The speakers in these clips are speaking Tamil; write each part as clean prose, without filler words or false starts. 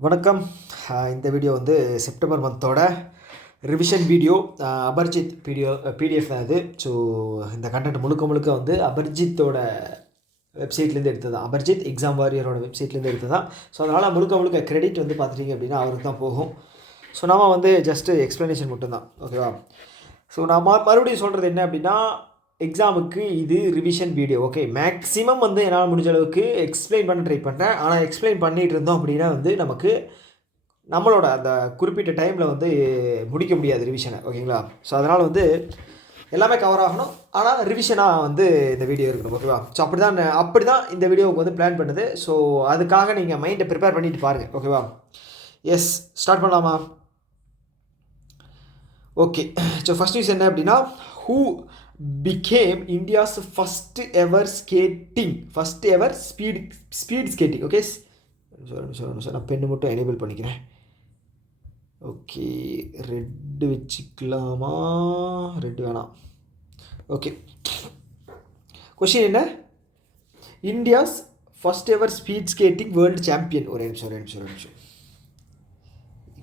வணக்கம். இந்த வீடியோ வந்து செப்டம்பர் மந்தோட ரிவிஷன் வீடியோ. அபர்ஜித் பிடிஎஃப் தான் இது. ஸோ இந்த கண்டென்ட் முழுக்க வந்து அபர்ஜித்தோட வெப்சைட்லேருந்து எடுத்தது தான். அபர்ஜித் எக்ஸாம் வாரியரோட வெப்சைட்லேருந்து எடுத்தது தான். ஸோ அதனால் முழுக்க கிரெடிட் வந்து பார்த்துட்டிங்க அப்படின்னா அவருக்கு தான் போகும். ஸோ நம்ம வந்து ஜஸ்ட்டு எக்ஸ்ப்ளனேஷன் மட்டும்தான், ஓகேவா? ஸோ நான் மறுபடியும் சொல்கிறது என்ன அப்படின்னா, எக்ஸாமுக்கு இது ரிவிஷன் வீடியோ, ஓகே? மேக்ஸிமம் வந்து என்னால் முடிஞ்ச அளவுக்கு எக்ஸ்பிளைன் பண்ண ட்ரை பண்ணுறேன். ஆனால் எக்ஸ்பிளைன் பண்ணிகிட்டு இருந்தோம் அப்படின்னா வந்து நமக்கு நம்மளோட அந்த குறிப்பிட்ட டைமில் வந்து முடிக்க முடியாது ரிவிஷனை, ஓகேங்களா? ஸோ அதனால் வந்து எல்லாமே கவர் ஆகணும், ஆனால் ரிவிஷனாக வந்து இந்த வீடியோ இருக்கணும், ஓகேவா? ஸோ அப்படி தான் இந்த வீடியோவுக்கு வந்து பிளான் பண்ணுது. ஸோ அதுக்காக நீங்கள் மைண்டை ப்ரிப்பேர் பண்ணிட்டு பாருங்கள், ஓகேவா? எஸ், ஸ்டார்ட் பண்ணலாமா? ஓகே. ஸோ ஃபஸ்ட் நியூஸ் என்ன அப்படின்னா, who became India's first ever speed skating. Okay, sir நான் பெண்ணு மட்டும் எனேபிள் பண்ணிக்கிறேன். ஓகே, ரெட்டு வச்சுக்கலாமா? ரெட்டு வேணாம். ஓகே, கொஷின் என்ன? இந்தியாஸ் ஃபஸ்ட் எவர் ஸ்பீட் ஸ்கேட்டிங் வேர்ல்டு சாம்பியன். ஒரு நிமிஷம்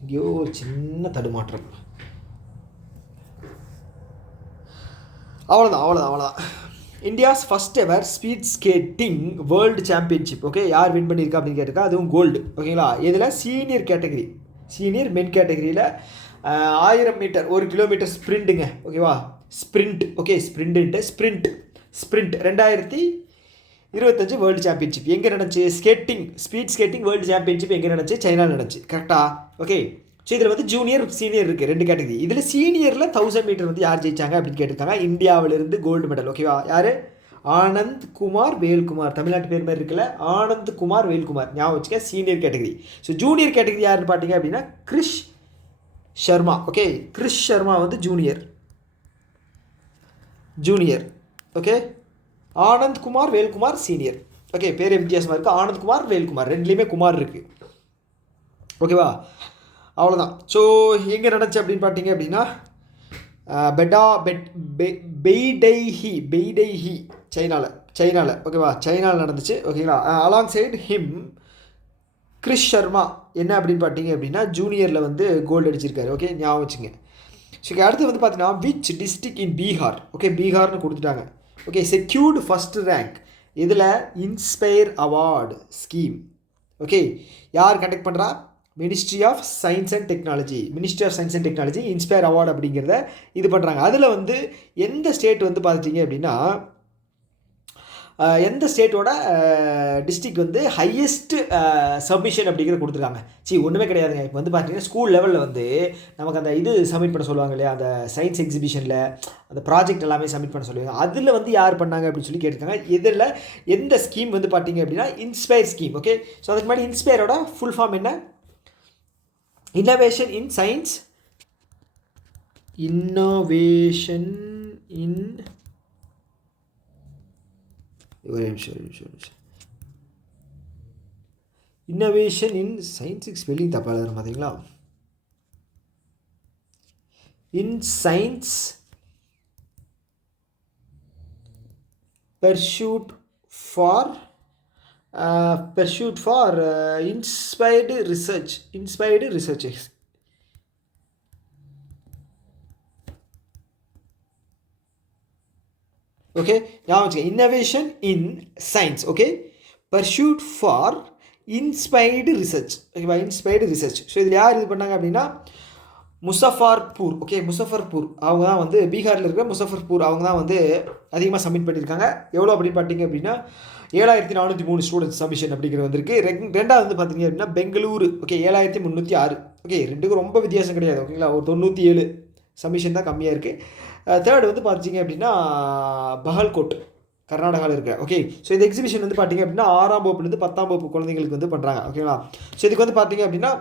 எங்கேயோ ஒரு சின்ன தடுமாற்றம். அவ்வளோதான். இந்தியாஸ் ஃபஸ்ட் எவர் speed skating world championship. Okay, யார் வின் பண்ணியிருக்கா அப்படின்னு கேட்டிருக்கா. அதுவும் கோல்டு, ஓகேங்களா? இதில் சீனியர் மென் கேட்டகரியில் 1000 மீட்டர் 1 கிலோமீட்டர் ஸ்ப்ரிண்ட்டுங்க, ஓகேவா? ஸ்ப்ரிண்ட் 2025 வேர்ல்டு சாம்பியன்ஷிப் எங்கே நடந்துச்சு? ஸ்பீட் ஸ்கேட்டிங் வேர்ல்டு சாம்பியன்ஷிப் எங்கே நடந்துச்சு? சைனா நடந்துச்சு, கரெக்டாக? ஓகே. ஸோ இதில் வந்து ஜூனியர் சீனியர் இருக்குது, 2 கேட்டகரி. இதில் சீனியரில் 1000 மீட்டர் வந்து யார் ஜெயிச்சாங்க அப்படின்னு கேட்டிருக்காங்க. இந்தியாவிலிருந்து கோல்டு மெடல், ஓகேவா? யார்? ஆனந்த் குமார் வேல்குமார். தமிழ்நாட்டு பேர் மாதிரி இருக்குல்ல, ஆனந்த் குமார் வேல்குமார், ஞாபகம் வச்சுக்க. Senior category. So junior category யாருன்னு பார்த்தீங்க அப்படின்னா கிரிஷ் சர்மா. ஓகே, கிரிஷ் சர்மா வந்து junior. Okay, Anand Kumar Velkumar senior. Okay, பேர் வித்தியாசமாக இருக்குது. ஆனந்த் குமார் வேல்குமார், ரெண்டுலேயுமே குமார் இருக்குது, ஓகேவா? அவ்வளோதான். ஸோ எங்கே நடந்துச்சு அப்படின்னு பார்த்தீங்க அப்படின்னா பெய்டைஹி சைனாவில், ஓகேவா? சைனாவில் நடந்துச்சு, ஓகேங்களா? Alongside him Krish Sharma என்ன அப்படின்னு பார்த்தீங்க அப்படின்னா ஜூனியரில் வந்து கோல்டு அடிச்சிருக்காரு, ஓகே? ஞாபகம் வச்சுங்க. ஸோ அடுத்து வந்து பார்த்தீங்கன்னா which district in Bihar. Okay, பீகார்னு கொடுத்துட்டாங்க. Okay, secured first rank. இதில் இன்ஸ்பயர் அவார்டு ஸ்கீம், ஓகே, யார் கண்டக்ட் பண்ணுறா? Ministry of science and technology inspire award அப்படிங்கிறத இது பண்ணுறாங்க. அதில் வந்து எந்த ஸ்டேட் வந்து பார்த்துட்டிங்க அப்படின்னா எந்த ஸ்டேட்டோட டிஸ்ட்ரிக்ட் வந்து ஹையஸ்ட்டு சப்மிஷன் அப்படிங்கிற கொடுத்துருக்காங்க. ஒன்றுமே கிடையாதுங்க. இப்போ வந்து பார்த்தீங்கன்னா ஸ்கூல் லெவலில் வந்து நமக்கு அந்த இது சப்மிட் பண்ண சொல்லுவாங்க இல்லையா, அந்த சயின்ஸ் எக்ஸிபிஷனில் அந்த ப்ராஜெக்ட் எல்லாமே சப்மிட் பண்ண சொல்லுவாங்க. அதில் வந்து யார் பண்ணாங்க அப்படின்னு சொல்லி கேட்டிருக்காங்க. இதில் எந்த ஸ்கீம் வந்து பார்த்தீங்க அப்படின்னா இன்ஸ்பயர் ஸ்கீம், ஓகே? ஸோ அதுக்கு முன்னாடி இன்ஸ்பயரோட ஃபுல் ஃபார்ம் என்ன? Innovation in science, innovation in science spelling தப்பாக எழுதுற பார்த்தீங்களா? in science pursuit for inspired research. Okay, ஞாபகம் வச்சுக்க. Innovation in science, okay, pursuit for inspired research, ஓகேவா? Inspired research. ஸோ இதில் யார் இது பண்ணாங்க அப்படின்னா முசஃபர்பூர், ஓகே? முசஃபர்பூர் அவங்க தான் வந்து பீகாரில் இருக்கிற முசஃபர்பூர் அவங்க தான் வந்து அதிகமாக சப்மிட் பண்ணியிருக்காங்க. எவ்வளோ அப்படின்னு பார்த்தீங்க அப்படின்னா 7403 ஸ்டூடெண்ட்ஸ் சப்மிஷன் அப்படிங்கிறது வந்திருக்கு. ரெண்டாவது வந்து பார்த்தீங்க அப்படின்னா பெங்களூரு, ஓகே, 7306. ஓகே, ரெண்டுக்கும் ரொம்ப வித்தியாசம் கிடையாது, ஓகேங்களா? ஒரு 97 சப்மிஷன் தான் கம்மியாக இருக்குது. தேர்டு வந்து பார்த்தீங்க அப்படின்னா பஹல்கோட், கர்நாடகாவில் இருக்கிற, ஓகே? ஸோ இந்த எக்ஸிபிஷன் வந்து பார்த்தீங்க அப்படின்னா 6ஆம் வகுப்புலேருந்து 10ஆம் வகுப்பு குழந்தைங்களுக்கு வந்து பண்ணுறாங்க, ஓகேங்களா? ஸோ இதுக்கு வந்து பார்த்தீங்க அப்படின்னா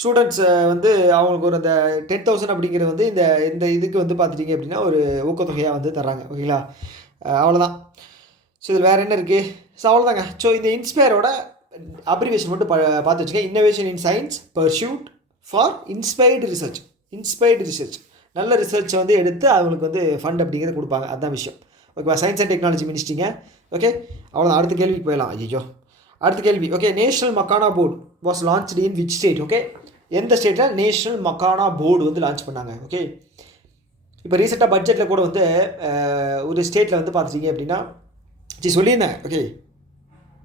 ஸ்டூடெண்ட்ஸ் வந்து அவங்களுக்கு ஒரு அந்த 10,000 அப்படிங்கிறது வந்து இந்த இதுக்கு வந்து பார்த்துட்டிங்க அப்படின்னா ஒரு ஊக்கத்தொகையாக வந்து தர்றாங்க, ஓகேங்களா? அவ்வளோதான். ஸோ இதில் வேறு என்ன இருக்குது? ஸோ அவ்வளோதாங்க. ஸோ இந்த இன்ஸ்பயரோட அப்ரிவேஷன் மட்டும் பார்த்து வச்சுக்கேன். Innovation in science pursuit for inspired research. நல்ல ரிசர்ச்சை வந்து எடுத்து அவங்களுக்கு வந்து ஃபண்ட் அப்படிங்கிறத கொடுப்பாங்க, அதுதான் விஷயம், ஓகேவா? சயின்ஸ் அண்ட் டெக்னாலஜி மினிஸ்ட்ரிங்க, ஓகே? அவ்வளோதான். அடுத்த கேள்விக்கு போயிடலாம். ஐயோ, அடுத்த கேள்வி. Okay, national makhana board was launched in which state? Okay, எந்த ஸ்டேட்டில் நேஷனல் மக்கானா போர்டு வந்து லான்ச் பண்ணாங்க? ஓகே, இப்போ ரீசெண்டாக பட்ஜெட்டில் கூட வந்து ஒரு ஸ்டேட்டில் வந்து பார்த்துட்டிங்க அப்படின்னா சொல்லியிருந்தேன். ஓகே,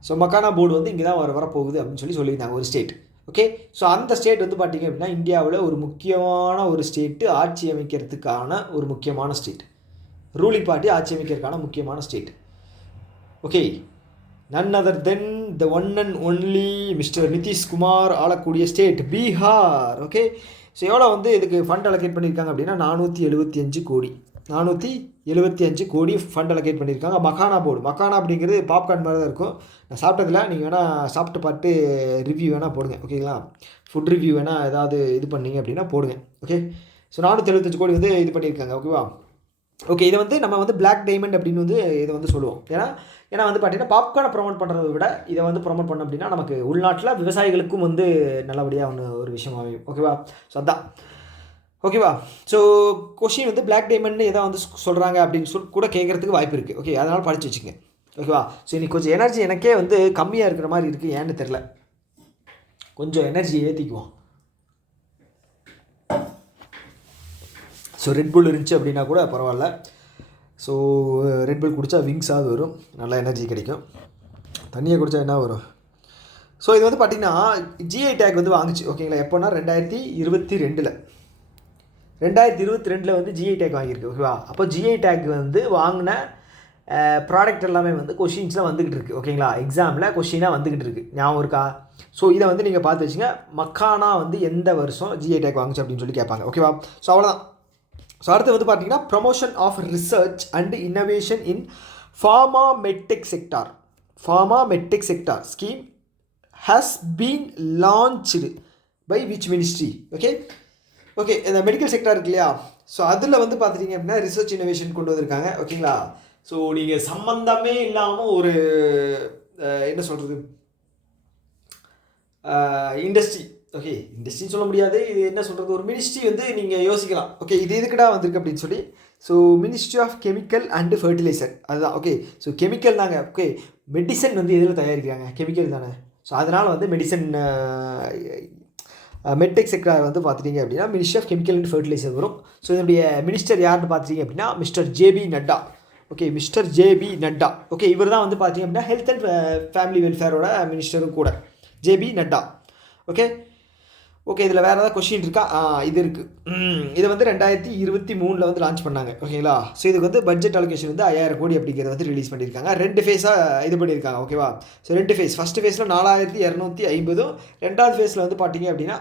ஸோ மக்கானா போர்டு வந்து இங்கே தான் வரப்போகுது அப்படின்னு சொல்லியிருந்தாங்க ஒரு ஸ்டேட். ஓகே, ஸோ அந்த ஸ்டேட் வந்து பார்த்திங்க அப்படின்னா இந்தியாவில் ஒரு முக்கியமான ஒரு ஸ்டேட்டு, ஆட்சி அமைக்கிறதுக்கான ஒரு முக்கியமான ஸ்டேட், ரூலிங் பார்ட்டி ஆட்சி அமைக்கிறதுக்கான முக்கியமான state. Okay, none other then the one and only mister Nitish Kumar ஆளக்கூடிய ஸ்டேட் பீகார். ஓகே, ஸோ எவ்வளோ வந்து இதுக்கு ஃபண்ட் அலோகேட் பண்ணியிருக்காங்க அப்படின்னா 475 கோடி. 475 கோடி ஃபண்ட் அலோகேட் பண்ணியிருக்காங்க. மக்கானா போர்டு, மக்கானா அப்படிங்கிறது பாப்கார்ன் மாதிரி தான் இருக்கும். நான் சாப்பிட்டதில்ல, நீங்கள் வேணால் சாப்பிட்டு பார்த்து ரிவ்யூ வேணால் போடுங்க. ஓகேங்களா, ஃபுட் ரிவ்யூ வேணால் ஏதாவது இது பண்ணிங்க அப்படின்னா போடுங்க. ஓகே, ஸோ 475 கோடி வந்து இது பண்ணியிருக்காங்க. ஓகேவா, ஓகே, இதை வந்து நம்ம வந்து பிளாக் டைமண்ட் அப்படின்னு வந்து இதை வந்து சொல்லுவோம். ஏன்னா வந்து பார்த்தீங்கன்னா பாப்கார்னை ப்ரொமோட் பண்ணுறதை விட இதை வந்து ப்ரொமோட் பண்ணோம் அப்படின்னா நமக்கு உள்நாட்டில் விவசாயிகளுக்கும் வந்து நல்லபடியாக ஒரு விஷயம் ஆகும். ஓகேவா, ஸோ அதான். ஓகேவா, ஸோ கொஷின் வந்து பிளாக் டைமண்ட்னு எதை வந்து சொல்கிறாங்க அப்படின்னு கூட கேட்குறதுக்கு வாய்ப்பு இருக்குது. ஓகே, அதனால் படித்து வச்சுக்கங்க. ஓகேவா, ஸோ இன்னைக்கு கொஞ்சம் எனர்ஜி எனக்கே வந்து கம்மியாக இருக்கிற மாதிரி இருக்குது. ஏன்னு தெரில, கொஞ்சம் எனர்ஜி ஏற்றிக்குவோம். ஸோ ரெட்புல் இருந்துச்சு அப்படின்னா கூட பரவாயில்ல. ஸோ ரெட்புல் குடித்தா விங்ஸாவது வரும், நல்லா எனர்ஜி கிடைக்கும். தண்ணியை குடித்தா என்ன வரும்? ஸோ இது வந்து பார்த்திங்கன்னா ஜிஐ டேக் வந்து வாங்குச்சு. ஓகேங்களா, எப்போனா 2022 வந்து ஜிஐ டேக் வாங்கியிருக்கு. ஓகேவா, அப்போ ஜிஐ டேக் வந்து வாங்கின ப்ராடக்ட் எல்லாமே வந்து கொஷின்ஸ்லாம் வந்துக்கிட்டு இருக்குது. ஓகேங்களா, எக்ஸாமில் கொஷினாக வந்துக்கிட்டு இருக்குது, ஞாபகம் இருக்கா? ஸோ இதை வந்து நீங்கள் பார்த்து வச்சுங்க. மக்கானா வந்து எந்த வருஷம் ஜிஐ டேக் வாங்குச்சு அப்படின்னு சொல்லி கேட்பாங்க. ஓகேவா, ஸோ அவ்வளோதான். ஸோ அடுத்து வந்து பார்த்தீங்கன்னா promotion of research and innovation in pharma medtech sector scheme has been launched by which ministry? Okay, இந்த மெடிக்கல் செக்டார் இருக்கு இல்லையா, ஸோ அதில் வந்து பார்த்துட்டிங்க அப்படின்னா ரிசர்ச் இன்னோவேஷன் கொண்டு வந்திருக்காங்க. ஓகேங்களா, ஸோ நீங்கள் சம்மந்தமே இல்லாமல் ஒரு என்ன சொல்கிறது இண்டஸ்ட்ரி, ஓகே இண்டஸ்ட்ரின்னு சொல்ல முடியாது, இது என்ன சொல்கிறது, ஒரு மினிஸ்ட்ரி வந்து நீங்கள் யோசிக்கலாம். ஓகே, இது எதுக்குடா வந்திருக்கு அப்படின்னு சொல்லி. So ministry of chemical and fertiliser, அதுதான். ஓகே, ஸோ கெமிக்கல் தாங்க. ஓகே, மெடிசன் வந்து எதில் தயாரிக்கிறாங்க? கெமிக்கல் தானே. ஸோ அதனால் வந்து மெடிசன் மெட்டெக் செக்டார் வந்து பார்த்துட்டிங்க அப்படின்னா ministry of chemical and fertiliser வரும். ஸோ இதனுடைய மினிஸ்டர் யாருன்னு பார்த்துட்டிங்க அப்படின்னா mister JP Nadda. Okay, mister JP Nadda. Okay, இவர் தான் வந்து பார்த்திங்க அப்படின்னா ஹெல்த் அண்ட் ஃபேமிலி வெல்ஃபேரோட மினிஸ்டரும் கூட, ஜேபி நட்டா. ஓகே, இதில் வேறு ஏதாவது கொஷின் இருக்கா? இது இருக்குது. இதை வந்து 2023 வந்து லான்ச் பண்ணாங்க. ஓகேங்களா, ஸோ இதுக்கு வந்து பட்ஜெட் அலோகேஷன் வந்து 5000 கோடி அப்படிங்கிறத வந்து ரிலீஸ் பண்ணியிருக்காங்க. 2 ஃபேஸாக இது பண்ணியிருக்காங்க. ஓகேவா, ஸோ 2 ஃபேஸ். ஃபஸ்ட்டு ஃபேஸில் 4250, ரெண்டாவது ஃபேஸில் வந்து பார்த்தீங்க அப்படின்னா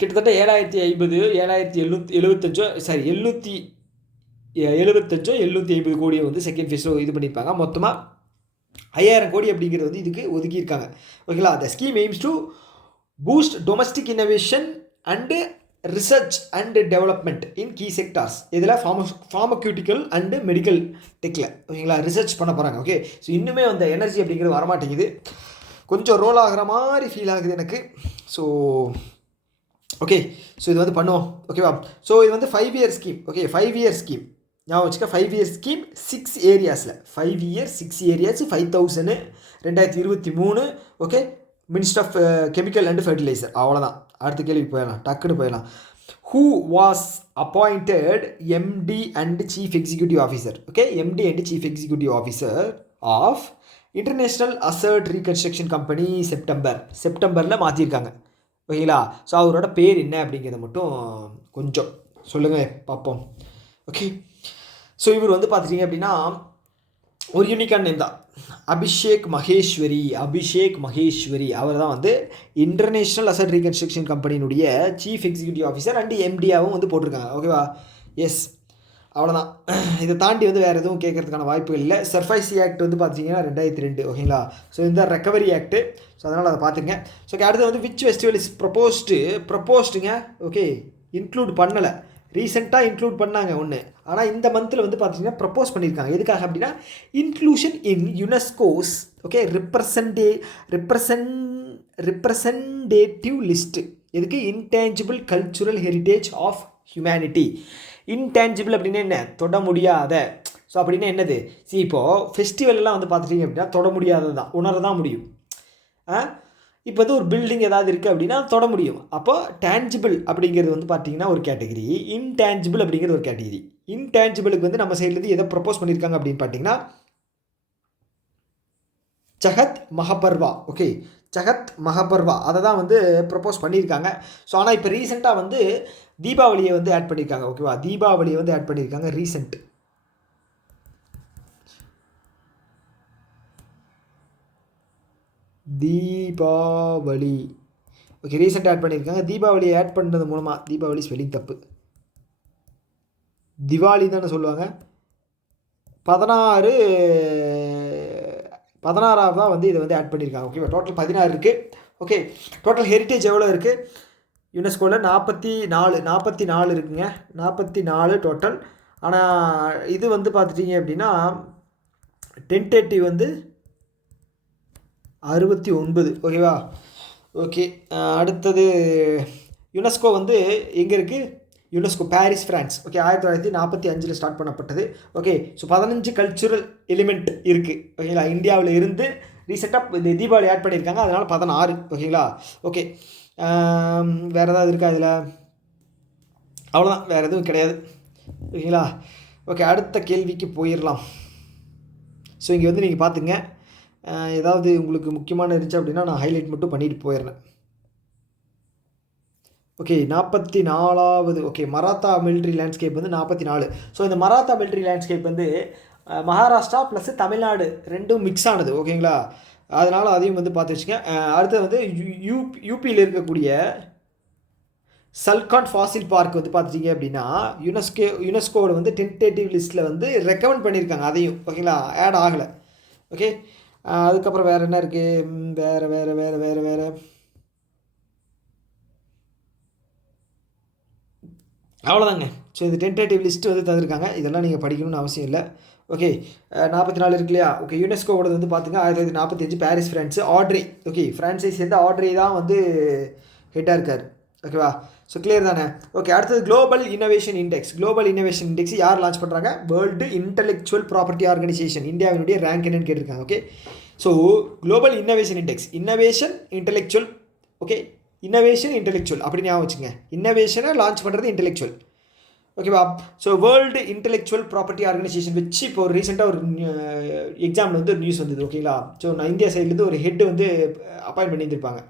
கிட்டத்தட்ட 7050, 750 கோடியை வந்து செகண்ட் ஃபேஸில் இது பண்ணியிருப்பாங்க. மொத்தமாக 5000 கோடி அப்படிங்கிறது வந்து இதுக்கு ஒதுக்கியிருக்காங்க. ஓகேங்களா, the scheme aims to boost domestic innovation and research and development in key sectors. இதில் ஃபார்மக்யூட்டிக்கல் அண்டு மெடிக்கல் டெக்கில் ஓகேங்களா ரிசர்ச் பண்ண போகிறாங்க. ஓகே, ஸோ இன்னுமே அந்த எனர்ஜி அப்படிங்கிறது வரமாட்டேங்குது, கொஞ்சம் ரோல் ஆகிற மாதிரி ஃபீல் ஆகுது எனக்கு. ஸோ ஓகே, ஸோ இது வந்து பண்ணுவோம். ஓகேவா, ஸோ இது வந்து 5 year scheme. Okay, 5 year scheme ஞாபகம் வச்சுக்க. 5 இயர் ஸ்கீம் 6 ஏரியாஸில் 5 year 6 areas 5000 2023. Okay, minister of chemical and fertiliser. அவ்வளோதான். அடுத்த கேள்வி போயிடலாம், டக்குன்னு போயிடலாம். Who was appointed MD and chief executive officer? Okay, MD and chief executive officer of international asset reconstruction company செப்டம்பரில் மாற்றிருக்காங்க. ஓகேங்களா, ஸோ அவரோட பேர் என்ன அப்படிங்கிறத மட்டும் கொஞ்சம் சொல்லுங்கள் பார்ப்போம். ஓகே, ஸோ இவர் வந்து பார்த்துட்டிங்க அப்படின்னா ஒரு யூனிக்கான நேம் தான், அபிஷேக் மகேஸ்வரி. அவர் தான் வந்து இன்டர்நேஷ்னல் அசட் ரீகன்ஸ்ட்ரக்ஷன் கம்பெனியினுடைய சீஃப் எக்ஸிக்யூட்டிவ் ஆஃபீஸர் அண்ட் எம்டியாவும் வந்து போட்டிருக்காங்க. ஓகேவா, எஸ், அவ்வளோதான். இதை தாண்டி வந்து வேறு எதுவும் கேட்கறதுக்கான வாய்ப்புகள் இல்லை. சர்ஃபைசி ஆக்ட் வந்து பார்த்தீங்கன்னா 2002. ஓகேங்களா, ஸோ இந்த ரெக்கவரி ஆக்ட்டு. ஸோ அதனால் அதை பார்த்துங்க. ஸோ அடுத்து வந்து விச் ஃபெஸ்டிவல் இஸ் ப்ரொப்போஸ்டுங்க. ஓகே, இன்க்ளூட் பண்ணலை, ரீசெண்டாக இன்க்ளூட் பண்ணாங்க ஒன்று, ஆனால் இந்த மந்தில் வந்து பார்த்தீங்கன்னா ப்ரப்போஸ் பண்ணியிருக்காங்க. எதுக்காக அப்படின்னா inclusion in UNESCO's okay representative list. எதுக்கு? Intangible cultural heritage of humanity. Intangible அப்படின்னா என்ன? தொட முடியாத. ஸோ அப்படின்னா என்னது? இப்போது ஃபெஸ்டிவல்லாம் வந்து பார்த்துட்டிங்க அப்படின்னா தொட முடியாதது தான், உணர தான் முடியும். இப்போ வந்து ஒரு பில்டிங் ஏதாவது இருக்குது அப்படின்னா தொட முடியும். அப்போ டேஞ்சிபிள் அப்படிங்கிறது வந்து பார்த்திங்கன்னா ஒரு கேட்டகிரி, இன்டேஞ்சிபிள் அப்படிங்கிறது ஒரு கேட்டகிரி. இன்டேஞ்சிபிளுக்கு வந்து நம்ம சைட்லேருந்து எதை ப்ரப்போஸ் பண்ணியிருக்காங்க அப்படின்னு பார்த்தீங்கன்னா ஜகத் மஹபர்வா. ஓகே, ஜகத் மஹபர்வா அதை தான் வந்து ப்ரப்போஸ் பண்ணியிருக்காங்க. ஸோ ஆனால் இப்போ ரீசெண்டாக வந்து தீபாவளியை வந்து ஆட் பண்ணியிருக்காங்க. ஓகேவா, தீபாவளியை வந்து ஆட் பண்ணியிருக்காங்க ரீசெண்ட். தீபாவளி ஓகே, ரீசெண்டாக ஆட் பண்ணியிருக்காங்க. தீபாவளியை ஆட் பண்ணுறது மூலமாக, தீபாவளி ஸ்பெல்லிங் தப்பு, திவாலி தானே சொல்லுவாங்க. 16 தான் வந்து இதை வந்து ஆட் பண்ணியிருக்காங்க. ஓகேவா, டோட்டல் 16 இருக்குது. ஓகே, டோட்டல் ஹெரிட்டேஜ் எவ்வளோ இருக்குது யுனெஸ்கோவில்? 44 இருக்குங்க. 44 டோட்டல். ஆனால் இது வந்து பார்த்துட்டிங்க அப்படின்னா டென்டேட்டிவ் வந்து 69. ஓகேவா. ஓகே, அடுத்தது யுனெஸ்கோ வந்து எங்கே இருக்குது? UNESCO Paris, France. Okay, 1945 start பண்ணப்பட்டது. ஓகே, ஸோ 15 கல்ச்சுரல் எலிமெண்ட் இருக்குது. ஓகேங்களா, இந்தியாவில் இருந்து ரீசெண்டாக இந்த தீபாவளி ஆட் பண்ணியிருக்காங்க, அதனால் 16. ஓகேங்களா. ஓகே, வேறு ஏதாவது இருக்கா இதில்? அவ்வளோதான், வேறு எதுவும் கிடையாது. ஓகேங்களா. ஓகே, அடுத்த கேள்விக்கு போயிடலாம். ஸோ இங்கே வந்து நீங்கள் பார்த்துங்க, ஏதாவது உங்களுக்கு முக்கியமான இருந்துச்சு அப்படின்னா நான் ஹைலைட் மட்டும் பண்ணிட்டு போயிடுறேன். ஓகே, 44வது. ஓகே, மராத்தா மிலிட்ரி லேண்ட்ஸ்கேப் வந்து 44. ஸோ இந்த மராத்தா மிலிட்ரி லேண்ட்ஸ்கேப் வந்து மகாராஷ்டிரா ப்ளஸ் தமிழ்நாடு ரெண்டும் மிக்ஸ் ஆனது. ஓகேங்களா, அதனால் அதையும் வந்து பார்த்து வச்சுங்க. அடுத்தது வந்து யூபியில் இருக்கக்கூடிய சல்கான் ஃபாசில் பார்க் வந்து பார்த்துட்டிங்க அப்படின்னா யுனெஸ்கோவோட வந்து டென்டேட்டிவ் லிஸ்ட்டில் வந்து ரெக்கமெண்ட் பண்ணியிருக்காங்க, அதையும். ஓகேங்களா, ஆட் ஆகலை. ஓகே, அதுக்கப்புறம் வேறு என்ன இருக்குது? வேறு அவ்வளோதாங்க. ஸோ இந்த டென்டேட்டிவ் லிஸ்ட்டு வந்து தந்திருக்காங்க, இதெல்லாம் நீங்கள் படிக்கணும்னு அவசியம் இல்லை. ஓகே, 44 இருக்கு இல்லையா. ஓகே, யுனெஸ்கோவோட வந்து பார்த்திங்க 1945 பாரிஸ், ஃப்ரான்ஸு. ஆட்ரி. ஓகே, ஃப்ரான்ஸை சேர்ந்த ஆட்ரி தான் வந்து ஹெட்டாக இருக்கார். ஓகேவா, ஸோ கிளியர் தானே. ஓகே, அடுத்தது global innovation index. Global innovation index யார் லான்ச் பண்ணுறாங்க? World intellectual property organisation. இந்தியாவினுடைய ரேங்க் என்னன்னு கேட்டிருக்காங்க. Okay, so global innovation index, innovation intellectual. Okay, innovation intellectual அப்படி ஞாபகம் வச்சுங்க. இன்னோவேஷனை லான்ச் பண்ணுறது இன்டெலெக்சுவல். ஓகேவா. So world intellectual property organisation வச்சு இப்போ ஒரு ரீசெண்டாக ஒரு எக்ஸாமில் வந்து ஒரு நியூஸ் வந்தது. ஓகேங்களா, ஸோ நான் இந்தியா சைட்லேருந்து ஒரு ஹெட்டு வந்து அப்பாயின்ட் பண்ணியிருந்திருப்பாங்க.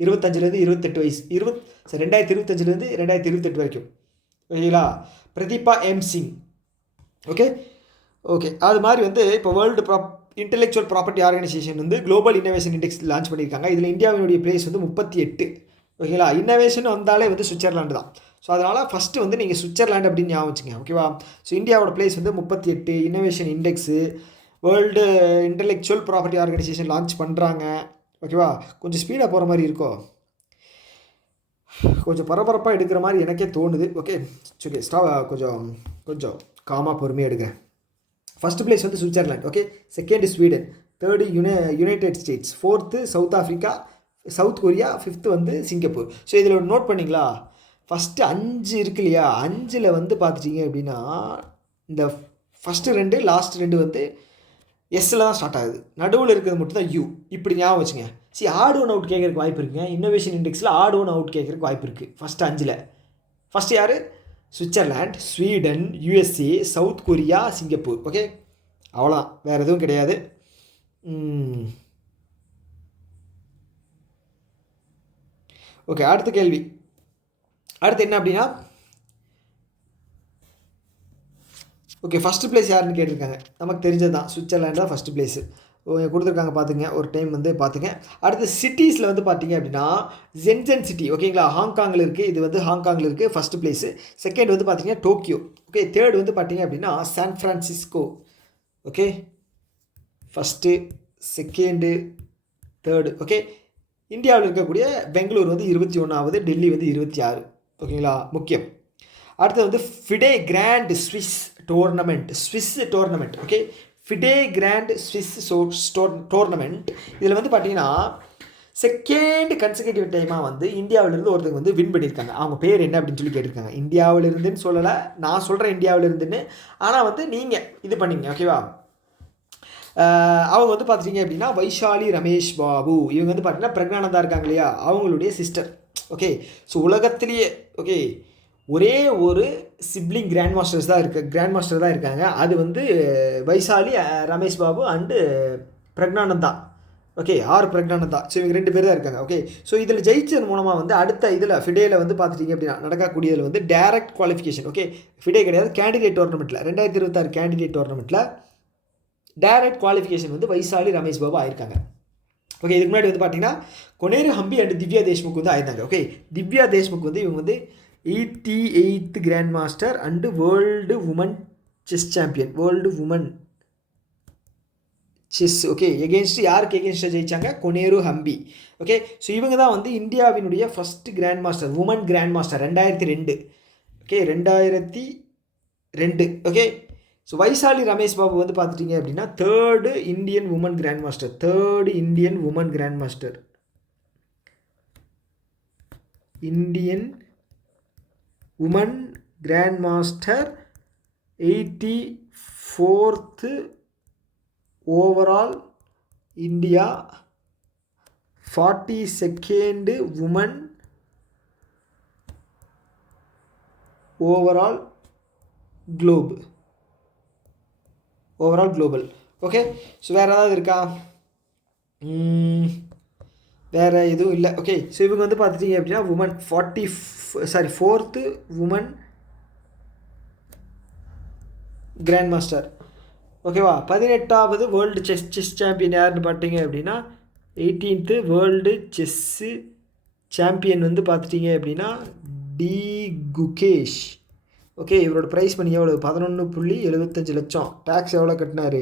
25லேருந்து 28 வயசு, 2025லேருந்து 2028 வரைக்கும். ஓகேங்களா, பிரதீபா எம் சிங். ஓகே, அது மாதிரி வந்து இப்போ வேர்ல்டு இன்டெலெக்சுவல் ப்ராப்பர்ட்டி ஆர்கனைசேஷன் வந்து குளோபல் இன்னோவேஷன் இண்டெக்ஸ் லான்ச் பண்ணியிருக்காங்க. இதில் இந்தியாவினுடைய பிளேஸ் வந்து 38. ஓகேங்களா, இன்னோவேஷன் வந்தாலே வந்து சுவிட்சர்லாண்டு தான். ஸோ அதனால் ஃபஸ்ட்டு வந்து நீங்கள் சுவிட்சர்லாண்டு அப்படின்னு ஞாபகம் வச்சுங்க. ஓகேவா, ஸோ இந்தியாவோட பிளேஸ் வந்து 38. Innovation index world intellectual property organisation launch பண்ணுறாங்க. ஓகேவா, கொஞ்சம் ஸ்பீடாக போகிற மாதிரி இருக்கோ, கொஞ்சம் பரபரப்பாக எடுக்கிற மாதிரி எனக்கே தோணுது. ஓகே, சரி, கொஞ்சம் காமாக பொறுமையாக எடுக்கிறேன். ஃபஸ்ட்டு பிளேஸ் வந்து Switzerland. Okay, second Sweden, third United states, fourth south Africa, south Korea, fifth வந்து சிங்கப்பூர். ஸோ இதில் ஒரு நோட் பண்ணிங்களா, ஃபஸ்ட்டு 5 இருக்கு இல்லையா, 5ல் வந்து பார்த்துட்டிங்க அப்படின்னா இந்த ஃபஸ்ட்டு 2 லாஸ்ட் 2 வந்து எஸ்ஸில் தான் ஸ்டார்ட் ஆகுது, நடுவில் இருக்கிறது மட்டும் தான் யூ. இப்படி ஞாபகம் வச்சுங்க. ஆட் ஒன் அவுட் கேட்குறதுக்கு வாய்ப்பு இருக்குங்க. இன்னோவேஷன் இண்டெக்ஸில் ஆட் ஒன் அவுட் கேட்குறதுக்கு வாய்ப்பு இருக்குது. ஃபஸ்ட்டு 5ல் ஃபஸ்ட்டு யார்? Switzerland, Sweden, USA, south Korea, Singapore. Okay, அவ்வளோதான், வேறு எதுவும் கிடையாது. ஓகே, அடுத்த கேள்வி. அடுத்து என்ன அப்படின்னா, ஓகே, ஃபஸ்ட்டு பிளேஸ் யாருன்னு கேட்டிருக்காங்க. நமக்கு தெரிஞ்சது தான், சுவிட்சர்லாண்டு தான் ஃபஸ்ட்டு பிளேஸு கொடுத்துருக்காங்க. பார்த்துங்க, ஒரு டைம் வந்து பார்த்துங்க. அடுத்து சிட்டிஸில் வந்து பார்த்தீங்க அப்படின்னா ஜென்சன் சிட்டி. ஓகேங்களா, ஹாங்காங்கில் இருக்குது. இது வந்து ஹாங்காங்கில் இருக்குது ஃபஸ்ட்டு பிளேஸு. செகண்ட் வந்து பார்த்தீங்கன்னா டோக்கியோ. ஓகே, தேர்ட் வந்து பார்த்தீங்க அப்படின்னா San Francisco. Okay, first, second, third. Okay, இந்தியாவில் இருக்கக்கூடிய பெங்களூர் வந்து 21வது, டெல்லி வந்து 26. ஓகேங்களா, முக்கியம். அடுத்தது வந்து FIDE grand Swiss tournament. Okay, FIDE grand Swiss tournament. இதில் வந்து பார்த்தீங்கன்னா செகண்ட் கன்செக்யூட்டிவ் டைமாக வந்து இந்தியாவிலேருந்து ஒருத்தங்க வந்து வின் பண்ணியிருக்காங்க. அவங்க பேர் என்ன அப்படின்னு சொல்லி கேட்டிருக்காங்க. இந்தியாவிலிருந்துன்னு சொல்லலை, நான் சொல்கிறேன் இந்தியாவிலிருந்துன்னு. ஆனால் வந்து நீங்கள் இது பண்ணிங்க. ஓகேவா, அவங்க வந்து பார்த்துட்டிங்க அப்படின்னா வைஷாலி ரமேஷ் பாபு, இவங்க வந்து பார்த்தீங்கன்னா பிரக்னானந்தா இருக்காங்க இல்லையா, அவங்களுடைய சிஸ்டர். ஓகே, ஸோ உலகத்திலேயே ஓகே ஒரே ஒரு சிப்ளிங் கிராண்ட் மாஸ்டர் தான் இருக்காங்க. அது வந்து Vaishali Ramesh Babu and Praggnanandhaa. Okay, Praggnanandhaa. So இவங்க 2 பேர் தான் இருக்காங்க. ஓகே, ஸோ இதில் ஜெயிச்சது மூலமாக வந்து அடுத்த இதில் ஃபிடேயில் வந்து பார்த்துட்டிங்க அப்படின்னா நடக்கக்கூடியதில் வந்து டேரக்ட் குவாலிஃபிகேஷன். ஓகே, ஃபிடே கிடையாது, கேண்டிடேட் டோர்னமெண்ட்டில் 2026 கேண்டிடேட் டோர்னமெண்ட்டில் டேரக்ட் குவாலிஃபிகேஷன் வந்து வைஷாலி ரமேஷ் பாபு ஆயிருக்காங்க. ஓகே, இதுக்கு முன்னாடி வந்து பார்த்தீங்கன்னா கொனேரு ஹம்பி அண்ட் திவ்யா தேஷ்முக் வந்து ஆயிருந்தாங்க. ஓகே, திவ்யா தேஷ்முக் வந்து இவங்க வந்து 88th grand master and world woman chess champion, world woman chess. Okay, யாருக்கு எகென்ஸ்டாக ஜெயிச்சாங்க? கொனேரு ஹம்பி. ஓகே, ஸோ இவங்க தான் வந்து இந்தியாவினுடைய first grand master, woman grand master 2002. Okay, 2002. Okay, so Vaishali Ramesh Babu வந்து பார்த்துட்டிங்க அப்படின்னா third Indian woman grand master, Indian woman grand master 84th overall India, 42nd woman overall global. Okay, so வேறு ஏதாவது இருக்கா? வேறு எதுவும் இல்லை. ஓகே, ஸோ இவங்க வந்து பார்த்துட்டிங்க அப்படின்னா woman 4th woman grand master. ஓகேவா, 18வது வேர்ல்டு செஸ் சாம்பியன் யாருன்னு பார்த்தீங்க அப்படின்னா 18th வேர்ல்டு செஸ்ஸு சாம்பியன் வந்து பார்த்துட்டிங்க அப்படின்னா டி குகேஷ். ஓகே, இவரோட ப்ரைஸ் பண்ணி எவ்வளோ? 11.75 லட்சம். டேக்ஸ் எவ்வளோ கட்டினார்?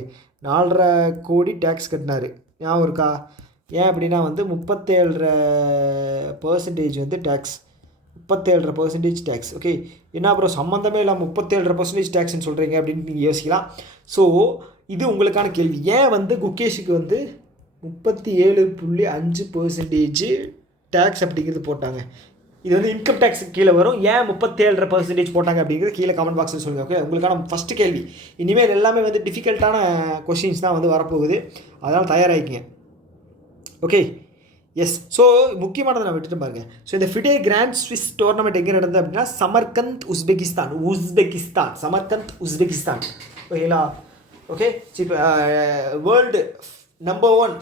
4.5 கோடி டேக்ஸ் கட்டினார். ஞாபகம் இருக்கா? ஏன் அப்படின்னா வந்து 37% வந்து டேக்ஸ், 37% டேக்ஸ். ஓகே, என்ன அப்புறம் சம்மந்தமே இல்லாமல் 37% டேக்ஸ்ன்னு சொல்கிறீங்க அப்படின்னு நீங்கள் யோசிக்கலாம். ஸோ இது உங்களுக்கான கேள்வி. ஏன் வந்து குகேஷுக்கு வந்து 37.5% டேக்ஸ் அப்படிங்கிறது போட்டாங்க? இது வந்து இன்கம் டேக்ஸ் கீழே வரும். ஏன் 37% போட்டாங்க அப்படிங்கிறது கீழே கமெண்ட் பாக்ஸில் சொல்லுங்கள். ஓகே, உங்களுக்கான ஃபஸ்ட்டு கேள்வி. இனிமேல் எல்லாமே வந்து டிஃபிகல்ட்டான கொஷின்ஸ் தான் வந்து வரப்போகுது, அதனால் தயாராகிக்கிங்க. Okay, yes. ஸோ முக்கியமானதை நான் விட்டுட்டு பாருங்கள். ஸோ இந்த ஃபிடே கிராண்ட் ஸ்விஸ் டோர்னமெண்ட் எங்கே நடந்தது அப்படின்னா சமர்கந்த் உஸ்பெகிஸ்தான். ஓகேங்களா? ஓகே, இப்போ world number 1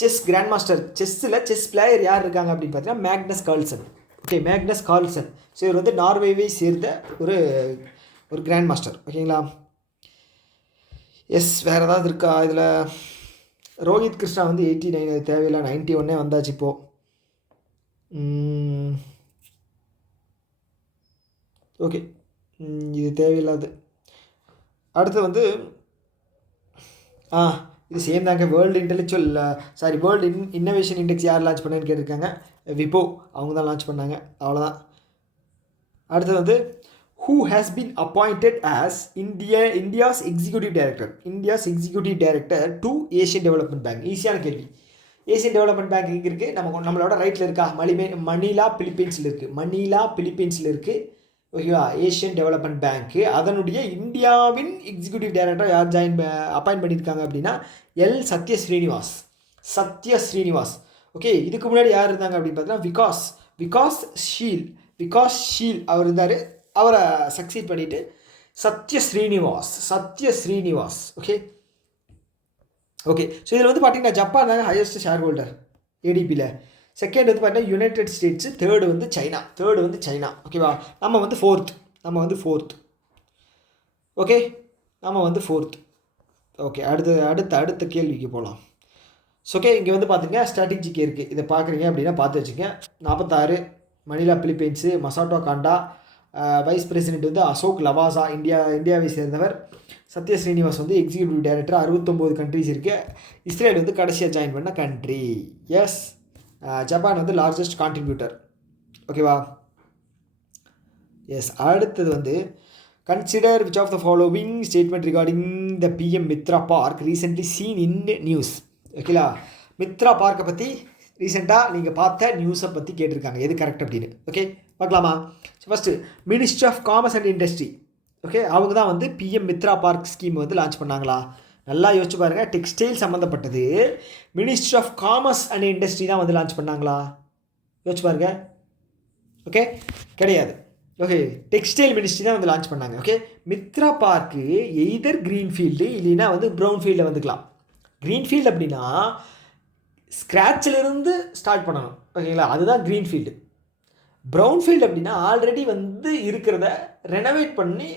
chess grand master, chess player யார் இருக்காங்க அப்படின்னு பார்த்தீங்கன்னா Magnus Carlsen. Okay, Magnus Carlsen. So இவர் வந்து நார்வேவை சேர்ந்த ஒரு கிராண்ட் மாஸ்டர். ஓகேங்களா? எஸ். வேறு ஏதாவது இருக்கா இதில்? ரோஹித் கிருஷ்ணா வந்து 89, அது தேவையில்லை. 91 வந்தாச்சு இப்போது. ஓகே, இது தேவையில்லாது. அடுத்து வந்து இது சேம் தாங்க. வேர்ல்டு இன்னோவேஷன் இண்டெக்ஸ் யார் லான்ச் பண்ணேன்னு கேட்டிருக்காங்க. விபோ அவங்க தான் லான்ச் பண்ணாங்க, அவ்வளோதான். அடுத்து வந்து who has been appointed as India's executive director to Asian Development Bank? ஈஸியான கேள்வி. ஏசியன் டெவலப்மெண்ட் பேங்க் எங்கே இருக்குது? நம்மளோட ரைட்டில் இருக்கா? மணிலா பிலிப்பைன்ஸில் இருக்குது. ஓகேவா? ஏஷியன் டெவலப்மெண்ட் பேங்க்கு அதனுடைய இந்தியாவின் எக்ஸிக்யூட்டிவ் டைரக்டர் யார் அப்பாயின்ட் பண்ணியிருக்காங்க அப்படின்னா சத்ய ஸ்ரீனிவாஸ். ஓகே, இதுக்கு முன்னாடி யார் இருந்தாங்க அப்படின்னு பார்த்தீங்கன்னா விகாஸ் ஷீல் அவர் இருந்தார். அவரை சக்சீட் பண்ணிவிட்டு சத்ய ஸ்ரீனிவாஸ். ஓகே, ஸோ இதில் வந்து பார்த்தீங்கன்னா ஜப்பான் தாங்க ஹையஸ்ட் ஷேர் ஹோல்டர் ஏடிபியில். செகண்ட் வந்து பார்த்தீங்கன்னா யுனைடெட் ஸ்டேட்ஸு, தேர்டு வந்து சைனா. ஓகேவா? நம்ம வந்து ஃபோர்த். ஓகே, நம்ம வந்து ஃபோர்த். ஓகே, அடுத்த கேள்விக்கு போகலாம். ஸோ ஓகே, இங்கே வந்து பார்த்தீங்கன்னா ஸ்ட்ராட்டஜிக்கு இருக்குது. இதை பார்க்குறீங்க அப்படின்னா பார்த்து வச்சுங்க. 46 மணிலா பிலிப்பைன்ஸு, மசாட்டோ காண்டா. வைஸ் பிரசிடென்ட் வந்து அசோக் லவாசா, இந்தியாவை சேர்ந்தவர். சத்ய ஸ்ரீனிவாஸ் வந்து எக்ஸிக்யூட்டிவ் டைரக்டர். 69 கண்ட்ரிஸ் இருக்குது. இஸ்ரேல் வந்து கடைசியாக ஜாயின் பண்ண கண்ட்ரி. எஸ். ஜப்பான் வந்து லார்ஜஸ்ட் கான்ட்ரிபியூட்டர். ஓகேவா? எஸ். அடுத்தது வந்து consider which of the following statement regarding the PM Mitra park recently seen in news. ஓகேலா? மித்ரா பார்க்கை பற்றி ரீசெண்டாக நீங்கள் பார்த்த நியூஸை பற்றி கேட்டிருக்காங்க, எது கரெக்ட் அப்படின்னு. ஓகே, பார்க்கலாமா? First ministry of commerce and industry. Okay, அவங்க தான் வந்து பிஎம் மித்ரா பார்க் ஸ்கீம் வந்து லான்ச் பண்ணாங்களா? நல்லா யோசிச்சு பாருங்கள். டெக்ஸ்டைல் சம்மந்தப்பட்டது ministry of commerce and industry தான் வந்து லான்ச் பண்ணாங்களா? யோசிச்சு பாருங்கள். ஓகே, கிடையாது. ஓகே, டெக்ஸ்டைல் மினிஸ்ட்ரி தான் வந்து லான்ச் பண்ணாங்க. Okay, Mitra park either greenfield இல்லைன்னா வந்து ப்ரௌன்ஃபீல்டில் வந்துக்கலாம். க்ரீன்ஃபீல்டு அப்படின்னா ஸ்க்ராட்சிலிருந்து ஸ்டார்ட் பண்ணணும். ஓகேங்களா, அதுதான் க்ரீன்ஃபீல்டு. ப்ரௌன்ஃபீல்டு அப்படின்னா ஆல்ரெடி வந்து இருக்கிறத ரெனோவேட் பண்ணி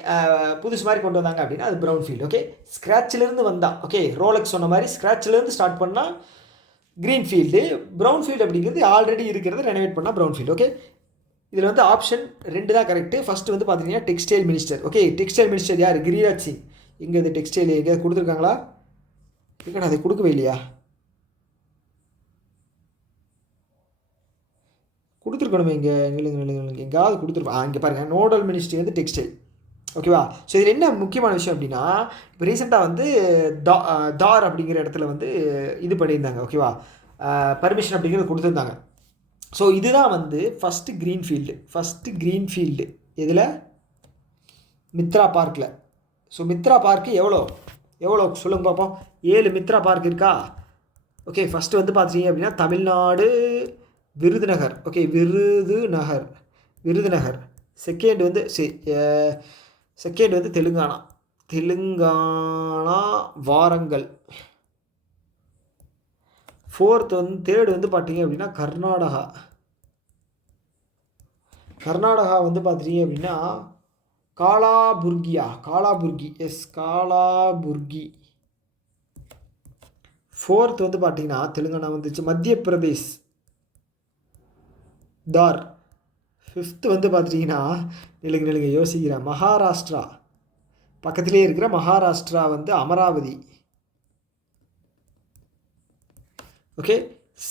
புதுசு மாதிரி கொண்டு வந்தாங்க அப்படின்னா அது ப்ரௌன்ஃபீல்டு. ஓகே, ஸ்க்ராட்சிலேருந்து வந்தால், ஓகே, ரோலக்ஸ் சொன்ன மாதிரி ஸ்க்ராட்சிலேருந்து ஸ்டார்ட் பண்ணால் க்ரீன்ஃபீல்டு. ப்ரௌன்ஃபீல்டு அப்படிங்கிறது ஆல்ரெடி இருக்கிறத ரெனோவேட் பண்ணால் ப்ரௌன்ஃபீல்டு. ஓகே, இதில் வந்து ஆப்ஷன் 2 தான் கரெக்டு. ஃபஸ்ட்டு வந்து பார்த்தீங்கன்னா textile minister. Okay, textile minister யார்? கிரிராஜ் சிங். இங்கே இது டெக்ஸ்டைல் எங்கேயாவது கொடுத்துருக்காங்களா? இருக்கா, அதை கொடுக்கவே இல்லையா? கொடுத்துருக்கணுமே. இங்கே எங்கேயாவது கொடுத்துருப்போம். இங்கே பாருங்கள், நோடல் மினிஸ்ட்ரி வந்து டெக்ஸ்டைல். ஓகேவா? ஸோ இதில் என்ன முக்கியமான விஷயம் அப்படின்னா, இப்போ ரீசெண்டாக வந்து தார் அப்படிங்கிற இடத்துல வந்து இது பண்ணியிருந்தாங்க. ஓகேவா, பர்மிஷன் அப்படிங்கிறது கொடுத்துருந்தாங்க. ஸோ இதுதான் வந்து ஃபஸ்ட்டு க்ரீன்ஃபீல்டு இதில் மித்ரா பார்க்கில். ஸோ மித்ரா பார்க்கு எவ்வளோ சொல்லுங்க பார்ப்போம். 7 மித்ரா பார்க் இருக்கா? ஓகே, ஃபஸ்ட்டு வந்து பார்த்தீங்க அப்படின்னா தமிழ்நாடு விருதுநகர். ஓகே, விருதுநகர். செகண்ட் வந்து தெலுங்கானா வாரங்கல். தேர்டு வந்து பார்த்தீங்க அப்படின்னா கர்நாடகா வந்து பார்த்தீங்க அப்படின்னா காலாபுர்கி. ஃபோர்த் வந்து பார்த்தீங்கன்னா தெலுங்கானா வந்துச்சு. மத்திய பிரதேஷ் தார். ஃபிஃப்த்து வந்து பார்த்தீங்கன்னா நிலுங்க யோசிக்கிறேன், மகாராஷ்டிரா. பக்கத்திலே இருக்கிற மகாராஷ்டிரா வந்து அமராவதி. ஓகே,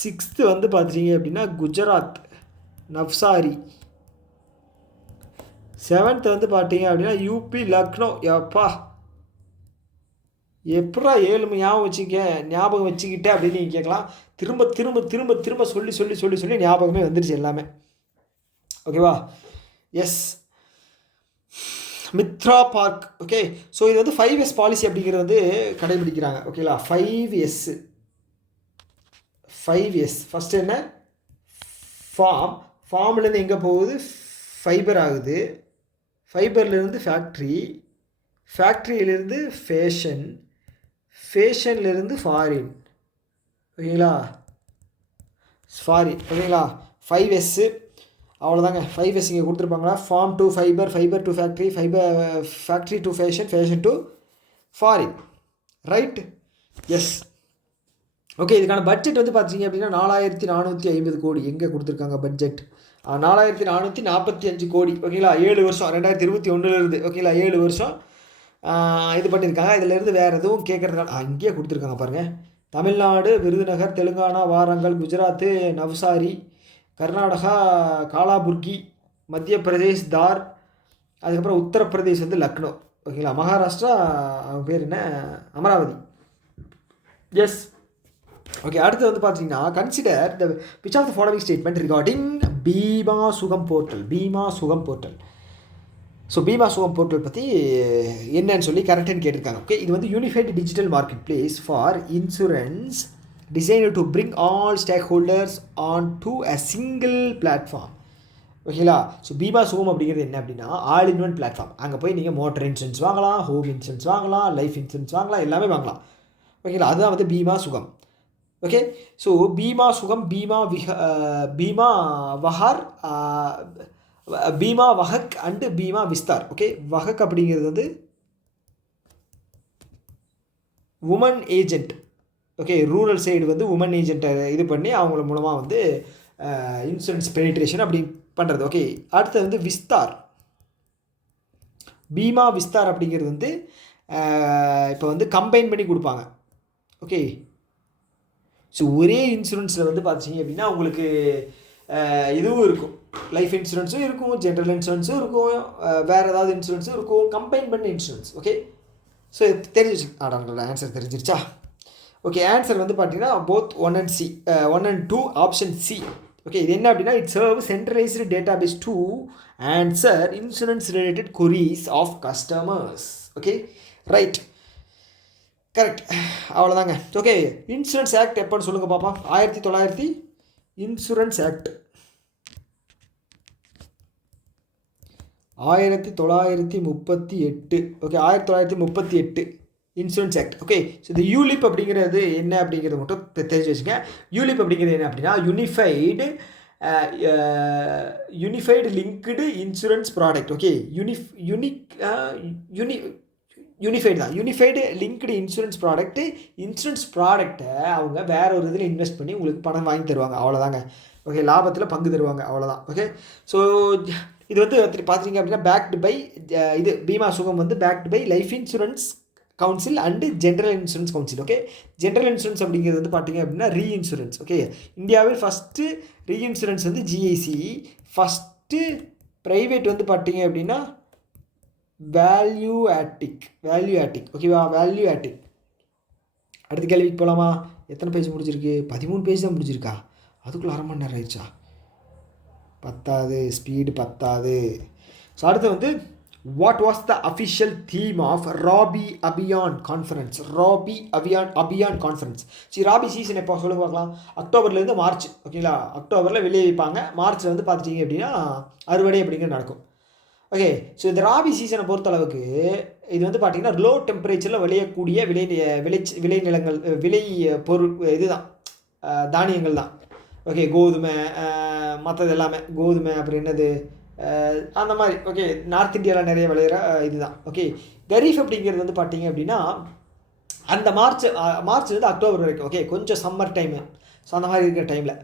சிக்ஸ்த்து வந்து பார்த்தீங்க அப்படின்னா குஜராத் நவ்சாரி. செவன்த்து வந்து பார்த்தீங்க அப்படின்னா யூபி லக்னோ. எப்படா 7 ஞாபகம் வச்சுக்கிட்டே அப்படின்னு நீங்கள் கேட்கலாம். திரும்ப சொல்லி ஞாபகமே வந்துடுச்சு எல்லாமே. ஓகேவா? Yes, Mitra park. Okay, so இது வந்து 5S பாலிசி அப்படிங்கிறது வந்து கடைபிடிக்கிறாங்க. ஓகேங்களா, 5S. ஃபஸ்ட்டு என்ன? ஃபார்ம்லேருந்து எங்கே போகுது? ஃபைபர் ஆகுது. ஃபைபர்லேருந்து ஃபேக்ட்ரியிலேருந்து ஃபேஷன்லேருந்து ஃபாரின். ஓகேங்களா, ஓகேங்களா, 5S. அவ்வளோதாங்க. 5S இங்கே கொடுத்துருப்பாங்களா? Farm to fibre, fibre to factory, factory to fashion to foreign. Right? Yes. Okay, இதுக்கான பட்ஜெட் வந்து பார்த்தீங்க அப்படின்னா 4450 கோடி. எங்கே கொடுத்துருக்காங்க பட்ஜெட்? 4445 கோடி. ஓகேங்களா, 7 வருஷம் 2021 ஓகேங்களா, 7 வருஷம் இது பண்ணியிருக்காங்க. இதிலேருந்து வேறு எதுவும் கேட்குறதுக்கான அங்கேயே கொடுத்துருக்காங்க பாருங்கள். தமிழ்நாடு விருதுநகர், தெலுங்கானா வாரங்கல், குஜராத்து நவ்சாரி, கர்நாடகா காலாபுர்கி, மத்திய பிரதேஷ் தார், அதுக்கப்புறம் உத்தரப்பிரதேஷ் வந்து லக்னோ. ஓகேங்களா, மகாராஷ்டிரா அவங்க பேர் என்ன? அமராவதி. எஸ். ஓகே, அடுத்து வந்து பார்த்தீங்கன்னா consider the which of the following statement regarding Bima Sugam portal. So Bima Sugam portal பற்றி என்னன்னு சொல்லி கரெக்டுன்னு கேட்டிருக்காங்க. ஓகே, இது வந்து unified digital market place for insurance designed to bring all stakeholders on to a single platform. ஓகேங்களா, ஸோ பீமா சுகம் அப்படிங்கிறது என்ன அப்படின்னா ஆல் இன் ஒன் பிளாட்ஃபார்ம். அங்கே போய் நீங்கள் மோட்டர் இன்சூரன்ஸ் வாங்கலாம், ஹோம் இன்சூரன்ஸ் வாங்கலாம், லைஃப் இன்சூரன்ஸ் வாங்கலாம், எல்லாமே வாங்கலாம். ஓகேங்களா, அதுதான் வந்து பீமா சுகம். Okay, so Bima Sugam, Bima Vahak and Bima Vistaar. Okay, Vahak அப்படிங்கிறது வந்து woman agent. Okay, rural side வந்து உமன் ஏஜென்ட்டை இது பண்ணி அவங்கள மூலமாக வந்து இன்சூரன்ஸ் பெனிட்ரேஷன் அப்படி பண்ணுறது. ஓகே, அடுத்தது வந்து பீமா விஸ்தார் அப்படிங்கிறது வந்து இப்போ வந்து கம்பைன் பண்ணி கொடுப்பாங்க. ஓகே, ஸோ ஒரே இன்சூரன்ஸில் வந்து பார்த்தீங்க அப்படின்னா உங்களுக்கு இதுவும் இருக்கும், லைஃப் இன்சூரன்ஸும் இருக்கும், ஜென்ரல் இன்சூரன்ஸும் இருக்கும், வேறு ஏதாவது இன்சூரன்ஸும் இருக்கும், கம்பைன் பண்ண இன்சூரன்ஸ். ஓகே, ஸோ தெரிஞ்சிச்சு. ஆன்சர் தெரிஞ்சிருச்சா? ஓகே, ஆன்சர் வந்து பார்த்தீங்கன்னா both 1 and 2 option C. Okay, இது என்ன அப்படின்னா it serve centralised database to answer insurance related queries of customers. Okay, right. Correct, அவ்வளோதாங்க. ஓகே, இன்சூரன்ஸ் ஆக்ட் எப்போன்னு சொல்லுங்கள் பாப்பா. 1900 insurance act 1938. Okay, 1938 insurance act. Okay, so இந்த யூலிப் அப்படிங்கிறது என்ன அப்படிங்கிறது மட்டும் தெரிஞ்சு வச்சுங்க. யூலிப் அப்படிங்கிறது என்ன அப்படின்னா unified linked insurance product. Okay, unified தான், யூனிஃபைடு லிங்க்டு இன்சூரன்ஸ் ப்ராடக்ட்டை அவங்க வேற ஒரு இதில் இன்வெஸ்ட் பண்ணி உங்களுக்கு பணம் வாங்கி தருவாங்க, அவ்வளோதாங்க. ஓகே, லாபத்தில் பங்கு தருவாங்க, அவ்வளோதான். ஓகே, ஸோ இது வந்து பார்த்தீங்க அப்படின்னா பேக்டு பை இது பீமா சுகம் வந்து backed by life insurance council and general insurance council. Okay, general insurance அப்படிங்கிறது வந்து பார்த்தீங்க அப்படின்னா ரீஇன்சூரன்ஸ். ஓகே, இந்தியாவில் ஃபஸ்ட்டு ரீஇன்சூரன்ஸ் வந்து ஜிஐசி, ஃபஸ்ட்டு ப்ரைவேட் வந்து பார்த்தீங்க அப்படின்னா வேல்யூ ஆட்டிக். ஓகேவா, வேல்யூ ஆட்டிக். அடுத்த கேள்விக்கு போகலாமா? எத்தனை பேஜ் முடிஞ்சிருக்கு? 13 பேஜ் தான் முடிஞ்சிருக்கா? அதுக்குள்ளே அரை மணி நேரம் ஆயிடுச்சா? பத்தாது, ஸ்பீடு பத்தாது. ஸோ அடுத்து வந்து what was the official theme of Rabi Abhiyan conference? Abhiyan conference. சரி, ராபி சீசன் எப்போ சொல்லுங்க பார்க்கலாம். அக்டோபர்லேருந்து மார்ச். ஓகேங்களா, அக்டோபரில் வெளியே வைப்பாங்க, மார்ச்சில் வந்து பார்த்துட்டிங்க அப்படின்னா அறுவடை அப்படிங்கிறது நடக்கும். ஓகே, ஸோ இந்த ராபி சீசனை பொறுத்தளவுக்கு இது வந்து பார்த்திங்கன்னா லோ டெம்பரேச்சரில் விளையக்கூடிய விளைநிலங்கள், பொருள் இதுதான், தானியங்கள் தான். ஓகே, கோதுமை, மற்றது எல்லாமே கோதுமை, அப்புறம் என்னது அந்த மாதிரி. ஓகே, நார்த் இந்தியாவில் நிறைய விளையிற இதுதான். ஓகே, கரீஃப் அப்படிங்கிறது வந்து பார்த்தீங்க அப்படின்னா அந்த மார்ச்லேருந்து அக்டோபர் வரைக்கும். ஓகே, கொஞ்சம் சம்மர் டைமு, ஸோ அந்த மாதிரி இருக்கிற டைமில்.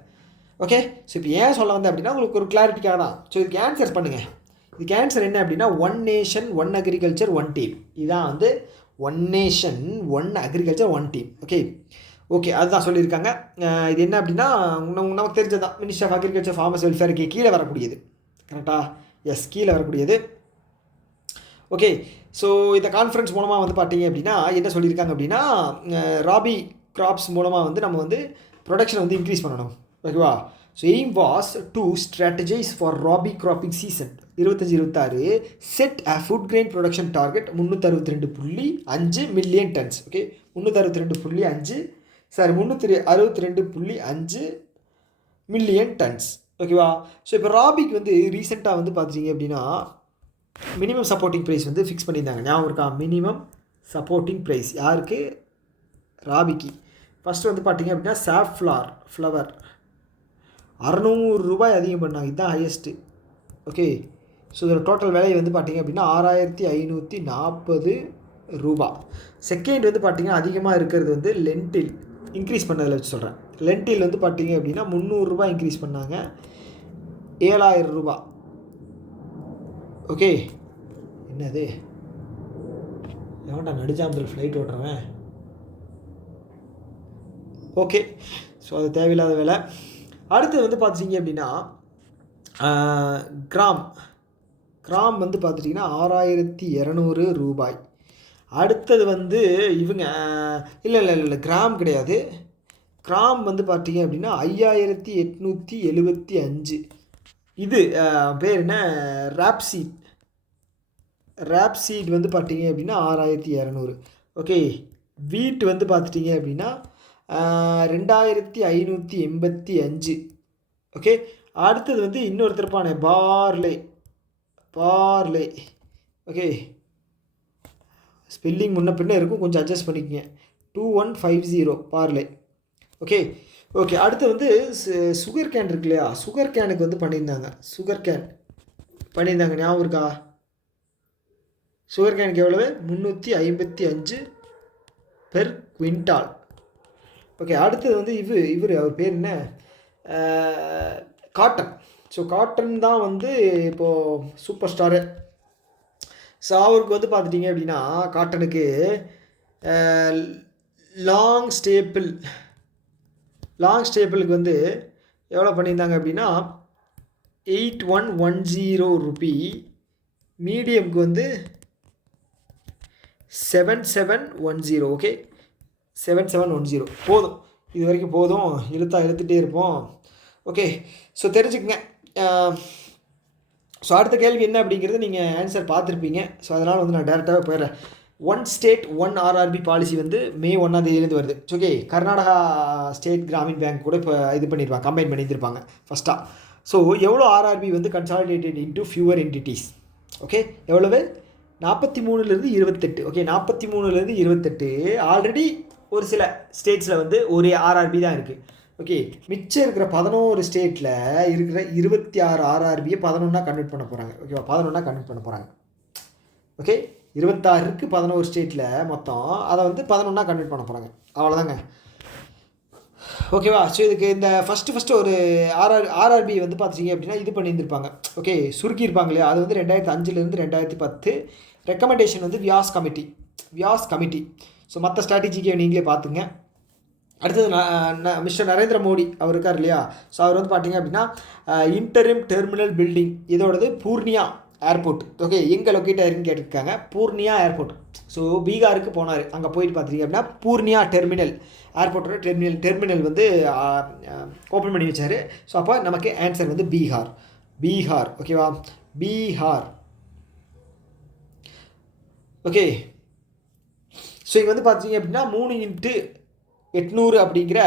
ஓகே, ஸோ இப்போ ஏன் சொல்ல வந்தேன் அப்படின்னா உங்களுக்கு ஒரு கிளாரிட்டிக்காக தான். ஸோ இதுக்கு ஆன்சர் பண்ணுங்கள். இதுக்கு ஆன்சர் என்ன அப்படின்னா 1 நேஷன் 1 அக்ரிகல்ச்சர் 1 டீம். இதுதான் வந்து 1 நேஷன் 1 அக்ரிகல்ச்சர் 1 டீம். ஓகே, அதுதான் சொல்லியிருக்காங்க. இது என்ன அப்படின்னா நமக்கு தெரிஞ்சது தான், மினிஸ்ட்ரி ஆஃப் அக்ரிகல்ச்சர் ஃபார்மர்ஸ் வெல்ஃபேருக்கு கீழே வரக்கூடியது. கரெக்டாக? எஸ், கீழே வரக்கூடியது. ஓகே, ஸோ இந்த கான்ஃபரன்ஸ் மூலமாக வந்து பார்த்தீங்க அப்படின்னா என்ன சொல்லியிருக்காங்க அப்படின்னா ராபி கிராப்ஸ் மூலமாக வந்து நம்ம வந்து ப்ரொடக்ஷனை வந்து இன்க்ரீஸ் பண்ணணும். ஓகேவா? So aim was to strategize for rabi cropping season 25-26 set a food grain production target 362.5 million tons. Okay, 362.5 million tons. ஓகேவா? ஸோ இப்போ ராபிக்கு வந்து ரீசெண்டாக வந்து பார்த்துட்டிங்க அப்படின்னா மினிமம் சப்போர்ட்டிங் ப்ரைஸ் வந்து ஃபிக்ஸ் பண்ணியிருந்தாங்க. ஞாபகம் இருக்கா? மினிமம் சப்போர்ட்டிங் ப்ரைஸ் யாருக்கு? ராபிக்கு. ஃபஸ்ட்டு வந்து பார்த்திங்க அப்படின்னா ஃப்ளவர் 600 ரூபாய் அதிகம் பண்ணாங்க, இதுதான் ஹையஸ்ட்டு. ஓகே, ஸோ இதோட டோட்டல் விலை வந்து பார்த்திங்க அப்படின்னா 6540 ரூபா. செகண்ட் வந்து பார்த்திங்கன்னா அதிகமாக இருக்கிறது வந்து லென்டில், இன்க்ரீஸ் பண்ணதில் வச்சு சொல்கிறேன். லென்டில் வந்து பார்த்திங்க அப்படின்னா 300 ரூபாய் இன்க்ரீஸ் பண்ணாங்க, 7000 ரூபா. ஓகே, என்னது எவன்டா நடுஜாமத்தில் ஃப்ளைட் ஓட்டுறவன்? ஓகே, ஸோ அது தேவையில்லாத வேலை. அடுத்து வந்து பார்த்துட்டிங்க அப்படின்னா கிராம் வந்து பார்த்துட்டிங்கன்னா 6200 ரூபாய். அடுத்தது வந்து இவங்க இல்லை கிராம் கிடையாது, கிராம் வந்து பார்த்தீங்க அப்படின்னா 5875. இது பேர் என்ன? ராப்சீட் வந்து பார்த்தீங்க அப்படின்னா 6200. ஓகே, வீட் வந்து பார்த்துட்டிங்க அப்படின்னா 2585. ஓகே, அடுத்தது வந்து இன்னொருத்தருப்பானே பார்லே. ஓகே, ஸ்பெல்லிங் முன்ன பின்னே இருக்கும், கொஞ்சம் அட்ஜஸ்ட் பண்ணிக்கங்க. 2150 பார்லே. ஓகே, அடுத்து வந்து சுகர் கேன் இருக்கு இல்லையா? சுகர் கேனுக்கு வந்து பண்ணியிருந்தாங்க, ஞாபகம் இருக்கா? சுகர் கேனுக்கு எவ்வளவு? 355 பெர் குவிண்டால். ஓகே, அடுத்தது வந்து இவர் அவர் பேர் என்ன? காட்டன். ஸோ காட்டன் தான் வந்து இப்போது சூப்பர் ஸ்டாரு. ஸோ அவருக்கு வந்து பார்த்துட்டிங்க அப்படின்னா காட்டனுக்கு லாங் ஸ்டேப்பிளுக்கு வந்து எவ்வளோ பண்ணியிருந்தாங்க அப்படின்னா 8110 ரூபி. மீடியமுக்கு வந்து 7710. ஓகே, 7710 போதும். இது வரைக்கும் போதும், இழுத்துகிட்டே இருப்போம். ஓகே, ஸோ தெரிஞ்சுக்கங்க. ஸோ அடுத்த கேள்வி என்ன அப்படிங்கிறது நீங்கள் ஆன்சர் பார்த்துருப்பீங்க. ஸோ அதனால் வந்து நான் டேரெக்டாகவே போயிடுறேன். One state one RRB policy வந்து மே 1ஆம் தேதியிலேருந்து வருது. Okay, Karnataka state Gramin bank கூட இப்போ இது பண்ணியிருப்பாங்க, கம்பைன் பண்ணியிருப்பாங்க ஃபஸ்ட்டாக. ஸோ எவ்வளோ ஆர்ஆர்பி வந்து consolidated into fewer entities. Okay, எவ்வளவு 43லேருந்து 28. ஓகே, 43லேருந்து 28. ஆல்ரெடி ஒரு சில ஸ்டேட்ஸில் வந்து ஒரு ஆர்ஆர்பி தான் இருக்குது. ஓகே, மிச்சம் இருக்கிற 11 ஸ்டேட்டில் இருக்கிற 26 ஆர்ஆர்பியை 11 கன்வெர்ட் பண்ண போகிறாங்க. ஓகேவா, 11 கன்வெர்ட் பண்ண போகிறாங்க. ஓகே, 26 இருக்குது 11 ஸ்டேட்டில் மொத்தம், அதை வந்து 11 கன்வெர்ட் பண்ண போகிறாங்க. அவ்வளோதாங்க. ஓகேவா. ஸோ இதுக்கு இந்த ஃபஸ்ட்டு ஒரு ஆர்ஆர்பி வந்து பார்த்துட்டிங்க அப்படின்னா இது பண்ணியிருந்திருப்பாங்க. ஓகே, சுருக்கியிருப்பாங்க இல்லையா, அது வந்து 2005லேருந்து 2010 ரெக்கமெண்டேஷன் வந்து வியாஸ் கமிட்டி. ஸோ மற்ற ஸ்ட்ராட்டஜிக்கை நீங்களே பார்த்துங்க. அடுத்தது மிஸ்டர் நரேந்திர மோடி அவர் இருக்கார் இல்லையா, ஸோ அவர் வந்து பார்த்தீங்க அப்படின்னா இன்டரிம் டெர்மினல் பில்டிங் இதோடது பூர்ணியா ஏர்போர்ட். ஓகே, எங்கே லொக்கேட் ஆயிருக்குன்னு கேட்டிருக்காங்க. பூர்ணியா ஏர்போர்ட். ஸோ பீகாருக்கு போனார், அங்கே போயிட்டு பார்த்துட்டிங்க அப்படின்னா பூர்ணியா டெர்மினல் ஏர்போர்ட்டோட டெர்மினல் வந்து ஓப்பன் பண்ணி வச்சார். ஸோ அப்போ நமக்கு ஆன்சர் வந்து பீகார். ஓகேவா, பீகார். ஓகே, ஸோ இங்கே வந்து பார்த்தீங்க அப்படின்னா 3x800 அப்படிங்கிற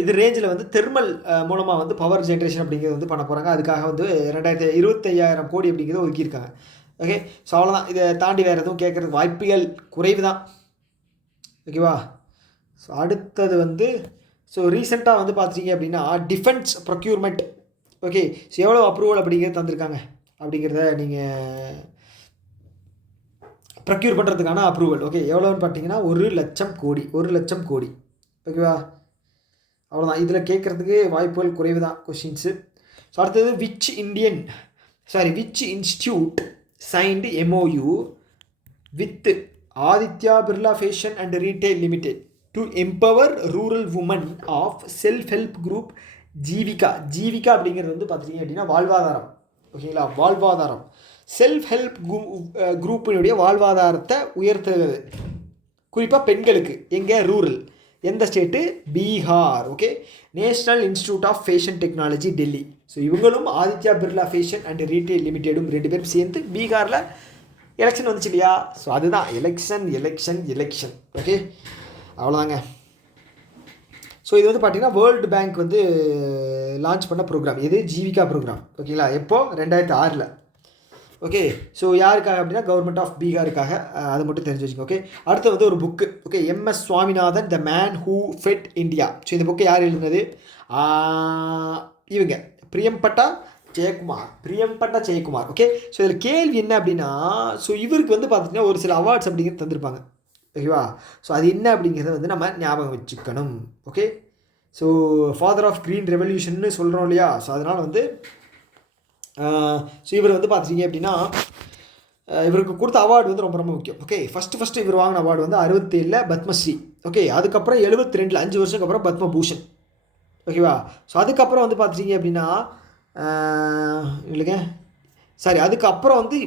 இது ரேஞ்சில் வந்து தெர்மல் மூலமாக வந்து பவர் ஜென்ரேஷன் அப்படிங்கிறது வந்து பண்ண போகிறாங்க. அதுக்காக வந்து 25,000 கோடி அப்படிங்கிறத ஒதுக்கியிருக்காங்க. ஓகே, ஸோ அவ்வளோதான். இதை தாண்டி வேறு எதுவும் கேட்குறதுக்கு வாய்ப்புகள் குறைவு தான். ஓகேவா. ஸோ அடுத்தது வந்து ஸோ ரீசெண்டாக வந்து பார்த்துட்டிங்க அப்படின்னா டிஃபென்ஸ் ப்ரொக்யூர்மெண்ட். ஓகே, ஸோ எவ்வளோ அப்ரூவல் அப்படிங்கிறது தந்திருக்காங்க அப்படிங்கிறத நீங்கள் ப்ரொக்யூர் பண்ணுறதுக்கான அப்ரூவல். ஓகே, எவ்வளோன்னு பார்த்தீங்கன்னா 1,00,000 கோடி. ஓகேவா, அவ்வளோதான். இதில் கேட்குறதுக்கு வாய்ப்புகள் குறைவு தான் கொஷின்ஸு. ஸோ அடுத்தது which institute signed MOU with Aditya Birla fashion and retail limited to empower rural women of self help group Jeevika அப்படிங்கிறது வந்து பார்த்துட்டிங்க அப்படின்னா வாழ்வாதாரம். ஓகேங்களா, வாழ்வாதாரம். செல்ஃப் ஹெல்ப் குரூப்பினுடைய வாழ்வாதாரத்தை உயர்த்துறது, குறிப்பாக பெண்களுக்கு. எங்கே, ரூரல். எந்த state, Bihar. Okay, national institute of fashion technology, Delhi. So இவங்களும் Aditya Birla fashion and retail லிமிடெடும் 2 பேரும் சேர்ந்து பீகாரில் எலெக்ஷன் வந்துச்சு இல்லையா, ஸோ அதுதான் எலெக்ஷன். ஓகே, அவ்வளோதாங்க. ஸோ இது வந்து பார்த்திங்கன்னா வேர்ல்டு பேங்க் வந்து லான்ச் பண்ண ப்ரோக்ராம். இது ஜீவிகா ப்ரோக்ராம். ஓகேங்களா, எப்போது 2006. ஓகே, ஸோ யாருக்காக அப்படின்னா கவர்மெண்ட் ஆஃப் பீகாருக்காக. அது மட்டும் தெரிஞ்சு வச்சுக்கோங்க. ஓகே, அடுத்து வந்து ஒரு book. Okay, MS Swaminathan, the man who fed India. So இந்த புக்கை யார் எழுதுனது, இவங்க பிரியம்பட்டா ஜெயக்குமார். ஓகே, ஸோ இதில் கேள்வி என்ன அப்படின்னா, ஸோ இவருக்கு வந்து பார்த்திங்கன்னா ஒரு சில அவார்ட்ஸ் அப்படிங்கிறது தந்திருப்பாங்க. ஓகேவா, ஸோ அது என்ன அப்படிங்கிறத வந்து நம்ம ஞாபகம் வச்சுக்கணும். Okay, so father of green ரெவல்யூஷன்னு சொல்கிறோம் இல்லையா, ஸோ அதனால் வந்து ஸோ இவர் வந்து பார்த்துட்டிங்க அப்படின்னா இவருக்கு கொடுத்த அவார்டு வந்து ரொம்ப முக்கியம். ஓகே, ஃபஸ்ட்டு இவர் வாங்கின அவார்டு வந்து 67 பத்மஸ்ரீ. ஓகே, அதுக்கப்புறம் 72 5 வருஷத்துக்கு அப்புறம் பத்மபூஷன். ஓகேவா, ஸோ அதுக்கப்புறம் வந்து பார்த்துட்டிங்க அப்படின்னா அதுக்கப்புறம் வந்து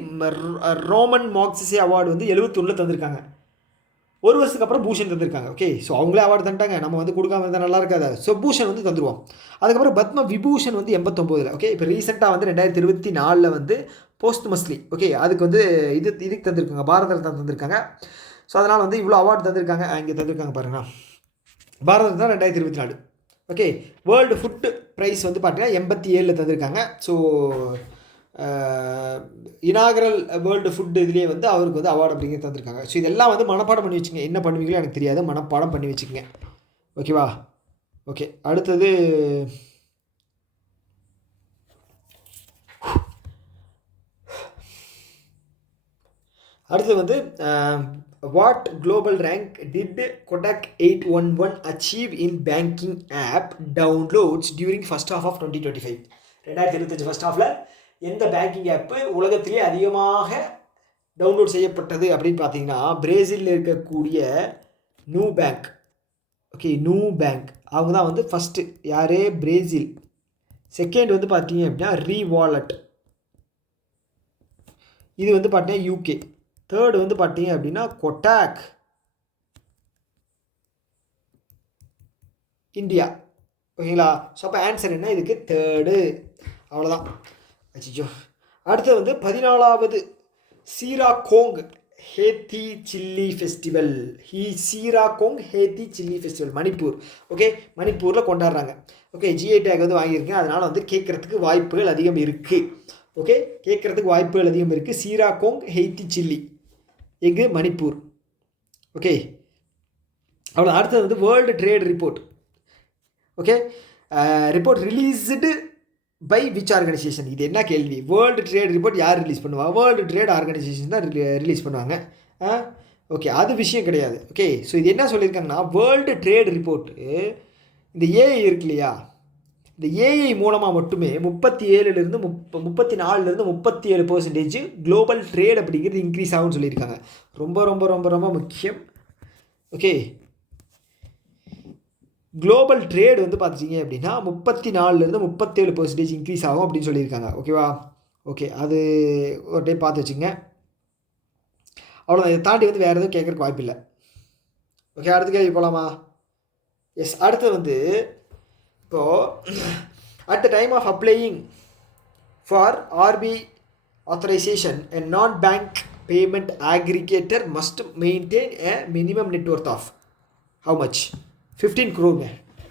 ரோமன் மாக்ஸிசே அவார்டு வந்து 71 தந்திருக்காங்க. ஒரு வருஷத்துக்கு அப்புறம் பூஷன் தந்திருக்காங்க. ஓகே, ஸோ அவங்களே அவார்டு தந்துட்டாங்க, நம்ம வந்து கொடுக்காம இருந்தால் நல்லா இருக்காது. ஸோ பூஷன் வந்து தந்துடுவோம். அதுக்கப்புறம் பத்ம விபூஷன் வந்து 89. ஓகே, இப்போ ரீசெண்டாக வந்து 2024 வந்து போஸ்ட்மஸ்லி. ஓகே, அதுக்கு வந்து இதுக்கு தந்திருக்காங்க, பாரத ரத்னா தந்திருக்காங்க. ஸோ அதனால் வந்து இவ்வளோ அவார்டு தந்திருக்காங்க. இங்கே தந்திருக்காங்க பாருங்கண்ணா, Bharat Ratna 2024. Okay, world food prize வந்து பார்த்தீங்கன்னா 87 தந்திருக்காங்க. ஸோ இனாகரல் வேர்ல்டு ஃபுட் இதுலேயே வந்து அவருக்கு வந்து அவார்டு அப்படிங்கிறது தந்திருக்காங்க. ஸோ இதெல்லாம் வந்து மனப்பாடம் பண்ணி வச்சுக்கோங்க. என்ன பண்ணுவீங்களோ எனக்கு தெரியாது, மனப்பாடம் பண்ணி வச்சுக்கோங்க. ஓகேவா. ஓகே, அடுத்தது வந்து what global rank did Kotak 811 achieve in banking app downloads during first half of 2025. 2025 first ஹாஃபில் எந்த பேங்கிங் ஆப்பு உலகத்திலே அதிகமாக டவுன்லோட் செய்யப்பட்டது அப்படின்னு பார்த்தீங்கன்னா பிரேசிலில் இருக்கக்கூடிய நூ பேங்க். ஓகே, நூ பேங்க் அவங்க தான் வந்து ஃபஸ்ட்டு. யாரே, பிரேசில். செகண்ட் வந்து பார்த்தீங்க அப்படின்னா ரீவாலட், இது வந்து பார்த்தீங்கன்னா UK. தேர்டு வந்து பார்த்தீங்க அப்படின்னா கொட்டாக், இந்தியா. ஓகேங்களா, ஸோ அப்போ ஆன்சர் என்ன இதுக்கு, தேர்டு. அவ்வளோதான். அச்சிச்சோ. அடுத்து வந்து 14வது Sirarakhong Hathei chilli festival. Sirarakhong Hathei chilli festival, Manipur. Okay, மணிப்பூரில் கொண்டாடுறாங்க. ஓகே, ஜிஐ டேக் வந்து வாங்கியிருக்கேன், அதனால் வந்து கேட்குறதுக்கு வாய்ப்புகள் அதிகம் இருக்குது. ஓகே, கேட்குறதுக்கு வாய்ப்புகள் அதிகம் இருக்குது. சீராகோங் ஹெய்த்தி சில்லி, எங்கு? மணிப்பூர். ஓகே, அவ்வளோ. அடுத்தது வந்து world trade report. Okay, report released by which organization? இது என்ன கேள்வி? வேர்ல்டு ட்ரேட் ரிப்போர்ட் யார் ரிலீஸ் பண்ணுவாங்க? வேர்ல்டு ட்ரேட் ஆர்கனைசேஷன் தான் ரிலீஸ் பண்ணுவாங்க. ஓகே, அது விஷயம் கிடையாது. ஓகே, ஸோ இது என்ன சொல்லியிருக்காங்கன்னா, வேர்ல்டு ட்ரேட் ரிப்போர்ட்டு இந்த ஏஐ இருக்கு இல்லையா, இந்த ஏஐ மூலமாக மட்டுமே 37லேருந்து 34லேருந்து 37% குளோபல் ட்ரேட் அப்படிங்கிறது இன்க்ரீஸ் ஆகும்னு சொல்லியிருக்காங்க. ரொம்ப ரொம்ப ரொம்ப ரொம்ப முக்கியம். ஓகே, குளோபல் ட்ரேட் வந்து பார்த்துட்டிங்க அப்படின்னா 34லேருந்து 37% இன்க்ரீஸ் ஆகும் அப்படின்னு சொல்லியிருக்காங்க. ஓகேவா? ஓகே, அது ஒரு டைம் பார்த்து வச்சுங்க. அவ்வளோதான். இதை தாண்டி வந்து வேறு எதுவும் கேட்குறக்கு வாய்ப்பு இல்லை. ஓகே, அடுத்த கேள்வி போகலாமா? எஸ், அடுத்து வந்து இப்போது at the time of applying for RBI authorization, a non-bank payment aggregator must maintain a minimum net worth of how much? 15 crore.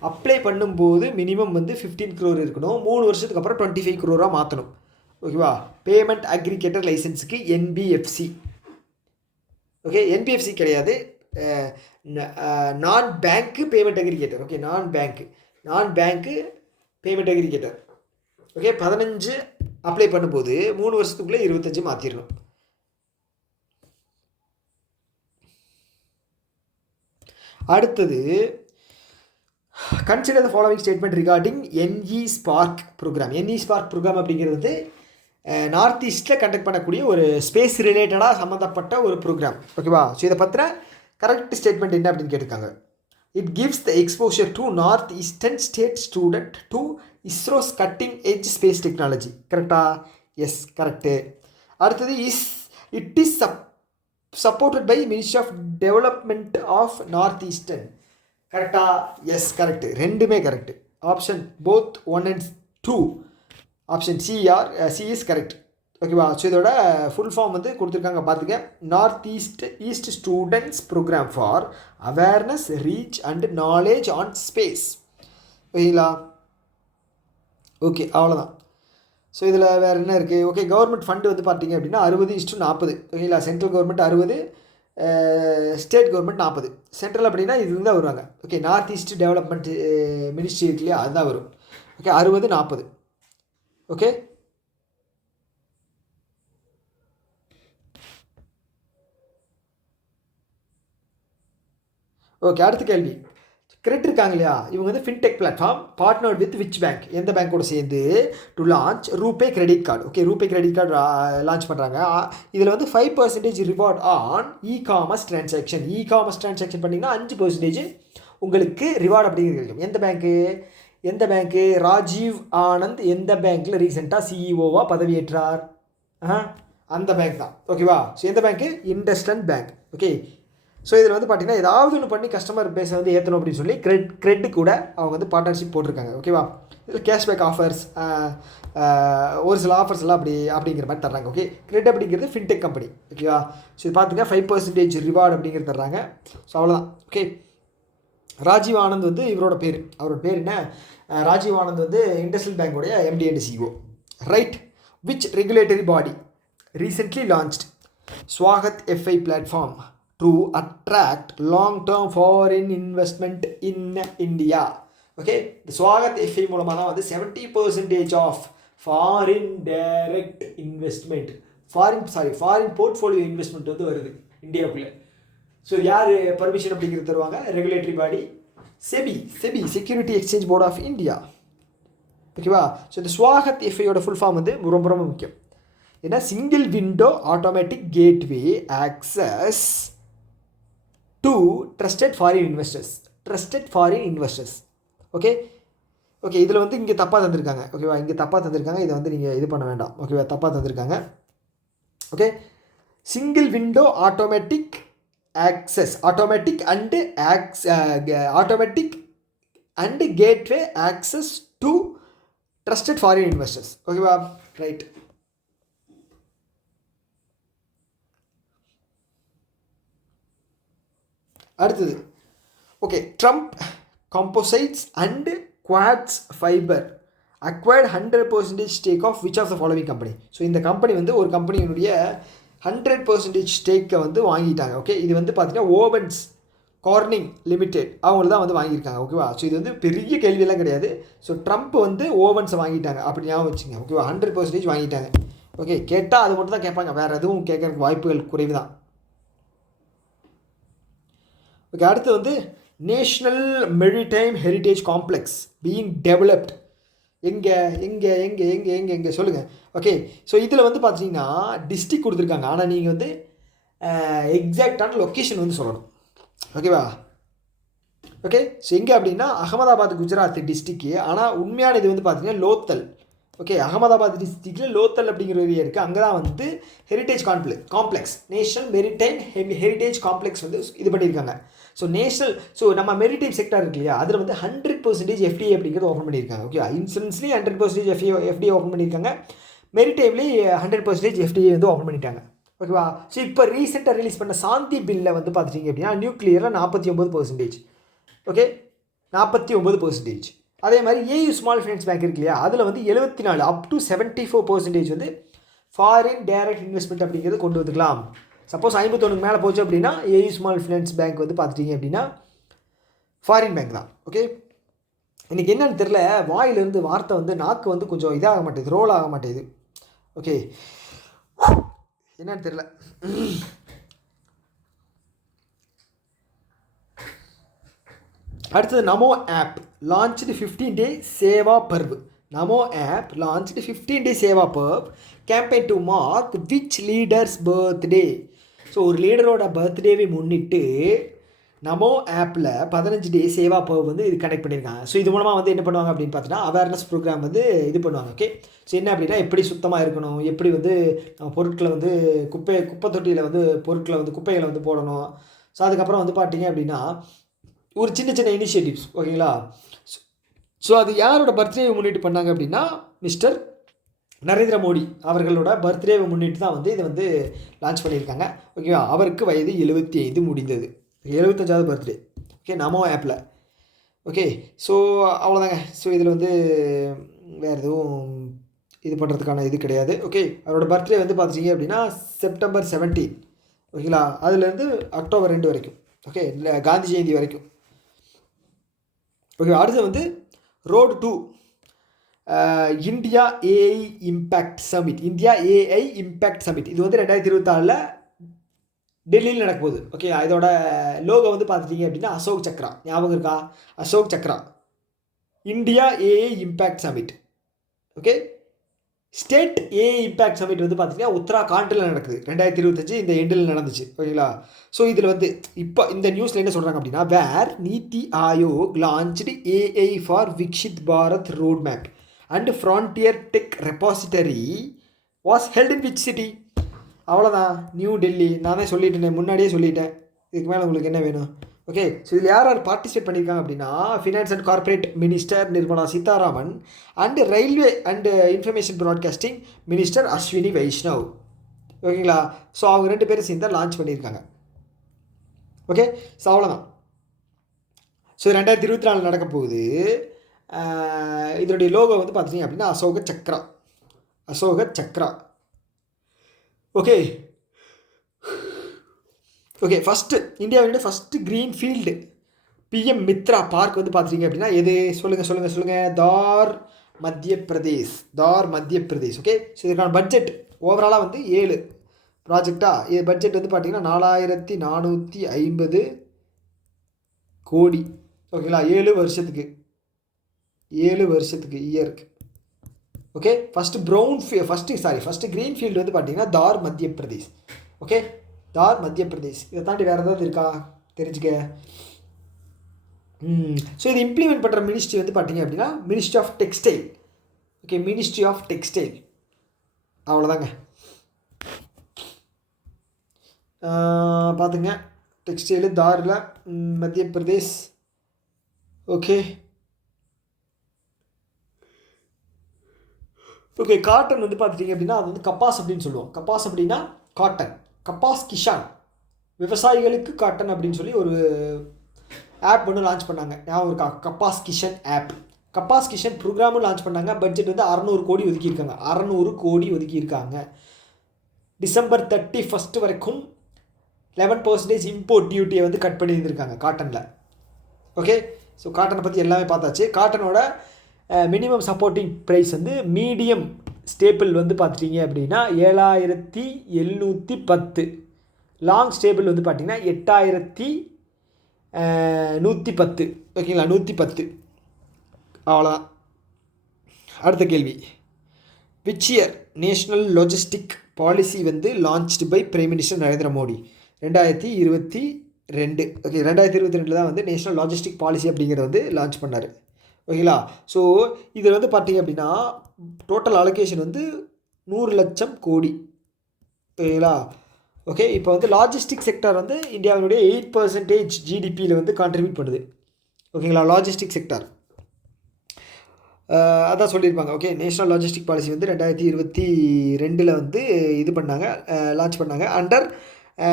Apply பண்ணும்போது மினிமம் வந்து 15 crore இருக்கணும். 3 வருஷத்துக்கு அப்புறம் 25 crore மாற்றணும். ஓகேவா? பேமெண்ட் அக்ரிகேட்டர் லைசன்ஸுக்கு என்பிஎஃப்சி. ஓகே, என்பிஎஃப்சி கிடையாது, non bank payment aggregator. Okay, non bank payment aggregator. Okay, 15 apply பண்ணும்போது 3 வருஷத்துக்குள்ளே 25 மாற்றிடணும். அடுத்தது, consider the following statement regarding NE spark programme. NE spark programme அப்படிங்கிறது வந்து நார்த் ஈஸ்ட்டில் கண்டக்ட் பண்ணக்கூடிய ஒரு ஸ்பேஸ் ரிலேட்டடாக சம்மந்தப்பட்ட ஒரு ப்ரோக்ராம். ஓகேவா? ஸோ இதை பற்றின கரெக்ட் ஸ்டேட்மெண்ட் என்ன அப்படின்னு கேட்டிருக்காங்க. It gives the exposure to north eastern state student to ISRO's cutting edge space technology. கரெக்டா? Yes, correct. அடுத்தது, it is supported by ministry of development of north eastern. கரெக்டா? Yes, correct. ரெண்டுமே correct. Option both 1 and 2. Option C is correct. ஓகேவா? ஸோ இதோட ஃபுல் ஃபார்ம் வந்து கொடுத்துருக்காங்க, பார்த்துக்க. North east students programme for awareness, reach and knowledge on space. ஓகேங்களா? ஓகே, அவ்வளோதான். ஸோ இதில் வேறு என்ன இருக்குது? ஓகே, கவர்மெண்ட் ஃபண்டு வந்து பார்த்தீங்க அப்படின்னா 60:40. ஓகேங்களா? Central government 60, state government 40. Central அப்படின்னா இது தான் வருவாங்க. Okay, north east development ministry இருக்கு இல்லையா, அதுதான் வரும். ஓகே, 60:40. Okay, okay. அடுத்த கேள்வி, கிரெடிட் இருக்காங்க இல்லையா, இவங்க வந்து fintech platform partner with which bank, எந்த பேங்க்கோட சேர்ந்து to launch RuPay credit card. Okay, RuPay credit card launch பண்ணுறாங்க. இதில் வந்து 5% reward on e-commerce transaction. E-commerce transaction பண்ணிங்கன்னா 5% உங்களுக்கு ரிவார்டு அப்படிங்கிறது கிடைக்கும். எந்த பேங்க்கு? ராஜீவ் ஆனந்த் எந்த பேங்க்கில் ரீசெண்டாக சிஇஓவாக பதவியேற்றார்? அந்த பேங்க் தான். ஓகேவா? ஸோ எந்த பேங்க்கு? இண்டஸ்இண்ட் பேங்க். ஓகே, ஸோ இதில் வந்து பார்த்தீங்கன்னா ஏதாவது ஒன்று பண்ணி கஸ்டமர் பேஸை வந்து ஏற்றணும் அப்படின்னு சொல்லி கிரெட் கூட அவங்க வந்து பார்ட்னர்ஷிப் போட்டிருக்காங்க. ஓகேவா? இதில் கேஷ்பேக் ஆஃபர்ஸ், ஒரு சில ஆஃபர்ஸ் எல்லாம் அப்படிங்கிற மாதிரி தர்றாங்க. ஓகே, கிரெட் அப்படிங்கிறது ஃபின்டெக் கம்பெனி. ஓகேவா? ஸோ இது பார்த்தீங்கன்னா 5% ரிவார்டு அப்படிங்கிறது தர்றாங்க. ஸோ அவ்வளோதான். ஓகே, ராஜீவ் ஆனந்த் வந்து அவரோட பேர் என்ன? ராஜீவ் ஆனந்த் வந்து இண்டஸ்இண்ட் பேங்கோடைய MD and CEO. Right. Which regulatory body recently launched Swagat FI platform to attract long-term foreign investment in India. Okay, the Swagat FI மூலமாக தான் வந்து 70% of foreign direct investment, foreign portfolio investment வந்து வருது இந்தியாவுக்குள்ளே. ஸோ யார் பர்மிஷன் அப்படிங்கிறது தருவாங்க? Regulatory body SEBI, security exchange board of India. ஓகேவா? ஸோ இந்த ஸ்வாகத் எஃப்ஐயோட ஃபுல் ஃபார்ம் வந்து ரொம்ப ரொம்ப முக்கியம். ஏன்னா single window automatic gateway access to trusted foreign investors. Okay, இதில் வந்து இங்கே தப்பாக தந்திருக்காங்க. ஓகேவா? இங்கே தப்பாக தந்திருக்காங்க, இதை வந்து நீங்கள் இது பண்ண வேண்டாம். ஓகேவா? தப்பாக தந்திருக்காங்க. Okay, single window automatic and gateway access to trusted foreign investors. ஓகேவா? ரைட். அடுத்தது okay, Trump composites and quads fibre acquired 100% stake of which of the following company. So இந்த கம்பெனி வந்து ஒரு கம்பெனியினுடைய 100% ஸ்டேக்கை வந்து வாங்கிட்டாங்க. ஓகே, இது வந்து பார்த்தீங்கன்னா ஓவன்ஸ் கார்னிங் லிமிடெட் அவங்கள தான் வந்து வாங்கியிருக்காங்க. ஓகேவா, ஸோ இது வந்து பெரிய கேள்வியெல்லாம் கிடையாது. ஸோ ட்ரம்ப் வந்து ஓவன்ஸை வாங்கிட்டாங்க அப்படி ஞாபகம் வச்சுங்க. ஓகேவா, 100% வாங்கிட்டாங்க. ஓகே, கேட்டால் அது மட்டும் தான் கேட்பாங்க, வேறு எதுவும் கேட்கறதுக்கு வாய்ப்புகள் குறைவு தான். ஓகே, அடுத்து வந்து national maritime heritage complex being developed எங்கே எங்கே எங்கே எங்கே எங்கே எங்கே சொல்லுங்கள். ஓகே, ஸோ இதில் வந்து பார்த்தீங்கன்னா டிஸ்ட்ரிக் கொடுத்துருக்காங்க, ஆனால் நீங்கள் வந்து எக்ஸாக்டான லொக்கேஷன் வந்து சொல்லணும். ஓகேவா, ஓகே, ஸோ எங்கே அப்படின்னா அகமதாபாத் குஜராத் டிஸ்ட்ரிக்கு. ஆனால் உண்மையான இது வந்து பார்த்தீங்கன்னா லோத்தல். ஓகே, அகமதாபாத் டிஸ்ட்ரிக்டில் லோத்தல் அப்படிங்கிற ஏரியா இருக்குது. அங்கே தான் வந்து heritage complex national maritime heritage complex வந்து இது பண்ணியிருக்காங்க. ஸோ நேஷனல் நம்ம மெரிடைம் செக்டார் இருக்கு இல்லையா, அதில் வந்து 100% FDI அப்படிங்கிறது ஓப்பன் பண்ணியிருக்காங்க. ஓகே, இன்சூரன்ஸ்லேயும் 100% FDI ஓப்பன் பண்ணியிருக்காங்க, மெரிடைம்லேயும் 100% FDI வந்து ஓப்பன் பண்ணிட்டாங்க. ஓகேவா, ஸோ இப்போ ரீசெண்டாக ரிலீஸ் பண்ண சாந்தி பில்லில் வந்து பார்த்துட்டிங்க அப்படின்னா நியூக்ளியரில் 49%. ஓகே, 49%. அதே மாதிரி ஏயு ஸ்மால் ஃபைனான்ஸ் பேங்க் இருக்கு இல்லையா, அதில் வந்து 74 அப் டு 74% வந்து ஃபாரின் டைரக்ட் இன்வெஸ்ட்மெண்ட் அப்படிங்கிறது கொண்டு வந்துக்கலாம். சப்போஸ் 51 மேலே போச்சு அப்படின்னா ஏயு ஸ்மால் ஃபைனான்ஸ் பேங்க் வந்து பார்த்துட்டிங்க அப்படின்னா ஃபாரின் பேங்க் தான். ஓகே, இன்றைக்கி என்னென்னு தெரில, வாயிலிருந்து வார்த்தை வந்து நாக்கு வந்து கொஞ்சம் இதாக மாட்டேது, ரோல் ஆக மாட்டேது. ஓகே, என்னன்னு தெரில. அடுத்தது நமோ app launched 15-day Seva Parv. Namo app launched 15-day Seva Parv campaign to mark which leader's birthday. So ஒரு லீடரோட பர்த்டேவை முன்னிட்டு நமோ ஆப்பில் 15 டே சேவா பர்வ் வந்து இது கனெக்ட் பண்ணியிருக்காங்க. ஸோ இது மூலமாக வந்து என்ன பண்ணுவாங்க அப்படின்னு பார்த்தீங்கன்னா அவேர்னஸ் ப்ரோக்ராம் வந்து இது பண்ணுவாங்க. ஓகே, ஸோ என்ன அப்படின்னா எப்படி சுத்தமாக இருக்கணும், எப்படி வந்து நம்ம பொருட்களை வந்து குப்பை தொட்டியில் வந்து பொருட்களை வந்து குப்பைகளை வந்து போடணும். ஸோ அதுக்கப்புறம் வந்து பார்த்தீங்க அப்படின்னா ஒரு சின்ன சின்ன இனிஷியேட்டிவ்ஸ். ஓகேங்களா, ஸோ அது யாரோட பர்த்டேவை முன்னிட்டு பண்ணாங்க அப்படின்னா மிஸ்டர் நரேந்திர மோடி அவர்களோட பர்த்டேவை முன்னிட்டு தான் வந்து இதை வந்து லான்ச் பண்ணியிருக்காங்க. ஓகேவா, அவருக்கு வயது 75 முடிந்தது, 75வது பர்த்டே. ஓகே, நமோ ஆப்பில். ஓகே, ஸோ அவ்வளோதாங்க. ஸோ இதில் வந்து வேறு எதுவும் இது பண்ணுறதுக்கான இது கிடையாது. ஓகே, அவரோட பர்த்டே வந்து பார்த்துட்டிங்க அப்படின்னா செப்டம்பர் 17. ஓகேங்களா, அதுலேருந்து அக்டோபர் 2 வரைக்கும். ஓகே, இல்லை காந்தி ஜெயந்தி வரைக்கும். ஓகே, அடுத்து வந்து road to India AI impact summit. India AI impact summit இது வந்து 2024 டெல்லியில் நடக்க போகுது. ஓகே, இதோட லோகோ வந்து பார்த்துட்டிங்க அப்படின்னா அசோக் சக்ரா. ஞாபகம் இருக்கா? Ashok Chakra. India AI impact summit. Okay, state AI impact summit வந்து பார்த்திங்கன்னா உத்தராகாண்டில் நடக்குது. 2025 இந்த எண்டில் நடந்துச்சு. ஓகேங்களா, ஸோ இதில் வந்து இப்போ இந்த நியூஸில் என்ன சொல்கிறாங்க அப்படின்னா where NITI Aayog launched AI for Viksit Bharat road map and frontier tech repository was held in which city. அவ்வளோதான், நியூ டெல்லி. நான் தான் சொல்லிட்டேன், முன்னாடியே சொல்லிட்டேன். இதுக்கு மேலே உங்களுக்கு என்ன வேணும்? ஓகே, ஸோ இதில் யார் பார்ட்டிசிபேட் பண்ணியிருக்காங்க அப்படின்னா finance and corporate minister Nirmala Sitharaman and railway and information broadcasting minister Ashwini Vaishnaw. ஓகேங்களா, ஸோ அவங்க 2 பேரும் சேர்ந்து லான்ச் பண்ணியிருக்காங்க. ஓகே, ஸோ அவ்வளோதான். ஸோ 2024 நடக்க போகுது. இதனுடைய லோகோ வந்து பார்த்திங்க அப்படின்னா Ashoka Chakra. Okay okay, first இந்தியாவினுடைய first greenfield PM Mitra park வந்து பார்த்துட்டிங்க அப்படின்னா எது சொல்லுங்கள் தார் மத்திய பிரதேஷ். ஓகே, ஸோ இதுக்கான பட்ஜெட் ஓவராலாக வந்து 7 ப்ராஜெக்டாக. இது பட்ஜெட் வந்து பார்த்திங்கன்னா 4450 கோடி. ஓகேங்களா, 7 வருஷத்துக்கு இயருக்கு. ஓகே, ஃபஸ்ட்டு க்ரீன்ஃபீல்டு வந்து பார்த்திங்கன்னா தார் மத்திய பிரதேஷ். ஓகே, தார் மத்திய பிரதேஷ். இதை தாண்டி வேறு ஏதாவது இருக்கா தெரிஞ்சுக்க. ஸோ இது இம்ப்ளிமெண்ட் பண்ணுற மினிஸ்ட்ரி வந்து பார்த்திங்க அப்படின்னா ministry of textile. Okay, ministry of textile. அவ்வளோதாங்க. பார்த்துங்க, டெக்ஸ்டைலு தாரில் மத்திய பிரதேஷ். ஓகே காட்டன் வந்து பார்த்துட்டிங்க அப்படின்னா அது வந்து கப்பாஸ் அப்படின்னு சொல்லுவோம். கப்பாஸ் அப்படின்னா காட்டன். கப்பாஸ் கிஷான். விவசாயிகளுக்கு காட்டன் அப்படின்னு சொல்லி ஒரு ஆப் ஒன்று லான்ச் பண்ணாங்க. ஞாபகம் இருக்கா? கப்பாஸ் கிஷன் ஆப். கப்பாஸ் கிஷன் ப்ரோக்ராமும் லான்ச் பண்ணாங்க. பட்ஜெட் வந்து 600 கோடி ஒதுக்கியிருக்காங்க. 600 கோடி ஒதுக்கியிருக்காங்க. டிசம்பர் 31 வரைக்கும் 11% இம்போர்ட் டியூட்டியை வந்து கட் பண்ணியிருந்திருக்காங்க காட்டனில். ஓகே, ஸோ காட்டனை பற்றி எல்லாமே பார்த்தாச்சு. காட்டனோட மினிமம் சப்போர்ட்டிங் ப்ரைஸ் வந்து மீடியம் ஸ்டேபிள் வந்து பார்த்துட்டிங்க அப்படின்னா 7710. லாங் ஸ்டேபிள் வந்து பார்த்திங்கன்னா 8110. ஓகேங்களா, 110. அவ்வளோதான். அடுத்த கேள்வி, which year national logistic policy வந்து launched by prime minister Narendra Modi? 2022. Okay, 2022 தான் வந்து நேஷ்னல் லாஜிஸ்டிக் பாலிசி அப்படிங்கிறத வந்து லான்ச் பண்ணார். ஓகேங்களா, ஸோ இதில் வந்து பார்த்திங்க அப்படின்னா டோட்டல் அலோகேஷன் வந்து 100 லட்சம் கோடி. ஓகேங்களா, ஓகே. இப்போ வந்து லாஜிஸ்டிக் செக்டார் வந்து இந்தியாவினுடைய 8% ஜிடிபியில் வந்து கான்ட்ரிபியூட் பண்ணுது. ஓகேங்களா, லாஜிஸ்டிக் செக்டார் அதான் சொல்லியிருப்பாங்க. ஓகே, நேஷ்னல் லாஜிஸ்டிக் பாலிசி வந்து 2022 வந்து இது பண்ணாங்க, லான்ச் பண்ணாங்க under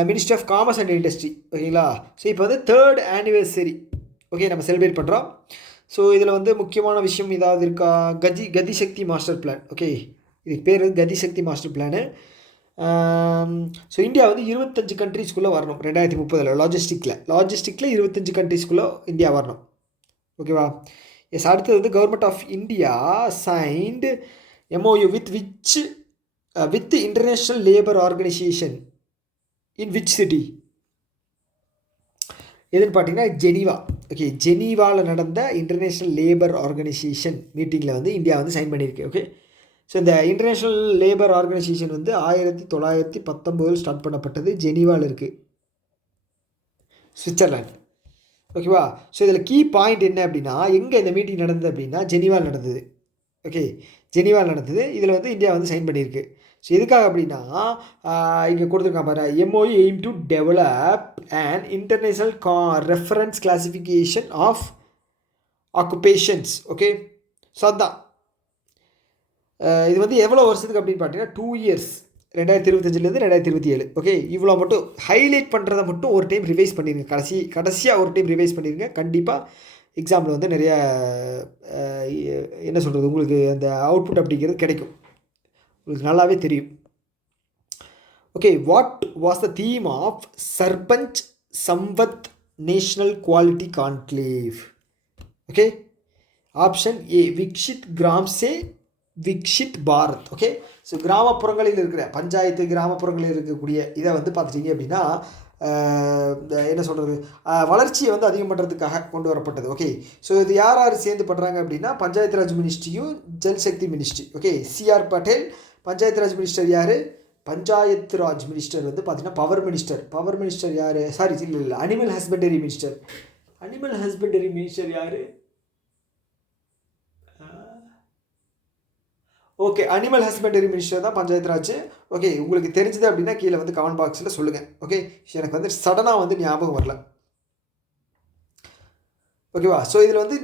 ministry of commerce and industry. ஓகேங்களா, ஸோ இப்போ வந்து 3rd ஆனிவர்சரி ஓகே நம்ம செலிப்ரேட் பண்ணுறோம். ஸோ இதில் வந்து முக்கியமான விஷயம் ஏதாவது இருக்கா? Gati Shakti master plan. ஓகே, இதுக்கு பேர் Gati Shakti master plan. So India வந்து 25 கண்ட்ரீஸ்குள்ளே வரணும் 2030. லாஜிஸ்டிக்கில் 25 கண்ட்ரீஸ்குள்ளே இந்தியா வரணும். ஓகேவா, எஸ். அடுத்தது வந்து government of India signed MOU with international labour organization in which city? எதுன்னு பார்த்தீங்கன்னா ஜெனீவா. ஓகே, ஜெனீவாவில் நடந்த இன்டர்நேஷ்னல் லேபர் ஆர்கனைசேஷன் மீட்டிங்கில் வந்து இந்தியா வந்து சைன் பண்ணியிருக்கு. ஓகே, ஸோ இந்த இன்டர்நேஷ்னல் லேபர் ஆர்கனைசேஷன் வந்து 1919 ஸ்டார்ட் பண்ணப்பட்டது. ஜெனீவாவில் இருக்குது, சுவிட்சர்லாண்ட். ஓகேவா, ஸோ இதில் கீ பாயிண்ட் என்ன அப்படின்னா, எங்கே இந்த மீட்டிங் நடந்தது அப்படின்னா ஜெனீவாவில் நடந்தது. ஓகே, ஜெனீவாவில் நடந்தது. இதில் வந்து இந்தியா வந்து சைன் பண்ணியிருக்கு. ஸோ எதுக்காக அப்படின்னா இங்கே கொடுத்துருக்கான் பாரு, MOU aim to develop an international reference classification of occupations. Okay, so அதுதான் இது வந்து எவ்வளோ வருஷத்துக்கு அப்படின்னு பார்த்தீங்கன்னா 2 years, 2025லேருந்து 2027. ஓகே, இவ்வளோ மட்டும் ஹைலைட் பண்ணுறதை மட்டும் ஒரு டைம் ரிவைஸ் பண்ணிடுங்க. கடைசியாக ஒரு டைம் ரிவைஸ் பண்ணிடுங்க. கண்டிப்பாக எக்ஸாமில் வந்து நிறைய என்ன சொல்கிறது, உங்களுக்கு அந்த அவுட்புட் அப்படிங்கிறது கிடைக்கும், உங்களுக்கு நல்லாவே தெரியும். Okay, what was the theme of Sarpanch Samvad national quality conclave? Okay, option A Viksit கிராம்சே விக்ஷித் பாரத். ஓகே, ஸோ கிராமப்புறங்களில் இருக்கிற பஞ்சாயத்து, கிராமப்புறங்களில் இருக்கக்கூடிய இதை வந்து பார்த்துட்டிங்க அப்படின்னா என்ன சொல்கிறது, வளர்ச்சியை வந்து அதிகம் பண்ணுறதுக்காக கொண்டு வரப்பட்டது. ஓகே, ஸோ இது யார் சேர்ந்து பண்ணுறாங்க அப்படின்னா பஞ்சாயத்து ராஜ் மினிஸ்ட்ரியும் Jal Shakti ministry. Okay, CR Patel Panchayat Raj minister யார்? பஞ்சாயத்து ராஜ் மினிஸ்டர் வந்து பார்த்தீங்கன்னா பவர் மினிஸ்டர் யார்? சாரி, இல்லை, அனிமல் ஹஸ்பண்டரி மினிஸ்டர் யார்? ஓகே, அனிமல் ஹஸ்பண்டரி மினிஸ்டர் தான் பஞ்சாயத்து ராஜ். ஓகே, உங்களுக்கு தெரிஞ்சது அப்படின்னா கீழே வந்து கமெண்ட் பாக்ஸில் சொல்லுங்கள். ஓகே, எனக்கு வந்து சடனாக வந்து ஞாபகம் வரல. ஓகேவா, ஸோ இதில் வந்து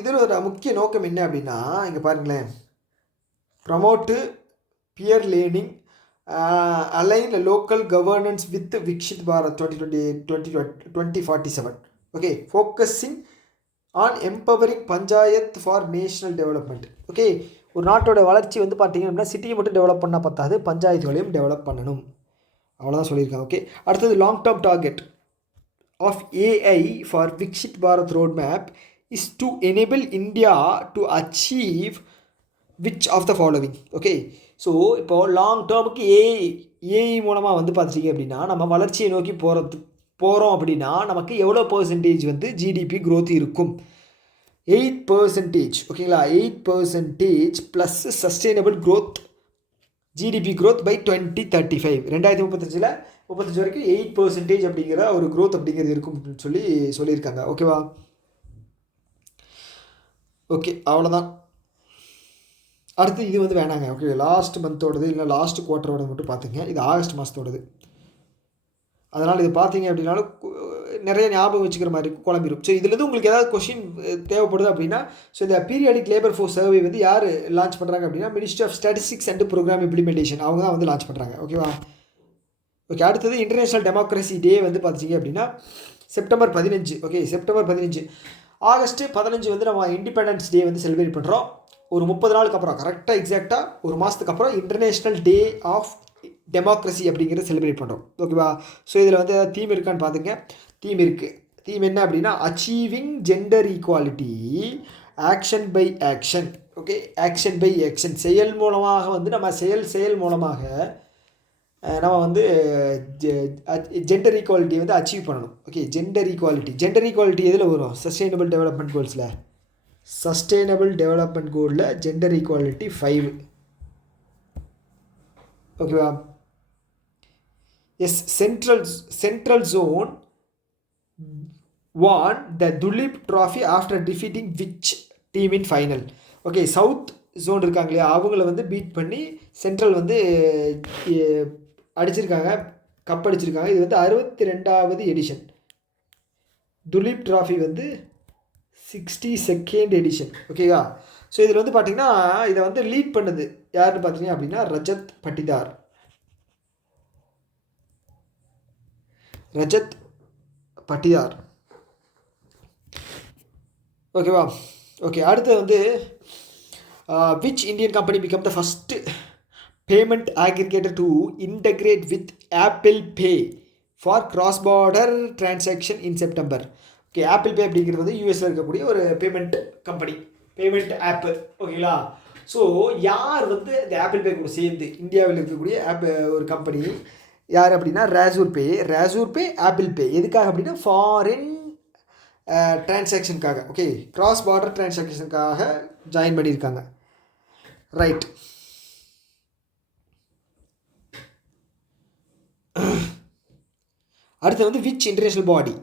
இதில் ஒரு முக்கிய நோக்கம் என்ன அப்படின்னா இங்கே பாருங்களேன், promote peer learning, align local governance with Viksit Bharat 2047. Okay, focusing on empowering panchayat for national development. Okay, ஒரு நாட்டோட வளர்ச்சி வந்து பார்த்திங்க அப்படின்னா சிட்டியை மட்டும் டெவலப் பண்ணால் பத்தாது, பஞ்சாயத்துகளையும் டெவலப் பண்ணணும். அவ்வளோதான் சொல்லியிருக்காங்க. ஓகே, அடுத்தது long term target of AI for Viksit Bharat road map is to enable India to achieve which of the following? Okay, so இப்போது லாங் டேர்முக்கு ஏஐ மூலமாக வந்து பார்த்துட்டிங்க அப்படின்னா நம்ம வளர்ச்சியை நோக்கி போகிறோம் அப்படின்னா நமக்கு எவ்வளோ % வந்து GDP growth இருக்கும்? 8%. ஓகேங்களா, 8% plus sustainable growth, GDP growth by 2035. 2035 வரைக்கும் 8% அப்படிங்கிற ஒரு growth அப்படிங்கிறது இருக்கும் அப்படின்னு சொல்லியிருக்காங்க. ஓகேவா, ஓகே, அவ்வளோதான். அடுத்து இது வந்து வேணாங்க. ஓகே, லாஸ்ட் மந்தோடது இல்லை லாஸ்ட் குவார்ட்டரோட மட்டும் பார்த்துங்க. இது ஆகஸ்ட் மாதத்தோடது, அதனால் இது பார்த்தீங்க அப்படின்னாலும் நிறைய ஞாபகம் வச்சுக்கிற மாதிரி குழம்பிடும். ஸோ இதுலேருந்து உங்களுக்கு ஏதாவது கொஷின் தேவைப்படுது அப்படின்னா, ஸோ இந்த பீரியாடிக் லேபர் ஃபோர்ஸ் சர்வே வந்து யார் லான்ச் பண்ணுறாங்க அப்படின்னா ministry of statistics and programme implementation, அவங்க தான் வந்து லான்ச் பண்ணுறாங்க. ஓகேவா, ஓகே, அடுத்தது இன்டர்நேஷ்னல் டெமோக்ரஸி டே வந்து பார்த்திங்க அப்படின்னா செப்டம்பர் 15. Okay, September 15. ஆகஸ்ட்டு 15 வந்து நம்ம இண்டிபெண்டன்ஸ் டே வந்து செலிப்ரேட் பண்ணுறோம். ஒரு 30 நாளுக்கு அப்புறம், கரெக்டாக எக்ஸாக்டாக ஒரு மாதத்துக்கு அப்புறம் இன்டர்நேஷ்னல் டே ஆஃப் டெமோக்ரஸி அப்படிங்கிறத செலிப்ரேட் பண்ணுறோம். ஓகேவா? ஸோ இதில் வந்து தீம் இருக்கான்னு பார்த்துங்க. தீம் இருக்குது. தீம் என்ன அப்படின்னா achieving gender equality action by action. Okay, action by action, செயல் மூலமாக வந்து நம்ம செயல் மூலமாக நம்ம வந்து ஜெண்டர் ஈக்குவாலிட்டி வந்து அச்சீவ் பண்ணணும். ஓகே, ஜெண்டர் ஈக்குவாலிட்டி எதில் வரும்? சஸ்டைனபிள் டெவலப்மெண்ட் கோல்ஸில். சஸ்டைனபிள் டெவலப்மெண்ட் கோலில் ஜெண்டர் ஈக்குவாலிட்டி 5. ஓகேவா? Yes, central zone won the Dulip Trophy after defeating which team in final? Okay, south zone இருக்காங்க இல்லையா, அவங்கள வந்து பீட் பண்ணி சென்ட்ரல் வந்து அடிச்சிருக்காங்க, கப் அடிச்சிருக்காங்க. இது வந்து 62வது எடிஷன். துலீப் ட்ராஃபி வந்து 62nd எடிஷன். ஓகேவா? ஸோ இதில் வந்து பார்த்திங்கன்னா இதை வந்து லீட் பண்ணது யாருன்னு பார்த்தீங்க அப்படின்னா ரஜத் பட்டிதார். ஓகேவா? ஓகே, அடுத்து வந்து which Indian company become the first payment aggregator to integrate with Apple pay for cross border transaction in September. Okay, Apple Pay அப்படிங்கிறது வந்து யூஎஸில் இருக்கக்கூடிய ஒரு பேமெண்ட் கம்பெனி, பேமெண்ட் ஆப்பு. ஓகேங்களா? ஸோ யார் வந்து இந்த ஆப்பிள் பே கூட சேர்ந்து இந்தியாவில் இருக்கக்கூடிய ஒரு கம்பெனி யார் அப்படின்னா ராசூர் பே ஆப்பிள் பே. எதுக்காக அப்படின்னா ஃபாரின் டிரான்சாக்ஷனுக்காக. ஓகே, கிராஸ் பார்டர் டிரான்சாக்ஷனுக்காக ஜாயின் பண்ணியிருக்காங்க. ரைட். அடுத்து வந்து which international body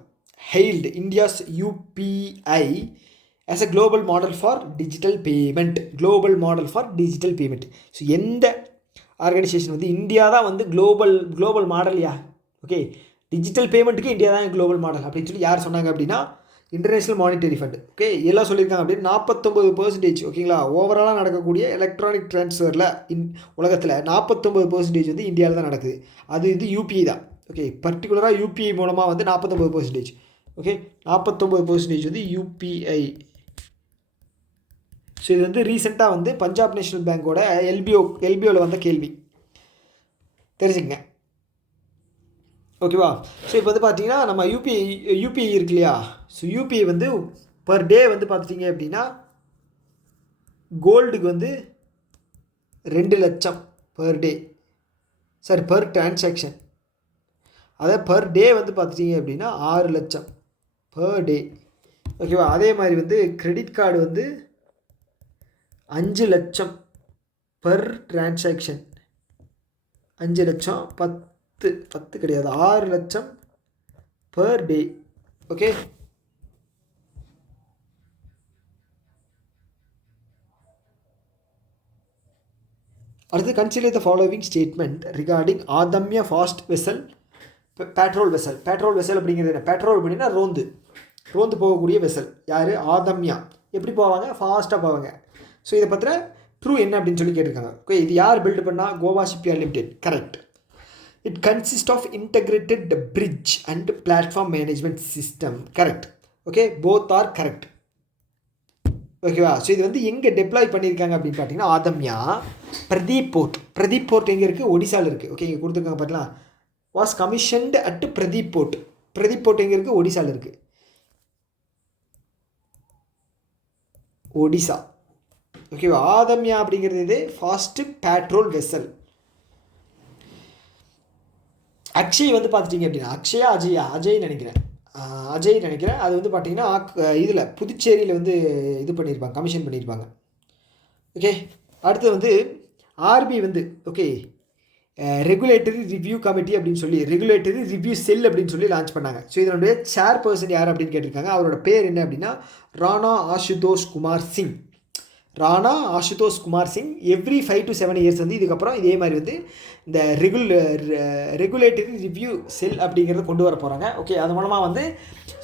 hailed India's UPI as a global model for digital payment. So எந்த ஆர்கனைசேஷன் வந்து இந்தியா தான் வந்து குளோபல் மாடல்யா? ஓகே, டிஜிட்டல் பேமெண்ட்டுக்கு இந்தியா தான் குளோபல் மாடல் அப்படின்னு சொல்லி யார் சொன்னாங்க அப்படின்னா இன்டர்நேஷ்னல் மானிட்டரி ஃபண்ட். ஓகே, எல்லாம் சொல்லியிருக்காங்க அப்படின்னு 49%. ஓகேங்களா? ஓவராலாக நடக்கக்கூடிய எலக்ட்ரானிக் ட்ரான்ஸ்ஃபரில் உலகத்தில் 49% வந்து இந்தியாவில் தான் நடக்குது. அது வந்து யூபிஐ தான். ஓகே, பர்டிகுலராக யூபிஐ மூலமாக வந்து 49%. ஓகே, 49% வந்து யூபிஐ. ஸோ இது வந்து ரீசெண்டாக வந்து பஞ்சாப் நேஷ்னல் பேங்கோட எல்பிஓவில் வந்த கேள்வி, தெரிஞ்சுக்கங்க. ஓகேவா? ஸோ இப்போ வந்து பார்த்தீங்கன்னா நம்ம யூபிஐ இருக்கு இல்லையா? ஸோ யூபிஐ வந்து பர் டே வந்து பார்த்துட்டிங்க அப்படின்னா கோல்டுக்கு வந்து 2 லட்சம் பர் டே, சாரி பர் டிரான்சாக்ஷன். அதாவது பர் டே வந்து பார்த்துட்டிங்க அப்படின்னா 6 லட்சம் பர் டே. ஓகேவா? அதே மாதிரி வந்து கிரெடிட் கார்டு வந்து 5 லட்சம் பர் டிரான்சாக்ஷன். 5 லட்சம் 10 கிடையாது, 6 லட்சம் பர் டே. ஓகே, அடுத்து consider the following statement regarding Adamya fast vessel patrol vessel அப்படிங்கிறது என்ன? பேட்ரோல் அப்படின்னா ரோந்து போகக்கூடிய வெசல். யார்? ஆதம்யா. எப்படி போவாங்க? ஃபாஸ்ட்டாக போவாங்க. ஸோ இதை பற்றின ட்ரூ என்ன அப்படின்னு சொல்லி கேட்டிருக்காங்க. ஓகே, இது யார் பில்டு பண்ணால்? Goa shipyard limited. Correct. It consist of integrated bridge and platform management system. Correct. Okay, both are correct. ஓகேவா? ஸோ இது வந்து எங்கே டெப்ளாய் பண்ணியிருக்காங்க அப்படின்னு பார்த்தீங்கன்னா ஆதம்யா பிரதீப் போர்ட் எங்கே இருக்குது? ஒடிசாவில் இருக்குது. ஓகே, இங்கே கொடுத்துருக்காங்க பார்த்தீங்களா? Was commissioned at Paradip port எங்கே இருக்குது? ஒடிசாவில் இருக்குது. ஒடிசா. ஓகேவா? ஆதம்யா அப்படிங்கிறது இது ஃபாஸ்ட்டு பேட்ரோல் வெசல். அக்ஷய் வந்து பார்த்துட்டிங்க அப்படின்னா அஜய் நினைக்கிறேன். அது வந்து பார்த்தீங்கன்னா இதில் புதுச்சேரியில் வந்து இது பண்ணியிருப்பாங்க, கமிஷன் பண்ணியிருப்பாங்க. ஓகே, அடுத்து வந்து ஆர்பி வந்து ஓகே ரெகுலேட்டரி ரிவ்யூ கமிட்டி அப்படின்னு சொல்லி ரெகுலேட்டரி ரிவ்யூ செல் அப்படின்னு சொல்லி லான்ச் பண்ணாங்க. ஸோ இதனுடைய சேர்பர்சன் யார் அப்படின்னு கேட்டிருக்காங்க. அவரோட பேர் என்ன அப்படின்னா Rana Ashutosh Kumar Singh. Every 5 to 7 years வந்து இதுக்கப்புறம் இதே மாதிரி வந்து இந்த ரெகுலேட்டரி ரிவ்யூ செல் அப்படிங்கிறத கொண்டு வர போகிறாங்க. ஓகே, அது மூலமாக வந்து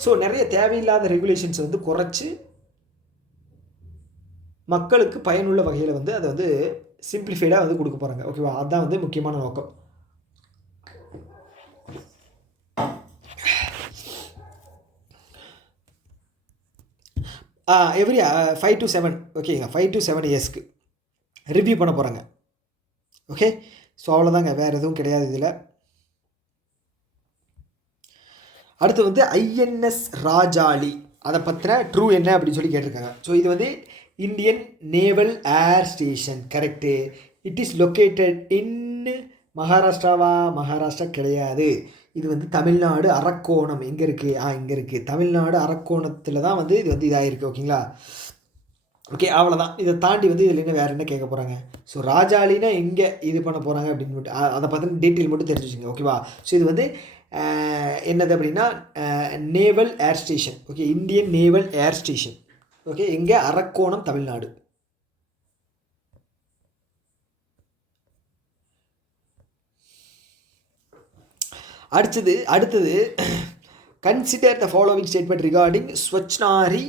ஸோ நிறைய தேவையில்லாத ரெகுலேஷன்ஸ் வந்து குறைச்சி மக்களுக்கு பயனுள்ள வகையில் வந்து அதை வந்து சிம்பிளிஃபைடாக வந்து கொடுக்க போகிறாங்க. ஓகேவா? அதுதான் வந்து முக்கியமான நோக்கம். எவ்ரி 5 to 7 ஓகேங்க 5 to 7 இயர்ஸ்க்கு ரிவ்யூ பண்ண போகிறாங்க. ஓகே, ஸோ அவ்வளோதாங்க, வேறு எதுவும் கிடையாது இதில். அடுத்து வந்து ஐஎன்எஸ் ராஜாளி, அதை பற்றின ட்ரூ என்ன அப்படின்னு சொல்லி கேட்டிருக்காங்க. ஸோ இது வந்து Indian naval air station, correct. It is located in மகாராஷ்டிராவா? மகாராஷ்டிரா கிடையாது. இது வந்து தமிழ்நாடு அரக்கோணம். எங்கே இருக்குது? இங்கே இருக்குது. தமிழ்நாடு அரக்கோணத்தில் தான் வந்து இது வந்து இதாகிருக்கு. ஓகேங்களா? ஓகே, அவ்வளோதான். இதை தாண்டி வந்து இதில் என்ன வேறு என்ன கேட்க போகிறாங்க? ஸோ ராஜாலினா எங்கே இது பண்ண போகிறாங்க அப்படின்னு மட்டும் அதை பற்றின டீட்டெயில் மட்டும் தெரிஞ்சு வச்சுங்க. ஓகேவா? ஸோ இது வந்து என்னது அப்படின்னா naval air station. Okay, Indian naval air station. Okay, எங்கே? அரக்கோணம், தமிழ்நாடு. அடுத்தது consider the following statement regarding Swasth Nari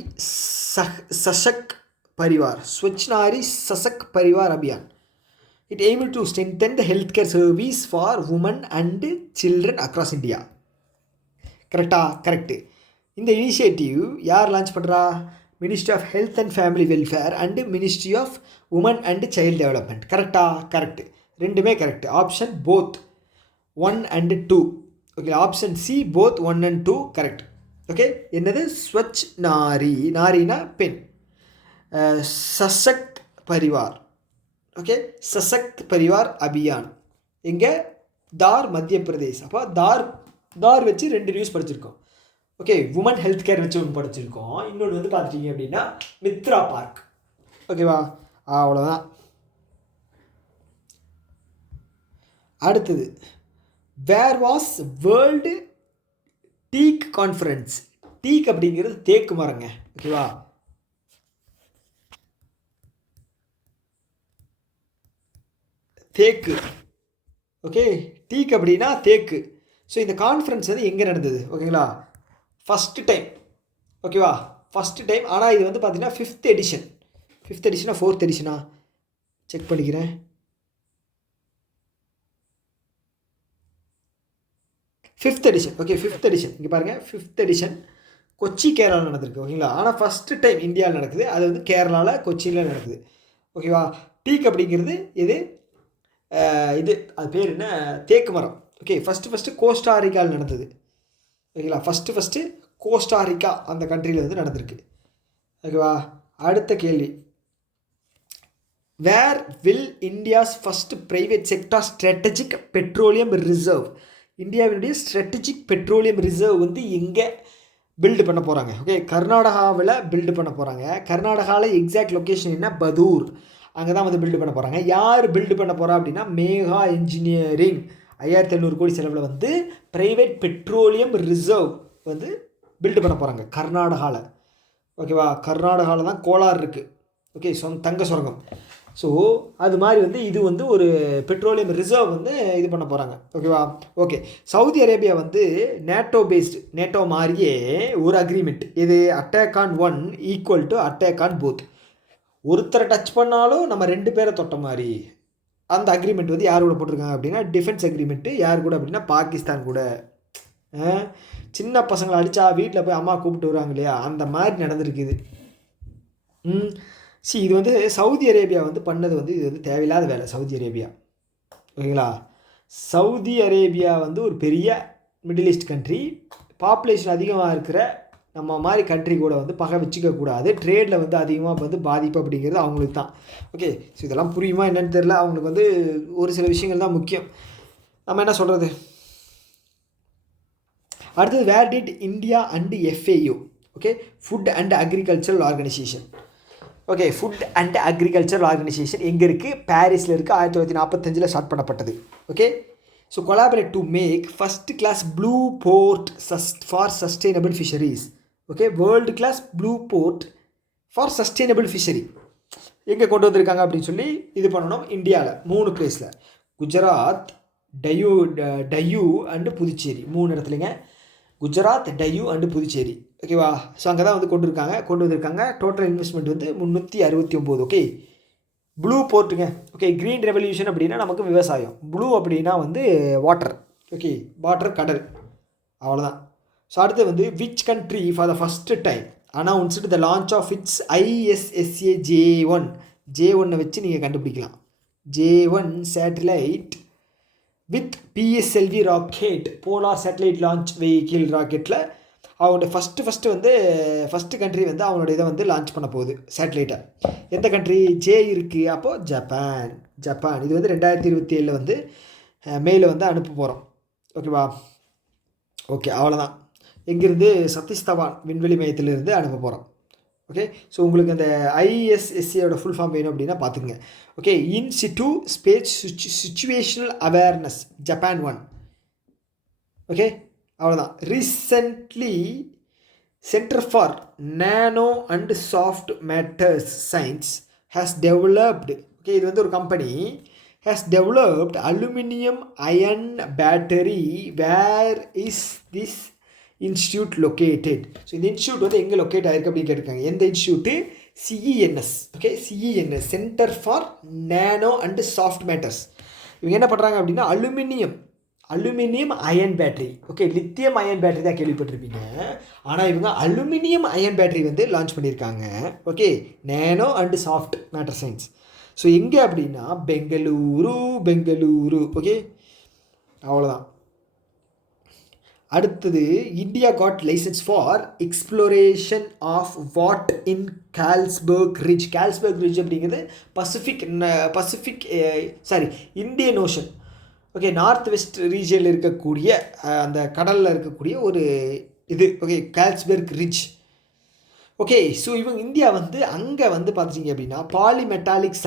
Sashakt Parivar. Swasth Nari Sashakt Parivar Abhiyan. It aimed to strengthen the healthcare service for women and children across India. கரெக்டா? கரெக்டு. இந்த இனிஷியேட்டிவ் யார் லான்ச் பண்ணுறா? Ministry of health and family welfare and ministry of woman and child development. கரெக்டா? கரெக்டு. ரெண்டுமே correct. Option both 1 and 2. Okay, option C both 1 and 2 correct. Okay, என்னது? ஸ்வச் நாரி, நாரினா பெண். சசக்த் பரிவார். ஓகே, சசக்த் பரிவார் அபியான் எங்கே? தார், மத்திய பிரதேஷ். அப்போ தார் வச்சு 2 நியூஸ் படிச்சிருக்கோம். ஓகே, உமன் ஹெல்த் கேர் வச்சு ஒன்று படிச்சிருக்கோம். இன்னொன்று வந்து பார்த்துட்டிங்க அப்படின்னா மித்ரா பார்க். ஓகேவா? அவ்வளோதான். அடுத்தது வேர் வாஸ் வேர்ல்டு டீக் கான்ஃபரன்ஸ். டீக் அப்படிங்கிறது தேக்கு மரங்க. ஓகேவா? தேக்கு. ஓகே, டீக் அப்படின்னா தேக்கு. ஸோ இந்த கான்ஃபரன்ஸ் வந்து எங்கே நடந்தது? ஓகேங்களா? First time. ஓகேவா? First time. ஆனால் இது வந்து பார்த்தீங்கன்னா 5th edition. 5th எடிஷனா 4th எடிஷனா check பண்ணிக்கிறேன். 5th edition. Okay, 5th edition. இங்கே பாருங்கள், 5th எடிஷன் கொச்சி, கேரளாவில் நடந்திருக்கு. ஓகேங்களா? ஆனால் ஃபஸ்ட்டு டைம் இந்தியாவில் நடக்குது. அது வந்து கேரளாவில் கொச்சியில் நடக்குது. ஓகேவா? டீக் அப்படிங்கிறது இது அது பேர் என்ன? தேக்கு மரம். ஓகே, ஃபஸ்ட்டு கோஸ்டாரிக்காவில் நடந்தது. ஓகேங்களா? ஃபஸ்ட்டு கோஸ்டாரிக்கா அந்த கண்ட்ரியில் வந்து நடந்திருக்கு. ஓகேவா? அடுத்த கேள்வி, where will India's first private sector strategic petroleum reserve. இந்தியாவினுடைய ஸ்ட்ராட்டஜிக் பெட்ரோலியம் ரிசர்வ் வந்து எங்கே பில்டு பண்ண போகிறாங்க? ஓகே, கர்நாடகாவில் பில்டு பண்ண போகிறாங்க. கர்நாடகாவில் எக்ஸாக்ட் லொக்கேஷன் என்ன? பதூர். அங்கே தான் வந்து பில்டு பண்ண போகிறாங்க. யார் பில்டு பண்ண போகிறா அப்படின்னா மேகா இன்ஜினியரிங். 5700 கோடி செலவில் வந்து ப்ரைவேட் பெட்ரோலியம் ரிசர்வ் வந்து பில்டு பண்ண போகிறாங்க கர்நாடகாவில். ஓகேவா? கர்நாடகாவில் தான் கோலார் இருக்குது. ஓகே, தங்க சுரங்கம். ஸோ அது மாதிரி வந்து இது வந்து ஒரு பெட்ரோலியம் ரிசர்வ் வந்து இது பண்ண போகிறாங்க. ஓகேவா? ஓகே, சவுதி அரேபியா வந்து நேட்டோ மாதிரியே ஒரு அக்ரிமெண்ட். இது attack on 1 equal to attack on both. ஒருத்தரை டச் பண்ணாலும் நம்ம 2 பேரை தொட்ட மாதிரி அந்த அக்ரிமெண்ட் வந்து யார் கூட போட்டிருக்காங்க அப்படின்னா டிஃபென்ஸ் அக்ரிமெண்ட்டு. யார் கூட அப்படின்னா பாகிஸ்தான் கூட. சின்ன பசங்களை அடித்தா வீட்டில் போய் அம்மா கூப்பிட்டு வருவாங்க இல்லையா, அந்த மாதிரி நடந்திருக்குது. இது வந்து சவுதி அரேபியா வந்து பண்ணது வந்து இது வந்து தேவையில்லாத வேலை. Saudi Arabia. ஓகேங்களா? சவுதி அரேபியா வந்து ஒரு பெரிய மிடில் ஈஸ்ட் கண்ட்ரி. பாப்புலேஷன் அதிகமாக இருக்கிற நம்ம மாதிரி கண்ட்ரி கூட வந்து பகை வச்சுக்கக்கூடாது. ட்ரேடில் வந்து அதிகமாக வந்து பாதிப்பு அப்படிங்கிறது அவங்களுக்கு தான். ஓகே, ஸோ இதெல்லாம் புரியுமா என்னன்னு தெரில. அவங்களுக்கு வந்து ஒரு சில விஷயங்கள் தான் முக்கியம். நம்ம என்ன சொல்கிறது? அடுத்தது, where did India and FAO, okay, food and agricultural organization. Okay, food and agricultural organization எங்கே இருக்குது? பாரிஸில் இருக்குது. 1945 ஸ்டார்ட் பண்ணப்பட்டது. Okay, so collaborate to make first class blue port for sustainable fisheries. Okay, world class blue port for sustainable fishery எங்கே கொண்டு வந்திருக்காங்க அப்படின்னு சொல்லி இது பண்ணணும். இந்தியாவில் 3 பிளேஸில், குஜராத், டையூ அண்டு புதுச்சேரி. 3 இடத்துலைங்க. குஜராத், டையூ அண்டு புதுச்சேரி. ஓகேவா? ஸோ அங்கே தான் வந்து கொண்டு வந்திருக்காங்க. டோட்டல் இன்வெஸ்ட்மெண்ட் வந்து 369. ஓகே, ப்ளூ போர்ட்டுங்க. ஓகே, க்ரீன் ரெவல்யூஷன் அப்படின்னா நமக்கு விவசாயம். ப்ளூ அப்படின்னா வந்து வாட்டர். ஓகே, வாட்டர், கடல். அவ்வளோதான். ஸோ அடுத்து வந்து which country for the first time announced the launch of its ISSA J1 J1 வச்சு நீங்கள் கண்டுபிடிக்கலாம். J1 satellite with PSLV rocket, polar satellite launch vehicle ராக்கெட்டில் அவங்களுடைய ஃபஸ்ட்டு கண்ட்ரி வந்து அவங்களோட இதை வந்து லான்ச் பண்ண போகுது சேட்டலைட்டை. எந்த கண்ட்ரி? ஜே இருக்குது. அப்போது ஜப்பான். இது வந்து 2027 வந்து மேல வந்து அனுப்ப போகிறோம். ஓகேவா? ஓகே, அவ்வளோதான். எங்கேருந்து? சதீஷ் தவான் விண்வெளி மையத்திலிருந்து அனுப்ப போகிறோம். ஓகே, ஸோ உங்களுக்கு அந்த ISSAவோட ஃபுல் ஃபார்ம் வேணும் அப்படின்னா பார்த்துக்குங்க. Okay, institute space situational awareness Japan 1. Okay, அவ்வளோதான். Recently centre for nano and soft matters science has developed, okay, இது வந்து ஒரு company has developed aluminum ion battery. Where is this institute located? So இந்த இன்ஸ்டியூட் வந்து எங்கே லொக்கேட் ஆகிருக்கு அப்படின்னு கேட்டிருக்காங்க. எந்த institute? CENS. Okay, CENS centre for nano and soft matters. இவங்க என்ன பண்ணுறாங்க அப்படின்னா aluminium ion battery. Okay, lithium ion battery தான் கேள்விப்பட்டிருப்பீங்க. ஆனால் இவங்க அலுமினியம் அயன் பேட்டரி வந்து லான்ச் பண்ணியிருக்காங்க. Okay, nano and soft matter science. So எங்கே அப்படின்னா பெங்களூரு. ஓகே, அவ்வளோதான். அடுத்தது, India got licence for exploration of what in Carlsberg ridge. Carlsberg ridge அப்படிங்கிறது Indian ocean. Okay, north west ரீஜனில் இருக்கக்கூடிய அந்த கடலில் இருக்கக்கூடிய ஒரு இது. Okay, Carlsberg ridge. Okay, so இவங்க இந்தியா வந்து அங்கே வந்து பார்த்துட்டிங்க அப்படின்னா பாலிமெட்டாலிக்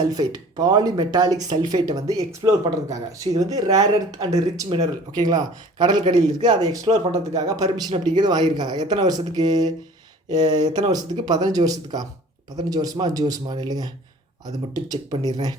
சல்ஃபேட்டை வந்து எக்ஸ்ப்ளோர் பண்ணுறதுக்காக. ஸோ இது வந்து rare earth and rich mineral. ஓகேங்களா, கடல் கடியில் இருக்குது. அதை எக்ஸ்ப்ளோர் பண்ணுறதுக்காக பர்மிஷன் அப்படிங்கிறது வாங்கியிருக்காங்க. எத்தனை வருஷத்துக்கு? 15 வருஷத்துக்கா? 15 வருஷமா 5 வருஷமா இல்லைங்க, அது மட்டும் செக் பண்ணிடுறேன்.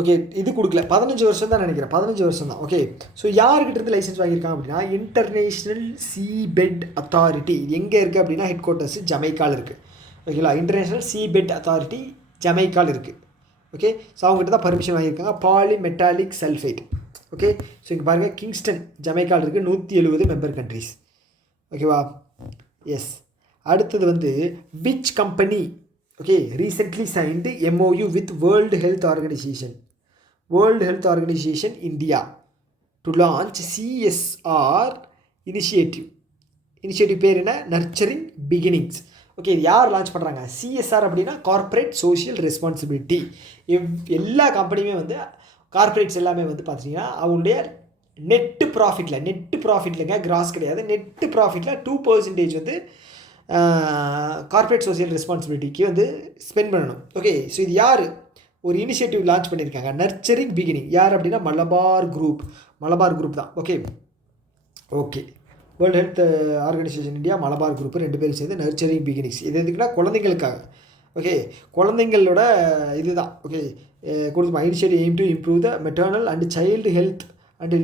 ஓகே, இது கொடுக்கல. 15 வருஷம் தான் நினைக்கிறேன். 15 வருஷம் தான். ஓகே, ஸோ யாருக்கிட்ட லைசன்ஸ் வாங்கியிருக்காங்க அப்படின்னா இன்டர்நேஷ்னல் சீபெட் அத்தாரிட்டி. இது எங்கே இருக்குது அப்படின்னா ஹெட் குவார்ட்டர்ஸ் ஜமைக்கால் இருக்குது. ஓகேங்களா, இன்டர்நேஷ்னல் சீபெட் அத்தாரிட்டி ஜமைக்கால் இருக்குது. ஓகே, ஸோ அவங்ககிட்ட தான் பர்மிஷன் வாங்கியிருக்காங்க. Polymetallic sulphate. ஓகே, ஸோ இங்கே பாருங்கள், கிங்ஸ்டன் ஜமைக்கால் இருக்குது. 170 மெம்பர் கண்ட்ரிஸ். ஓகேவா? எஸ். அடுத்தது வந்து which company? Okay, recently signed MOU with world health organisation India to launch CSR initiative பேர் என்ன? Nurturing beginnings. ஓகே, இது யார் லான்ச் பண்ணுறாங்க? CSR அப்படின்னா கார்ப்பரேட் சோஷியல் ரெஸ்பான்சிபிலிட்டி. எல்லா கம்பெனியுமே வந்து கார்ப்பரேட்ஸ் எல்லாமே வந்து பார்த்தீங்கன்னா அவங்களுடைய நெட்டு ப்ராஃபிட்லங்க, கிராஸ் கிடையாது, நெட்டு ப்ராஃபிட்டில் 2% வந்து கார்ப்பரேட் சோஷியல் ரெஸ்பான்சிபிலிட்டிக்கு வந்து ஸ்பெண்ட் பண்ணணும். ஓகே, ஸோ இது யார் ஒரு இனிஷியேட்டிவ் லான்ச் பண்ணியிருக்காங்க? Nurturing beginning. யார் அப்படின்னா மலபார் குரூப் தான். Okay, world health organisation India, Malabar group 2 பேரும் சேர்ந்து நர்ச்சரிங் பிகினிங்ஸ். இது எதுக்குன்னா குழந்தைங்களுக்காக. ஓகே, குழந்தைங்களோட இதுதான். ஓகே, கொடுத்துமா initiative aim to improve the maternal and child health and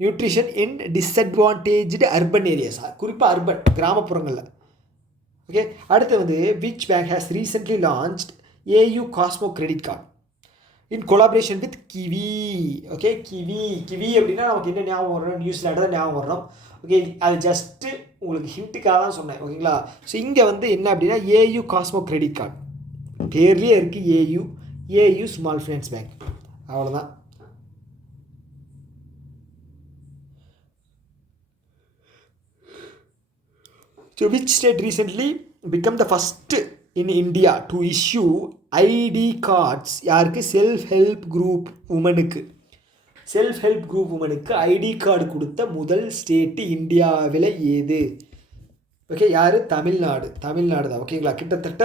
nutrition in disadvantaged urban areas, குறிப்பாக அர்பன் கிராமப்புறங்களில். ஓகே, அடுத்து வந்து which bank has recently launched AU Cosmo credit card in collaboration with Kiwi. Okay, Kiwi அப்படின்னா நமக்கு என்ன ஞாபகம் வரணும்? நியூசிலாண்டு தான் ஞாபகம் வரணும். ஓகே, அது ஜஸ்ட்டு உங்களுக்கு ஹிண்ட்டுக்காக தான் சொன்னேன். ஓகேங்களா, ஸோ இங்கே வந்து என்ன அப்படின்னா AU காஸ்மோ கிரெடிட் கார்டு பேர்லேயே இருக்குது. AU small finance bank. அவ்வளோதான். So which state recently become the first in India to issue ID cards? யாருக்கு? செல்ஃப் ஹெல்ப் குரூப் உமனுக்கு ஐடி கார்டு கொடுத்த முதல் ஸ்டேட்டு இந்தியாவில் ஏது? ஓகே, யார்? தமிழ்நாடு தான். ஓகேங்களா, கிட்டத்தட்ட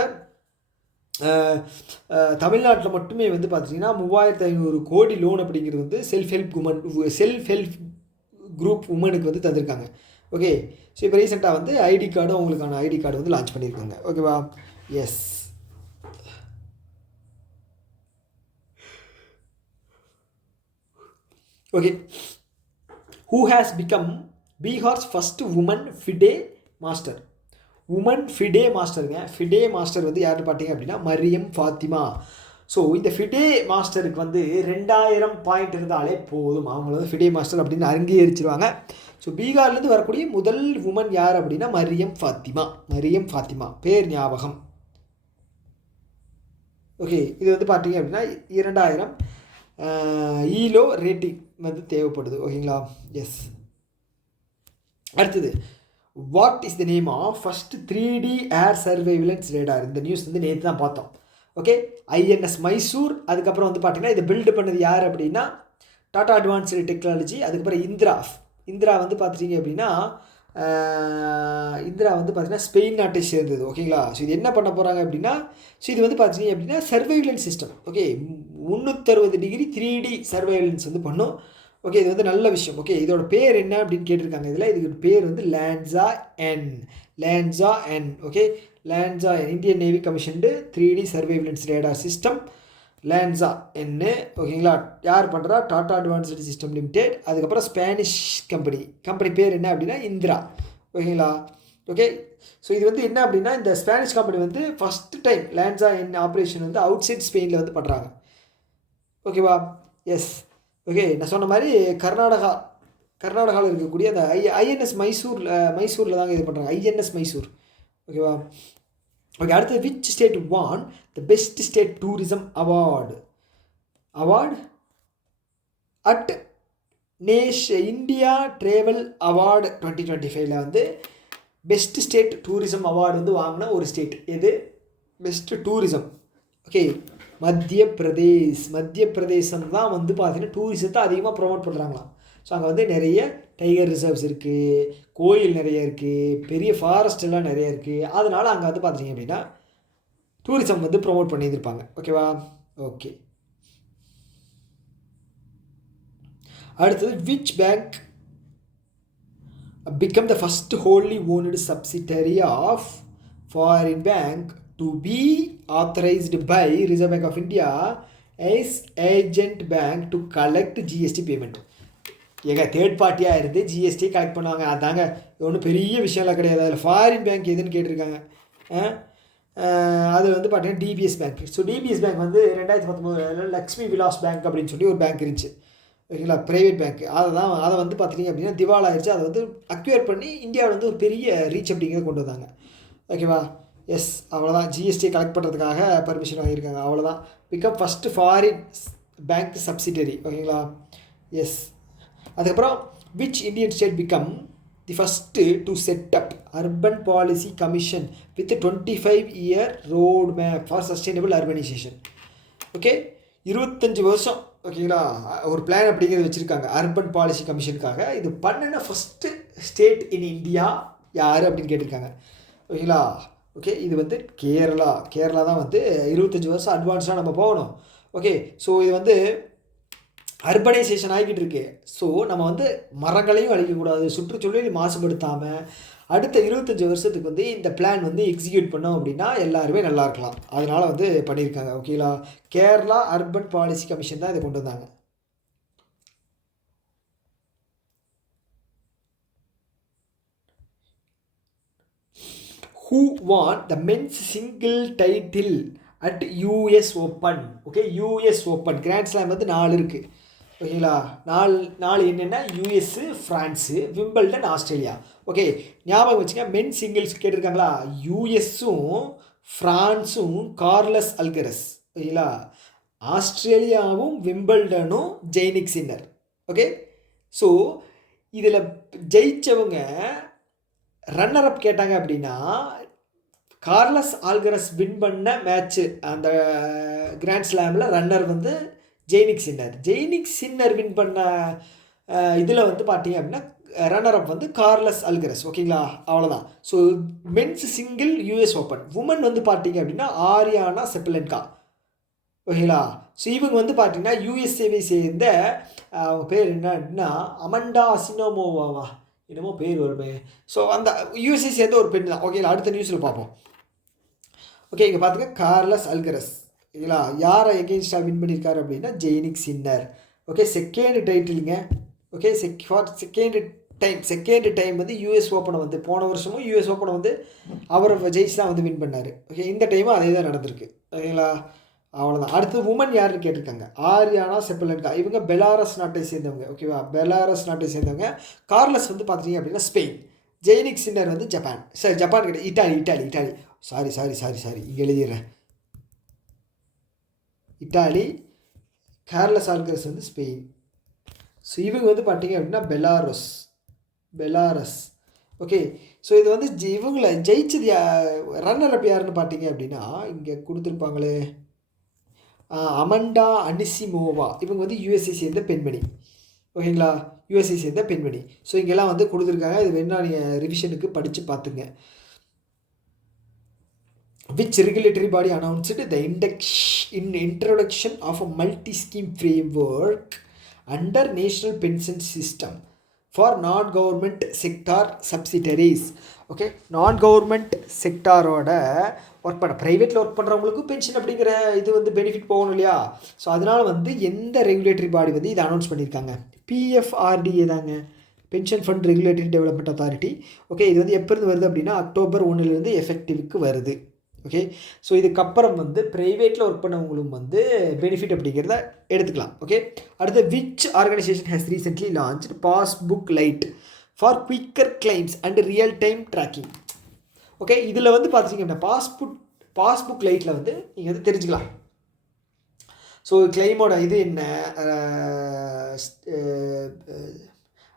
தமிழ்நாட்டில் மட்டுமே வந்து பார்த்தீங்கன்னா 3500 கோடி லோன் அப்படிங்கிறது வந்து செல்ஃப் ஹெல்ப் குரூப் உமனுக்கு வந்து தந்திருக்காங்க. ஓகே, ஸோ இப்போ ரீசெண்டாக வந்து ஐடி கார்டு, உங்களுக்கான ஐடி கார்டு வந்து லான்ச் பண்ணியிருக்காங்க. ஓகேவா? Yes. Okay, who has become Bihar's first woman FIDE master? Woman FIDE மாஸ்டருங்க. ஃபிடே மாஸ்டர் வந்து யாருன்னு பார்த்தீங்க அப்படின்னா மரியம் ஃபாத்திமா. ஸோ இந்த ஃபிடே மாஸ்டருக்கு வந்து 2000 பாயிண்ட் இருந்தாலே போதும், அவங்கள வந்து ஃபிடே மாஸ்டர் அப்படின்னு அங்கீகரிச்சிருவாங்க. ஸோ பீகார்லேருந்து வரக்கூடிய முதல் உமன் யார் அப்படின்னா மரியம் ஃபாத்திமா. மரியம் ஃபாத்திமா பேர் ஞாபகம். ஓகே, இது வந்து பார்த்தீங்க அப்படின்னா 2000 ஈலோ ரேட்டிங் வந்து தேவைப்படுது. ஓகேங்களா? எஸ். அடுத்தது, what is the name of first 3D air surveillance radar? இந்த நியூஸ் வந்து நேற்று தான் பார்த்தோம். Okay, INS Mysore. அதுக்கப்புறம் வந்து பார்த்தீங்கன்னா இதை பில்டு பண்ணது யார் அப்படின்னா டாடா அட்வான்ஸ்டு டெக்னாலஜி. அதுக்கப்புறம் இந்திரா வந்து பார்த்துட்டிங்க அப்படின்னா இந்திரா வந்து பார்த்திங்கன்னா ஸ்பெயின் நாட்டை சேர்ந்தது. ஓகேங்களா? ஸோ இது என்ன பண்ண போகிறாங்க அப்படின்னா, ஸோ இது வந்து பார்த்தீங்க அப்படின்னா surveillance system. Okay, 360 degree 3D surveillance வந்து பண்ணும். ஓகே, இது வந்து நல்ல விஷயம். ஓகே, இதோட பேர் என்ன அப்படின்னு கேட்டிருக்காங்க. இதில் இதுக்கு பேர் வந்து லான்சா என். ஓகே, Lanza N, Indian navy commissioned 3D surveillance radar system Lanza என்ன. ஓகேங்களா? யார் பண்ணுறா? Tata advanced system limited. அதுக்கப்புறம் ஸ்பானிஷ் கம்பெனி பேர் என்ன அப்படின்னா இந்திரா. ஓகேங்களா? ஓகே, ஸோ இது வந்து என்ன அப்படின்னா இந்த ஸ்பானிஷ் கம்பெனி வந்து ஃபஸ்ட்டு டைம் லான்சா என் ஆப்ரேஷன் வந்து அவுட் சைட் ஸ்பெயினில் வந்து பண்ணுறாங்க. ஓகேவா? எஸ். ஓகே, நான் சொன்ன மாதிரி கர்நாடகாவில் இருக்கக்கூடிய அந்த ஐஎன்எஸ் மைசூரில் தாங்க இது பண்ணுறாங்க. ஐஎன்எஸ் மைசூர். ஓகேவா? ஓகே, அடுத்து which state won the best state tourism award at India travel award 2025 வந்து பெஸ்ட் ஸ்டேட் டூரிசம் அவார்டு வந்து வாங்கின ஒரு ஸ்டேட் எது? Best tourism. ஓகே, மத்திய பிரதேசம் தான் வந்து பார்த்தீங்கன்னா டூரிசத்தை அதிகமாக ப்ரொமோட் பண்ணுறாங்களாம். ஸோ அங்கே வந்து நிறைய டைகர் ரிசர்வ்ஸ் இருக்குது, கோயில் நிறைய இருக்குது, பெரிய ஃபாரஸ்ட் எல்லாம் நிறைய இருக்குது. அதனால் அங்கே வந்து பார்த்தீங்க அப்படின்னா டூரிசம் வந்து ப்ரொமோட் பண்ணியிருப்பாங்க. ஓகேவா? ஓகே, அடுத்தது which bank become the first wholly owned subsidiary of foreign bank to be authorized by Reserve Bank of India as agent bank to collect GST payment. Third பார்ட்டியாக இருந்து ஜிஎஸ்டி கலெக்ட் பண்ணுவாங்க. அதாங்க ஒன்றும் பெரிய விஷயம்லாம் கிடையாது. அதில் ஃபாரின் பேங்க் எதுன்னு கேட்டிருக்காங்க. அது வந்து பார்த்தீங்கன்னா DBS bank. So DBS bank வந்து 2019 லக்ஷ்மி விலாஸ் பேங்க் அப்படின்னு சொல்லி ஒரு பேங்க் இருந்துச்சு. ஓகேங்களா? Private bank. அதை வந்து பார்த்திங்க அப்படின்னா திவால் ஆயிடுச்சு. அதை வந்து அக்யூர் பண்ணி இந்தியாவில் வந்து ஒரு பெரிய ரீச் அப்படிங்கிறத கொண்டு வந்தாங்க. ஓகேவா? எஸ், அவ்வளோதான். ஜிஎஸ்டி கலெக்ட் பண்ணுறதுக்காக பர்மிஷன் வாங்கியிருக்காங்க. அவ்வளோதான். Become first foreign bank subsidiary. ஓகேங்களா? எஸ். அதுக்கப்புறம் which Indian state become the first to set up urban policy commission with 25-year road map for sustainable urbanisation. Okay, 25 வருஷம். ஓகேங்களா? ஒரு பிளான் அப்படிங்கிறது வச்சுருக்காங்க அர்பன் பாலிசி கமிஷனுக்காக. இது பண்ணின ஃபஸ்ட்டு ஸ்டேட் இன் இந்தியா யார் அப்படின்னு கேட்டிருக்காங்க. ஓகேங்களா? ஓகே, இது வந்து கேரளா தான் வந்து 25 வருஷம் அட்வான்ஸாக நம்ம போகணும். ஓகே, ஸோ இது வந்து அர்பனைசேஷன் ஆகிக்கிட்டு இருக்கு. ஸோ நம்ம வந்து மரங்களையும் அழிக்கக்கூடாது, சுற்றுச்சூழலையும் மாசுபடுத்தாமல் அடுத்த 25 வருஷத்துக்கு வந்து இந்த பிளான் வந்து எக்ஸிக்யூட் பண்ணோம் அப்படின்னா எல்லாருமே நல்லா இருக்கலாம். அதனால் வந்து பண்ணியிருக்காங்க. ஓகேங்களா? கேரளா அர்பன் பாலிசி கமிஷன் தான் இதை கொண்டு வந்தாங்க. Who won the men's single title at US Open? Okay, US Open grand slam வந்து 4 இருக்குது. ஓகேங்களா? நாலு என்னென்னா US, France, Wimbledon, Australia. Okay, ஞாபகம் வச்சுங்க. மென் சிங்கிள்ஸ் கேட்டிருக்காங்களா? யூஎஸ்ஸும் ஃப்ரான்ஸும் கார்லஸ் அல்கரஸ். ஓகேங்களா? ஆஸ்திரேலியாவும் விம்பிள்டனும் ஜெய்னிக் சின்னர். ஓகே, ஸோ இதில் ஜெயித்தவங்க ரன்னர் அப் கேட்டாங்க அப்படின்னா கார்லஸ் ஆல்கரஸ் வின் பண்ண மேட்ச்சு அந்த கிராண்ட் ஸ்லாமில் ரன்னர் வந்து ஜெய்னிக் சின்னர் வின் பண்ண இதில் வந்து பார்த்தீங்க அப்படின்னா ரன்னர் அப் வந்து கார்லஸ் அல்கரஸ். ஓகேங்களா? அவ்வளோதான். So men's single US open. Women வந்து பார்த்தீங்க அப்படின்னா ஆரியானா செப்பலென்கா. ஓகேங்களா? ஸோ இவங்க வந்து பார்த்தீங்கன்னா யூஎஸ்ஏவை சேர்ந்த அவங்க பேர் என்ன அப்படின்னா அமண்டா அசினோமோவாவா என்னமோ பேர் வருமே. ஸோ அந்த யூஎஸ்ஏ சேர்ந்த ஒரு பெண் தான். ஓகேங்களா? அடுத்த நியூஸில் பார்ப்போம். ஓகே, இங்கே பார்த்துங்க கார்லஸ் அல்கரஸ். ஓகேங்களா? யாரை எகெயின்ஸ்டாக வின் பண்ணியிருக்காரு அப்படின்னா ஜெய்னிக் சின்னர். ஓகே, செகண்ட் டைட்டிலுங்க. ஓகே, செகண்ட் செகண்ட் டைம் வந்து யூஎஸ் ஓப்பனை வந்து போன வருஷமும் யூஎஸ் ஓப்பனை வந்து அவர் ஜெயிச்சு தான் வந்து வின் பண்ணார். ஓகே, இந்த டைமும் அதே தான் நடந்திருக்கு. ஓகேங்களா, அவ்வளோதான். அடுத்து உமன் யாருன்னு கேட்டிருக்காங்க. ஆரியானா செப்பலன்கா. இவங்க பெலாரஸ் நாட்டை சேர்ந்தவங்க. ஓகேவா, பெலாரஸ் நாட்டை சேர்ந்தவங்க. கார்லஸ் வந்து பார்த்தீங்க அப்படின்னா ஸ்பெயின். ஜெய்னிக் சின்னர் வந்து ஜப்பான். சரி, ஜப்பான் கிடையாது, இட்டாலி. சாரி இங்கே எழுதிடுறேன். இட்டாலி. கார்லஸ் ஆல்கரஸ் வந்து ஸ்பெயின். ஸோ இவங்க வந்து பார்த்தீங்க அப்படின்னா பெலாரஸ். ஓகே, ஸோ இது வந்து இவங்களை ஜெயிச்சது ரன்னர் அப் யாருன்னு பார்த்தீங்க அப்படின்னா இங்கே கொடுத்துருப்பாங்களே, அமண்டா அனிசிமோவா. இவங்க வந்து யூஎஸ்ஏ சேர்ந்த பெண்மணி. ஓகேங்களா, யூஎஸ்ஏ சேர்ந்த பெண்மணி. ஸோ இங்கெல்லாம் வந்து கொடுத்துருக்காங்க. இது வேணால் நீங்கள் ரிவிஷனுக்கு படித்து பார்த்துங்க. Which regulatory body announced the introduction of a multi-scheme framework under National Pension System for non-government sector subsidiaries? Okay, non-government செக்டாரோட ஒர்க் பண்ண ப்ரைவேட்டில் ஒர்க் பண்ணுறவங்களுக்கும் பென்ஷன் அப்படிங்கிற இது வந்து பெனிஃபிட் போகணும் இல்லையா? ஸோ அதனால் வந்து எந்த ரெகுலேட்டரி பாடி வந்து இதை அனௌன்ஸ் பண்ணியிருக்காங்க? PFRDA தாங்க, pension fund regulatory development authority. Okay, இது வந்து எப்போ இருந்து வருது அப்படின்னா October 1 எஃபெக்டிவ்க்கு வருது. ஓகே, ஸோ இதுக்கப்புறம் வந்து ப்ரைவேட்டில் ஒர்க் பண்ணவங்களும் வந்து பெனிஃபிட் அப்படிங்கிறத எடுத்துக்கலாம். ஓகே, அடுத்து which organisation has recently launched passbook light for quicker claims and real time tracking. Okay, இதில் வந்து பார்த்தீங்கன்னா பாஸ்புக் லைட்டில் வந்து நீங்கள் வந்து தெரிஞ்சுக்கலாம். ஸோ கிளைமோட இது என்ன,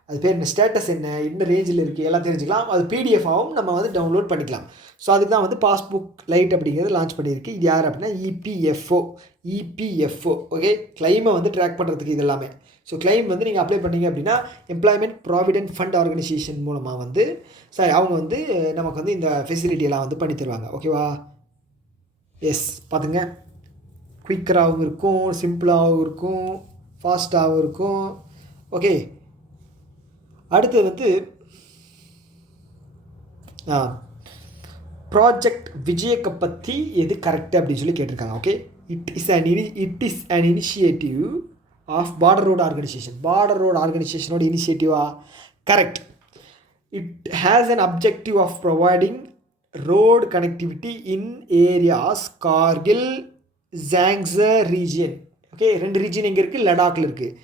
அது பேர் என்ன, ஸ்டேட்டஸ் என்ன ரேஞ்சில் இருக்குது எல்லாம் தெரிஞ்சுக்கலாம். அது பிடிஎஃபாகவும் நம்ம வந்து டவுன்லோட் பண்ணிக்கலாம். ஸோ அதுக்கு தான் வந்து பாஸ்புக் லைட் அப்படிங்கிறது லான்ச் பண்ணியிருக்கு. இது யார் அப்படின்னா இபிஎஃப்ஓ. ஓகே, கிளைமை வந்து ட்ராக் பண்ணுறதுக்கு இது எல்லாமே. ஸோ கிளைம் வந்து நீங்கள் அப்ளை பண்ணிங்க அப்படின்னா எம்ப்ளாய்மெண்ட் ப்ராவிடென்ட் ஃபண்ட் ஆர்கனைசேஷன் மூலமாக வந்து அவங்க வந்து நமக்கு வந்து இந்த ஃபெசிலிட்டியெல்லாம் வந்து பண்ணி தருவாங்க. ஓகேவா, எஸ் பார்த்துங்க, குயிக்கராகவும் இருக்கும், சிம்பிளாகவும் இருக்கும், ஃபாஸ்ட்டாகவும் இருக்கும். ஓகே, அடுத்தது வந்து ப்ராஜெக்ட் விஜயக்கை பற்றி எது கரெக்டு அப்படின்னு சொல்லி கேட்டிருக்காங்க. Okay, it is an initiative of border road ஆர்கனைசேஷனோட இனிஷியேட்டிவா? Correct. It has an objective of providing road connectivity in areas Kargil, Zanskar region. Okay, 2 region எங்கே இருக்குது? லடாக்கில் இருக்குது.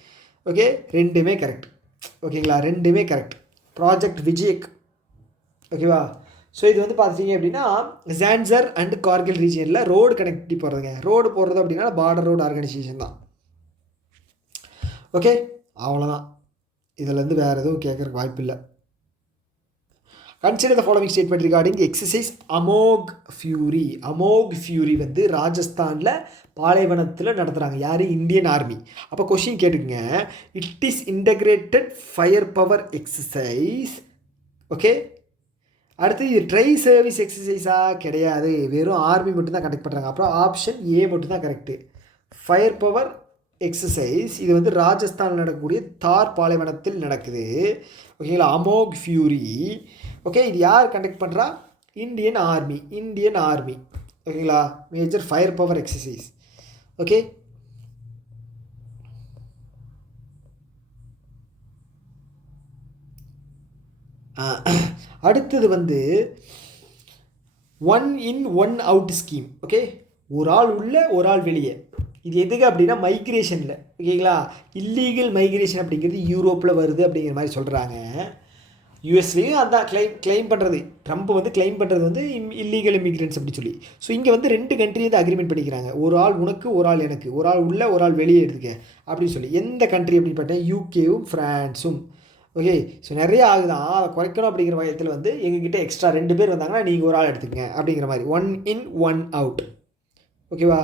ஓகே, ரெண்டுமே கரெக்ட். ஓகேங்களா, ரெண்டுமே கரெக்ட். ப்ராஜெக்ட் விஜயக். ஓகேவா, ஸோ இது வந்து பார்த்தீங்க அப்படின்னா ஜான்சர் அண்ட் கார்கில் ரீஜியனில் ரோடு கனெக்டிவிட்டி போகிறதுங்க. ரோடு போடுறது அப்படின்னா பார்டர் ரோடு ஆர்கனைசேஷன் தான். ஓகே, அவ்வளோதான். இதிலேருந்து வேறு எதுவும் கேட்குறக்கு வாய்ப்பு இல்லை. Consider the following statement regarding exercise Amogh fury வந்து ராஜஸ்தானில் பாலைவனத்தில் நடத்துகிறாங்க. யார்? Indian army. அப்போ கொஷின் கேட்டுக்குங்க, it is integrated fire power exercise. Okay, அடுத்து இது ட்ரை சர்வீஸ் எக்ஸசைஸாக கிடையாது, வெறும் ஆர்மி மட்டும்தான் கண்டக்ட் பண்ணுறாங்க. அப்புறம் ஆப்ஷன் ஏ மட்டும்தான் கரெக்டு, ஃபயர் பவர் எக்ஸசைஸ். இது வந்து ராஜஸ்தானில் நடக்கக்கூடிய தார் பாலைவனத்தில் நடக்குது. ஓகேங்களா, அமோக் ஃபியூரி. ஓகே, இது யார் கண்டக்ட் பண்ணுறா? Indian army. ஓகேங்களா, major fire power exercise. Okay, அடுத்தது வந்து 1 in 1 out ஸ்கீம். ஓகே, ஒரு ஆள் உள்ள ஒரு ஆள் வெளியே. இது எதுக்கு அப்படின்னா மைக்ரேஷனில். ஓகேங்களா, இல்லீகல் மைக்ரேஷன் அப்படிங்கிறது யூரோப்பில் வருது அப்படிங்கிற மாதிரி சொல்கிறாங்க. யூஎஸ்லேயும் அதான் கிளைம் பண்ணுறது, ட்ரம்ப் வந்து கிளைம் பண்ணுறது வந்து இல்லீகல் இமிக்ரெண்ட்ஸ் அப்படி சொல்லி. ஸோ இங்கே வந்து 2 கண்ட்ரி வந்து அக்ரிமெண்ட் பண்ணிக்கிறாங்க. ஒரு ஆள் உனக்கு, ஒரு ஆள் எனக்கு, ஒரு ஆள் உள்ள ஒரு ஆள் வெளியே எடுத்துக்க அப்படின்னு சொல்லி. எந்த கண்ட்ரி அப்படின்னு பார்த்தா யூகேவும் ஃப்ரான்ஸும். ஓகே, ஸோ நிறைய ஆகுதான், அதை குறைக்கணும் அப்படிங்கிற வகையில் வந்து எங்ககிட்ட எக்ஸ்ட்ரா 2 பேர் வந்தாங்கன்னா நீங்கள் ஒரு ஆள் எடுத்துக்கங்க அப்படிங்கிற மாதிரி. 1 in 1 out. ஓகேவா,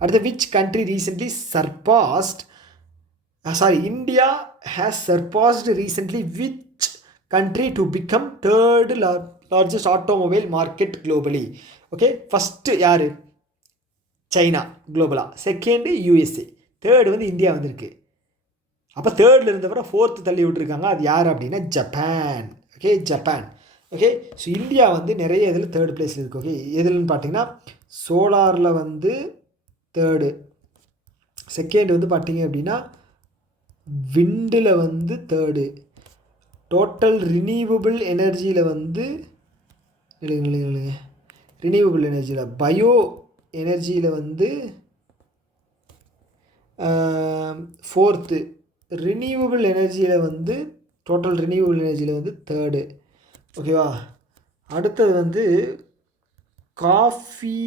அடுத்து which country recently India has surpassed recently which country to become third largest automobile market globally? Okay, first யார்? சைனா குளோபலாக, செகண்டு USA, தேர்டு வந்து இந்தியா வந்திருக்கு. அப்போ தேர்டில் இருந்தவரை 4th தள்ளி விட்டுருக்காங்க. அது யார் அப்படின்னா Japan. Okay, Japan. Okay, so India வந்து நிறைய இதில் 3rd பிளேஸில் இருக்குது. ஓகே, எதுலன்னு பார்த்தீங்கன்னா சோலாரில் வந்து 3rd, செகண்ட் வந்து பார்த்தீங்க அப்படின்னா விண்டில் வந்து தேர்டு, டோட்டல் ரினியூவபிள் எனர்ஜியில் வந்து ரினியூவபிள் எனர்ஜியில் பயோ எனர்ஜியில் வந்து ஃபோர்த்து, ரினியூவபிள் எனர்ஜியில் வந்து டோட்டல் ரினியூவபிள் எனர்ஜியில் வந்து தேர்டு. ஓகேவா? அடுத்தது வந்து காஃபி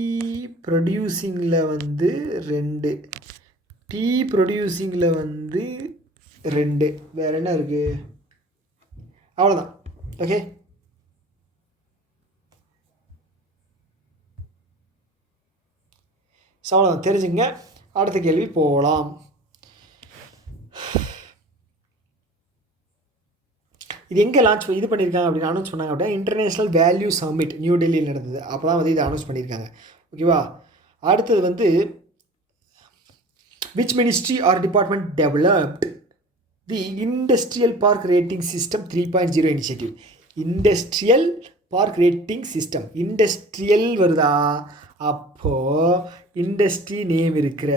ப்ரொடியூசிங்கில் வந்து 2, டீ ப்ரொடியூசிங்கில் வந்து 2. வேறு என்ன இருக்குது? அவ்வளோதான். ஓகே, ஸோ அவ்வளோதான், தெரிஞ்சுங்க. அடுத்த கேள்வி போகலாம். இது எங்கே லான்ச் இது பண்ணியிருக்காங்க அப்படின்னு அனௌன்ஸ் பண்ணாங்க அப்படின்னா இன்டர்நேஷ்னல் வேல்யூ சம்மிட் நியூ டெல்லியில் நடந்தது. அப்போ தான் வந்து இதை அனௌன்ஸ் பண்ணியிருக்காங்க. ஓகேவா? அடுத்தது வந்து which ministry or department developed the industrial park rating system 3.0 initiative. Industrial park rating system, industrial வருதா? அப்போது இண்டஸ்ட்ரி நேம் இருக்கிற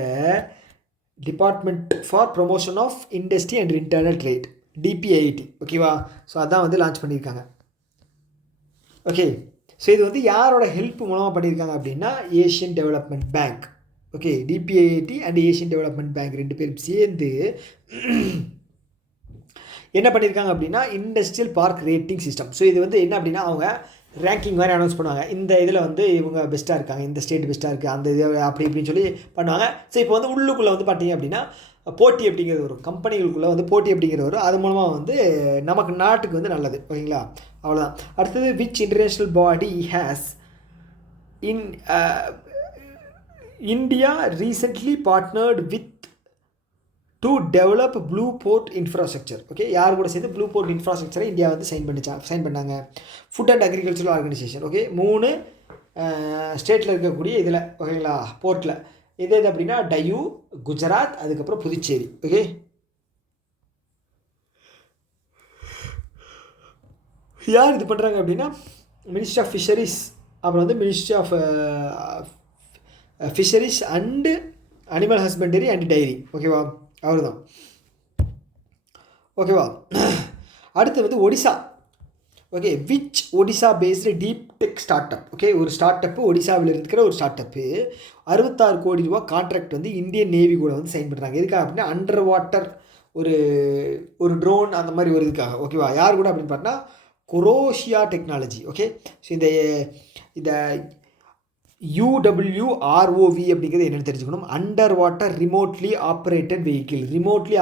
department for promotion of industry and internal trade, DPIIT. ஓகேவா? ஸோ அதான் வந்து லான்ச் பண்ணியிருக்காங்க. ஓகே, ஸோ இது வந்து யாரோட ஹெல்ப் மூலமாக பண்ணியிருக்காங்க அப்படின்னா Asian development bank. Okay, DPIIT and Asian development bank 2 பேரும் சேர்ந்து என்ன பண்ணியிருக்காங்க அப்படின்னா industrial park rating system. So இது வந்து என்ன அப்படின்னா அவங்க ரேங்கிங் மாதிரி அனௌன்ஸ் பண்ணுவாங்க. இந்த இதில் வந்து இவங்க பெஸ்ட்டாக இருக்காங்க, இந்த ஸ்டேட் பெஸ்ட்டாக இருக்குது, அந்த இது அப்படி இப்படின்னு சொல்லி பண்ணுவாங்க. ஸோ இப்போ வந்து உள்ளுக்குள்ளே வந்து பார்த்தீங்க அப்படின்னா போட்டி அப்படிங்கிறது வரும், கம்பெனிகளுக்குள்ளே வந்து போட்டி அப்படிங்கிறது வரும். அது மூலமாக வந்து நமக்கு நாட்டுக்கு வந்து நல்லது. ஓகேங்களா? அவ்வளோதான். அடுத்தது which international body has in India recently partnered with to develop blue port infrastructure. Okay, யார் கூட சேர்ந்து ப்ளூ போர்ட் இன்ஃப்ராஸ்ட்ரக்சரை இந்தியா வந்து சைன் பண்ணாங்க. Food and agricultural organization. Okay, 3 ஸ்டேட்டில் இருக்கக்கூடிய இதில். ஓகேங்களா? போர்ட்டில் எது அப்படின்னா டயூ, குஜராத், அதுக்கப்புறம் புதுச்சேரி. ஓகே, யார் இது பண்ணுறாங்க அப்படின்னா மினிஸ்ட்ரி ஆஃப் ஃபிஷரிஸ், அப்புறம் வந்து ministry of fisheries and animal husbandry and dairy. ஓகேவா? அவர் தான். ஓகேவா? அடுத்து வந்து Odisha. Okay, which Odisha based deep tech start up. Okay, ஒரு ஸ்டார்ட் அப்பு, ஒடிசாவில் இருக்கிற ஒரு ஸ்டார்ட் அப்பு 66 கோடி ரூபா கான்ட்ராக்ட் வந்து இந்தியன் நேவி கூட வந்து சைன் பண்ணுறாங்க. எதுக்காக அப்படின்னா அண்டர் வாட்டர் ஒரு ட்ரோன் அந்த மாதிரி ஒரு இதுக்காக. ஓகேவா? யார் கூட அப்படின்னு பார்த்தா குரோஷியா டெக்னாலஜி. ஓகே, ஸோ இந்த UWROV அப்படிங்கிறது என்னென்னு தெரிஞ்சுக்கணும். Under water remotely operated vehicle. Remotely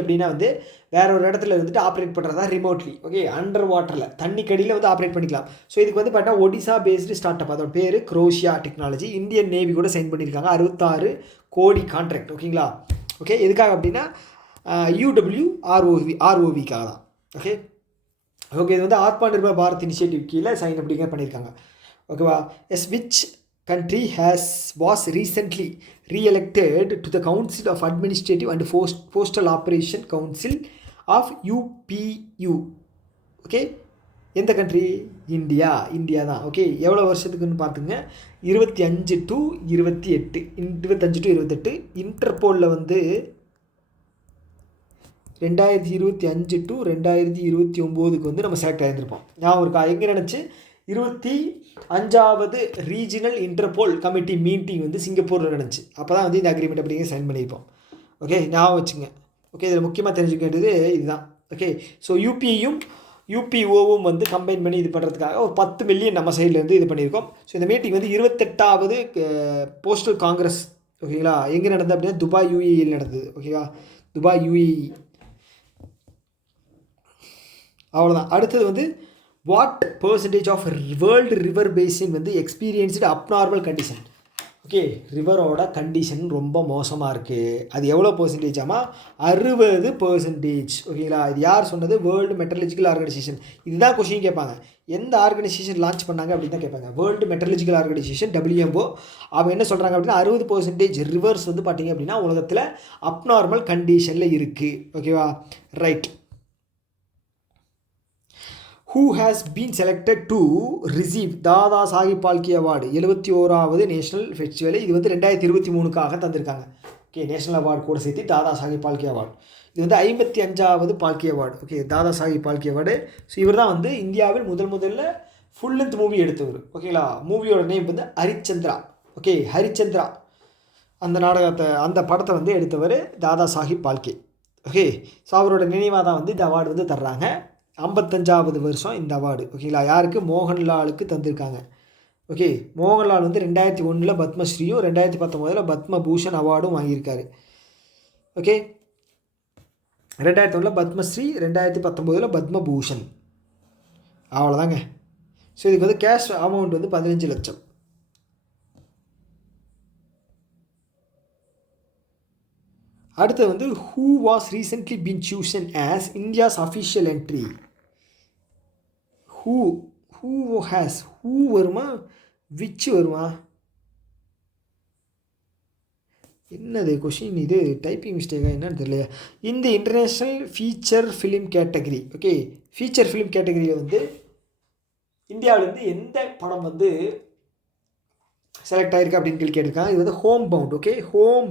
அப்படின்னா வந்து வேற ஒரு இடத்துல வந்துட்டு ஆப்ரேட் பண்ணுறது தான் ரிமோட்லி. ஓகே, அண்டர் வாட்டரில் தண்ணிக்கடியில் வந்து ஆப்ரேட் பண்ணிக்கலாம். ஸோ இதுக்கு வந்து பார்த்தா ஒடிசா பேஸ்டு ஸ்டார்ட் அப், அதோட பேர் குரோஷியா டெக்னாலஜி. இந்தியன் நேவி கூட சைன் பண்ணியிருக்காங்க 66 கோடி கான்ட்ராக்ட். ஓகேங்களா? ஓகே, எதுக்காக அப்படின்னா UWROVக்காக தான். ஓகே, இது வந்து ஆத்மா நிர்பர் பாரத் இனிஷியேட்டிவ் கீழே சைன் அப்படிங்கிற பண்ணியிருக்காங்க. ஓகேவா? Yes which country was recently re-elected to the Council of Administrative and Postal Operation Council of UPU. Okay, எந்த கண்ட்ரி? இந்தியா தான். ஓகே, எவ்வளோ வருஷத்துக்குன்னு பார்த்துங்க, 25 to 28. இன்டர்போலில் வந்து 2025 to 2029க்கு வந்து நம்ம செலக்ட் ஆகியிருந்திருப்போம். ஞாபகம் இருக்கா? எங்கே நினச்சி 25வது ரீஜினல் இன்டர்போல் கமிட்டி மீட்டிங் வந்து சிங்கப்பூரில் நடந்துச்சு. அப்போ தான் வந்து இந்த அக்ரிமெண்ட் அப்படிங்கிற சைன் பண்ணியிருப்போம். ஓகே, ஞாபகம் வச்சுங்க. ஓகே, இதில் முக்கியமாக தெரிஞ்சுக்க வேண்டியது இதுதான். ஓகே, ஸோ UPOவும் வந்து கம்பைன் பண்ணி இது பண்ணுறதுக்காக ஒரு 10 மில்லியன் நம்ம சைட்லேருந்து இது பண்ணியிருக்கோம். ஸோ இந்த மீட்டிங் வந்து 28வது போஸ்டல் காங்கிரஸ். ஓகேங்களா? எங்கே நடந்தது அப்படின்னா துபாய் UAEயில் நடந்தது. ஓகேவா? Dubai UAE. அவ்வளோதான். அடுத்தது வந்து what percentage of world river basin வந்து எக்ஸ்பீரியன்ஸ்டு அப்நார்மல் கண்டிஷன். ஓகே, ரிவரோட கண்டிஷன் ரொம்ப மோசமாக இருக்குது. அது எவ்வளோ பர்சன்டேஜாமா? 60%. ஓகேங்களா? இது யார் சொன்னது? World meteorological organisation. இதுதான் கொஸ்டின் கேட்பாங்க. எந்த ஆர்கனைசேஷன் லான்ச் பண்ணாங்க அப்படின்னு தான் கேட்பாங்க. World meteorological organisation WMO. அவங்க என்ன சொல்கிறாங்க அப்படின்னா 60% ரிவர்ஸ் வந்து பார்த்தீங்க அப்படின்னா உலகத்தில் அப்நார்மல் கண்டிஷனில் இருக்குது. ஓகேவா? Right. Who has been selected to receive Dada Saheb Phalke award 71வது நேஷனல் ஃபெஸ்டிவல். இது வந்து 2023க்காக தந்திருக்காங்க. ஓகே, நேஷனல் அவார்டு கூட சேர்த்து தாதா சாஹிப் பால்கே அவார்டு. இது வந்து 55வது பால்கே அவார்டு. ஓகே, தாதா சாஹிப் பால்கே அவார்டு. ஸோ இவர் தான் வந்து இந்தியாவில் முதல்ல ஃபுல் லென்த் மூவி எடுத்தவர். ஓகேங்களா, மூவியோட நேம் வந்து ஹரிச்சந்திரா. ஓகே, ஹரிச்சந்திரா அந்த படத்தை வந்து எடுத்தவர் தாதா சாஹிப் பால்கே. ஓகே, ஸோ அவரோட நினைவாக தான் வந்து இந்த அவார்டு வந்து தர்றாங்க. 55வது வருஷம் இந்த அவார்டு. ஓகேங்களா, யாருக்கு? மோகன்லாலுக்கு தந்திருக்காங்க. ஓகே, மோகன்லால் வந்து 2001 பத்மஸ்ரீயும் 2019 பத்மபூஷன் அவார்டும் வாங்கியிருக்காரு. ஓகே, 2001 பத்மஸ்ரீ, 2019 பத்மபூஷன். அவ்வளோதாங்க. ஸோ இதுக்கு வந்து கேஷ் அமௌண்ட் வந்து 15 லட்சம். அடுத்து வந்து who was recently been chosen as India's official entry. Who வருமா, விச் வருமா? என்னது கொஷின்? இது டைப்பிங் மிஸ்டேக்கா என்னன்னு தெரியல. இந்த இன்டர்நேஷ்னல் ஃபீச்சர் ஃபிலிம் கேட்டகரி. ஓகே, ஃபீச்சர் ஃபிலிம் கேட்டகரியில் வந்து இந்தியாவிலேருந்து எந்த படம் வந்து செலக்ட் ஆகிருக்கு அப்படின்னு கேட்டிருக்காங்க. இது வந்து ஹோம் பவுண்ட். ஓகே, ஹோம்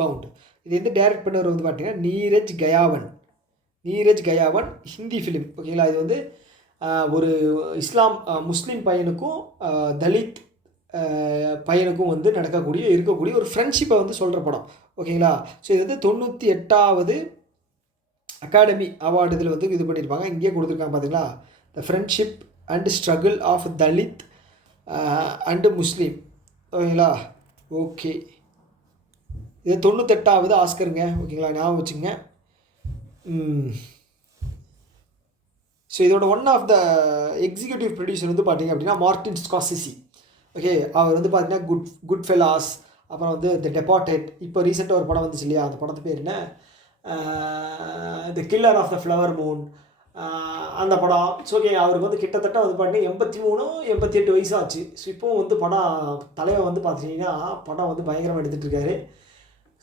பவுண்ட். இது வந்து டைரக்ட் பண்ணவர் வந்து பார்த்தீங்கன்னா நீரஜ் கயாவன். ஹிந்தி ஃபிலிம். ஓகேங்களா, இது வந்து ஒரு முஸ்லீம் பையனுக்கும் தலித் பையனுக்கும் வந்து இருக்கக்கூடிய ஒரு ஃப்ரெண்ட்ஷிப்பை வந்து சொல்கிற படம். ஓகேங்களா, ஸோ இது வந்து 98வது அகாடமி அவார்டு இதில் வந்து இது பண்ணியிருப்பாங்க. இங்கேயே கொடுத்துருக்காங்க பார்த்தீங்களா, the friendship and struggle of Dalit and Muslim. ஓகேங்களா, ஓகே, இது 98வது ஆஸ்கருங்க. ஓகேங்களா, ஞாபகம் வச்சுங்க. ஸோ இதோட one of the executive producer வந்து பார்த்தீங்க அப்படின்னா மார்டின் ஸ்கார்சிசி. ஓகே, அவர் வந்து பார்த்தீங்கன்னா குட் ஃபெல்லாஸ், அப்புறம் வந்து த டெபார்டட், இப்போ ரீசெண்டாக ஒரு படம் வந்துச்சு இல்லையா, அந்த படத்து பேர் என்ன, the Killer of the Flower Moon, அந்த படம். ஸோ ஓகே, அவருக்கு வந்து கிட்டத்தட்ட வந்து பார்த்தீங்கன்னா 83-88 வயசு ஆச்சு. ஸோ இப்போவும் வந்து தலைவன் வந்து பார்த்துட்டிங்கன்னா படம் வந்து பயங்கரமாக எடுத்துகிட்டு இருக்காரு.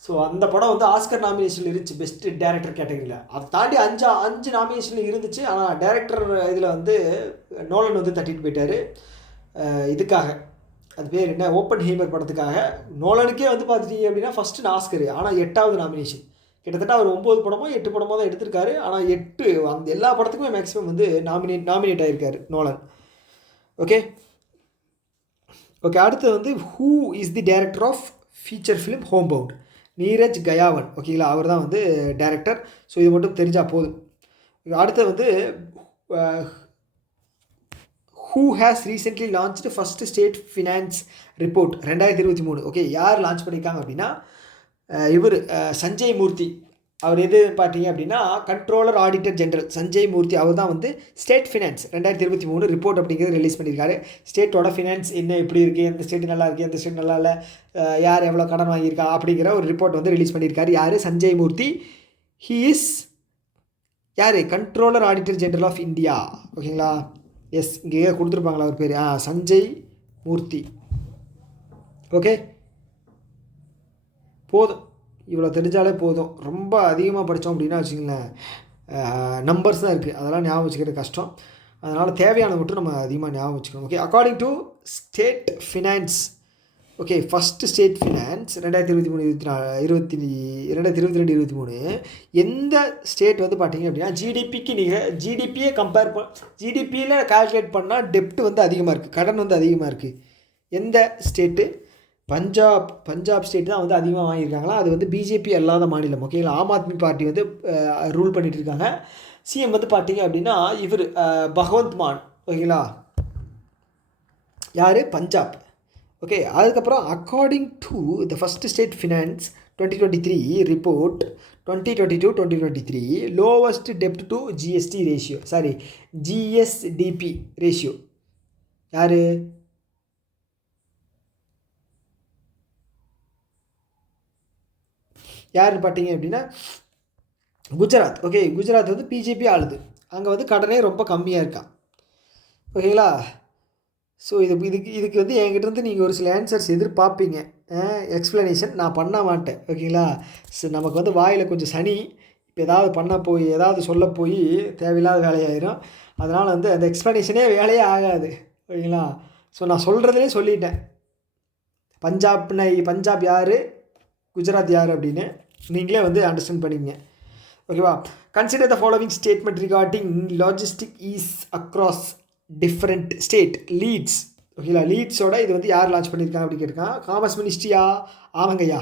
ஸோ அந்த படம் வந்து ஆஸ்கர் நாமினேஷன் இருந்துச்சு பெஸ்ட் டைரக்டர் கேட்டகரியில். அதை தாண்டி 5 நாமினேஷன் இருந்துச்சு. ஆனால் டைரக்டர் இதில் வந்து நோலன் வந்து தட்டிட்டு போயிட்டார். இதுக்காக அது பேர் என்ன, ஓப்பன் ஹீமர் படத்துக்காக. நோலனுக்கே வந்து பார்த்துட்டீங்க அப்படின்னா ஃபஸ்ட்டு ஆஸ்கர், ஆனால் 8வது நாமினேஷன். கிட்டத்தட்ட அவர் 9 படமோ 8 படமோ தான் எடுத்திருக்காரு. ஆனால் 8 அந்த எல்லா படத்துக்குமே மேக்ஸிமம் வந்து நாமினேட் ஆகியிருக்காரு நோலன். ஓகே, அடுத்து வந்து who is the director of feature film Homebound? Neeraj Ghaywan. ஓகேங்களா, அவர் தான் வந்து டைரக்டர். ஸோ இது மட்டும் தெரிஞ்சால் போதும். அடுத்து வந்து who has recently launched first state finance report 2023. Okay, யார் லான்ச் பண்ணியிருக்காங்க அப்படின்னா இவர் சஞ்சய் மூர்த்தி. அவர் எது பார்த்தீங்க அப்படின்னா கண்ட்ரோலர் ஆடிட்டர் ஜெனரல் சஞ்சய் மூர்த்தி. அவர் தான் வந்து ஸ்டேட் ஃபினான்ஸ் 2023 ரிப்போர்ட் அப்படிங்கிறது ரிலீஸ் பண்ணியிருக்காரு. ஸ்டேட்டோட ஃபினான்ஸ் என்ன எப்படி இருக்குது, எந்த ஸ்டேட் நல்லா இருக்குது, எந்த ஸ்டேட் நல்லா இல்லை, யார் எவ்வளோ கடன் வாங்கியிருக்கா அப்படிங்கிற ஒரு ரிப்போர்ட் வந்து ரிலீஸ் பண்ணியிருக்காரு. யார்? சஞ்சய் மூர்த்தி. ஹீ இஸ் யார்? Controller auditor general of India. ஓகேங்களா, எஸ், இங்கே கொடுத்துருப்பாங்களா அவர் பேர்? சஞ்சய் மூர்த்தி. ஓகே, போதும், இவ்வளோ தெரிஞ்சாலே போதும். ரொம்ப அதிகமாக படித்தோம் அப்படின்னா வச்சுங்களேன், நம்பர்ஸ் தான் இருக்குது, அதெல்லாம் ஞாபகம் வச்சுக்கிறது கஷ்டம். அதனால் தேவையான மட்டும் நம்ம அதிகமாக ஞாபகம் வச்சுக்கணும். Okay, according to state finance. Okay, first state finance 2022-23 எந்த ஸ்டேட் வந்து பார்த்தீங்க அப்படின்னா ஜிடிபியே ஜிடிபியில் கால்குலேட் பண்ணால் டெப்ட் வந்து அதிகமாக இருக்குது, கடன் வந்து அதிகமாக இருக்குது. எந்த ஸ்டேட்டு? பஞ்சாப் ஸ்டேட் தான் வந்து அதிகமாக வாங்கியிருக்காங்களா. அது வந்து பிஜேபி அல்லாத மாநிலம். ஓகேங்களா, ஆம் ஆத்மி பார்ட்டி வந்து ரூல் பண்ணிகிட்டு இருக்காங்க. சிஎம் வந்து பார்த்தீங்க அப்படின்னா இவர் பகவந்த் மான். ஓகேங்களா, யார்? பஞ்சாப். ஓகே, அதுக்கப்புறம் according to the first state finance 2023 report 2022-2023 lowest dept to GSDP ratio யார்? யாருன்னு பார்த்தீங்க அப்படின்னா குஜராத். ஓகே, குஜராத் வந்து பிஜேபி ஆளுது. அங்கே வந்து கடனே ரொம்ப கம்மியாக இருக்கான். ஓகேங்களா, ஸோ இதுக்கு வந்து என்கிட்டருந்து நீங்கள் ஒரு சில ஆன்சர்ஸ் எதிர்பார்ப்பீங்க, எக்ஸ்ப்ளனேஷன். நான் பண்ண மாட்டேன். ஓகேங்களா, ஸோ நமக்கு வந்து வாயில் கொஞ்சம் சனி. இப்போ ஏதாவது சொல்ல போய் தேவையில்லாத வேலையாயிரும். அதனால் வந்து அந்த எக்ஸ்ப்ளனேஷனே வேலையே ஆகாது. ஓகேங்களா, ஸோ நான் சொல்கிறதுலே சொல்லிட்டேன். பஞ்சாப் யார்? குஜராத் யார் அப்படின்னு நீங்களே வந்து அண்டர்ஸ்டாண்ட் பண்ணிக்கங்க. ஓகேவா? Consider the following statement regarding logistic ease across different state. LEADS. ஓகேங்களா? லீட்ஸோட இது வந்து யார் லான்ச் பண்ணியிருக்காங்க அப்படின்னு கேட்டிருக்காங்க. காமர்ஸ் மினிஸ்ட்ரியா? ஆமாங்கய்யா.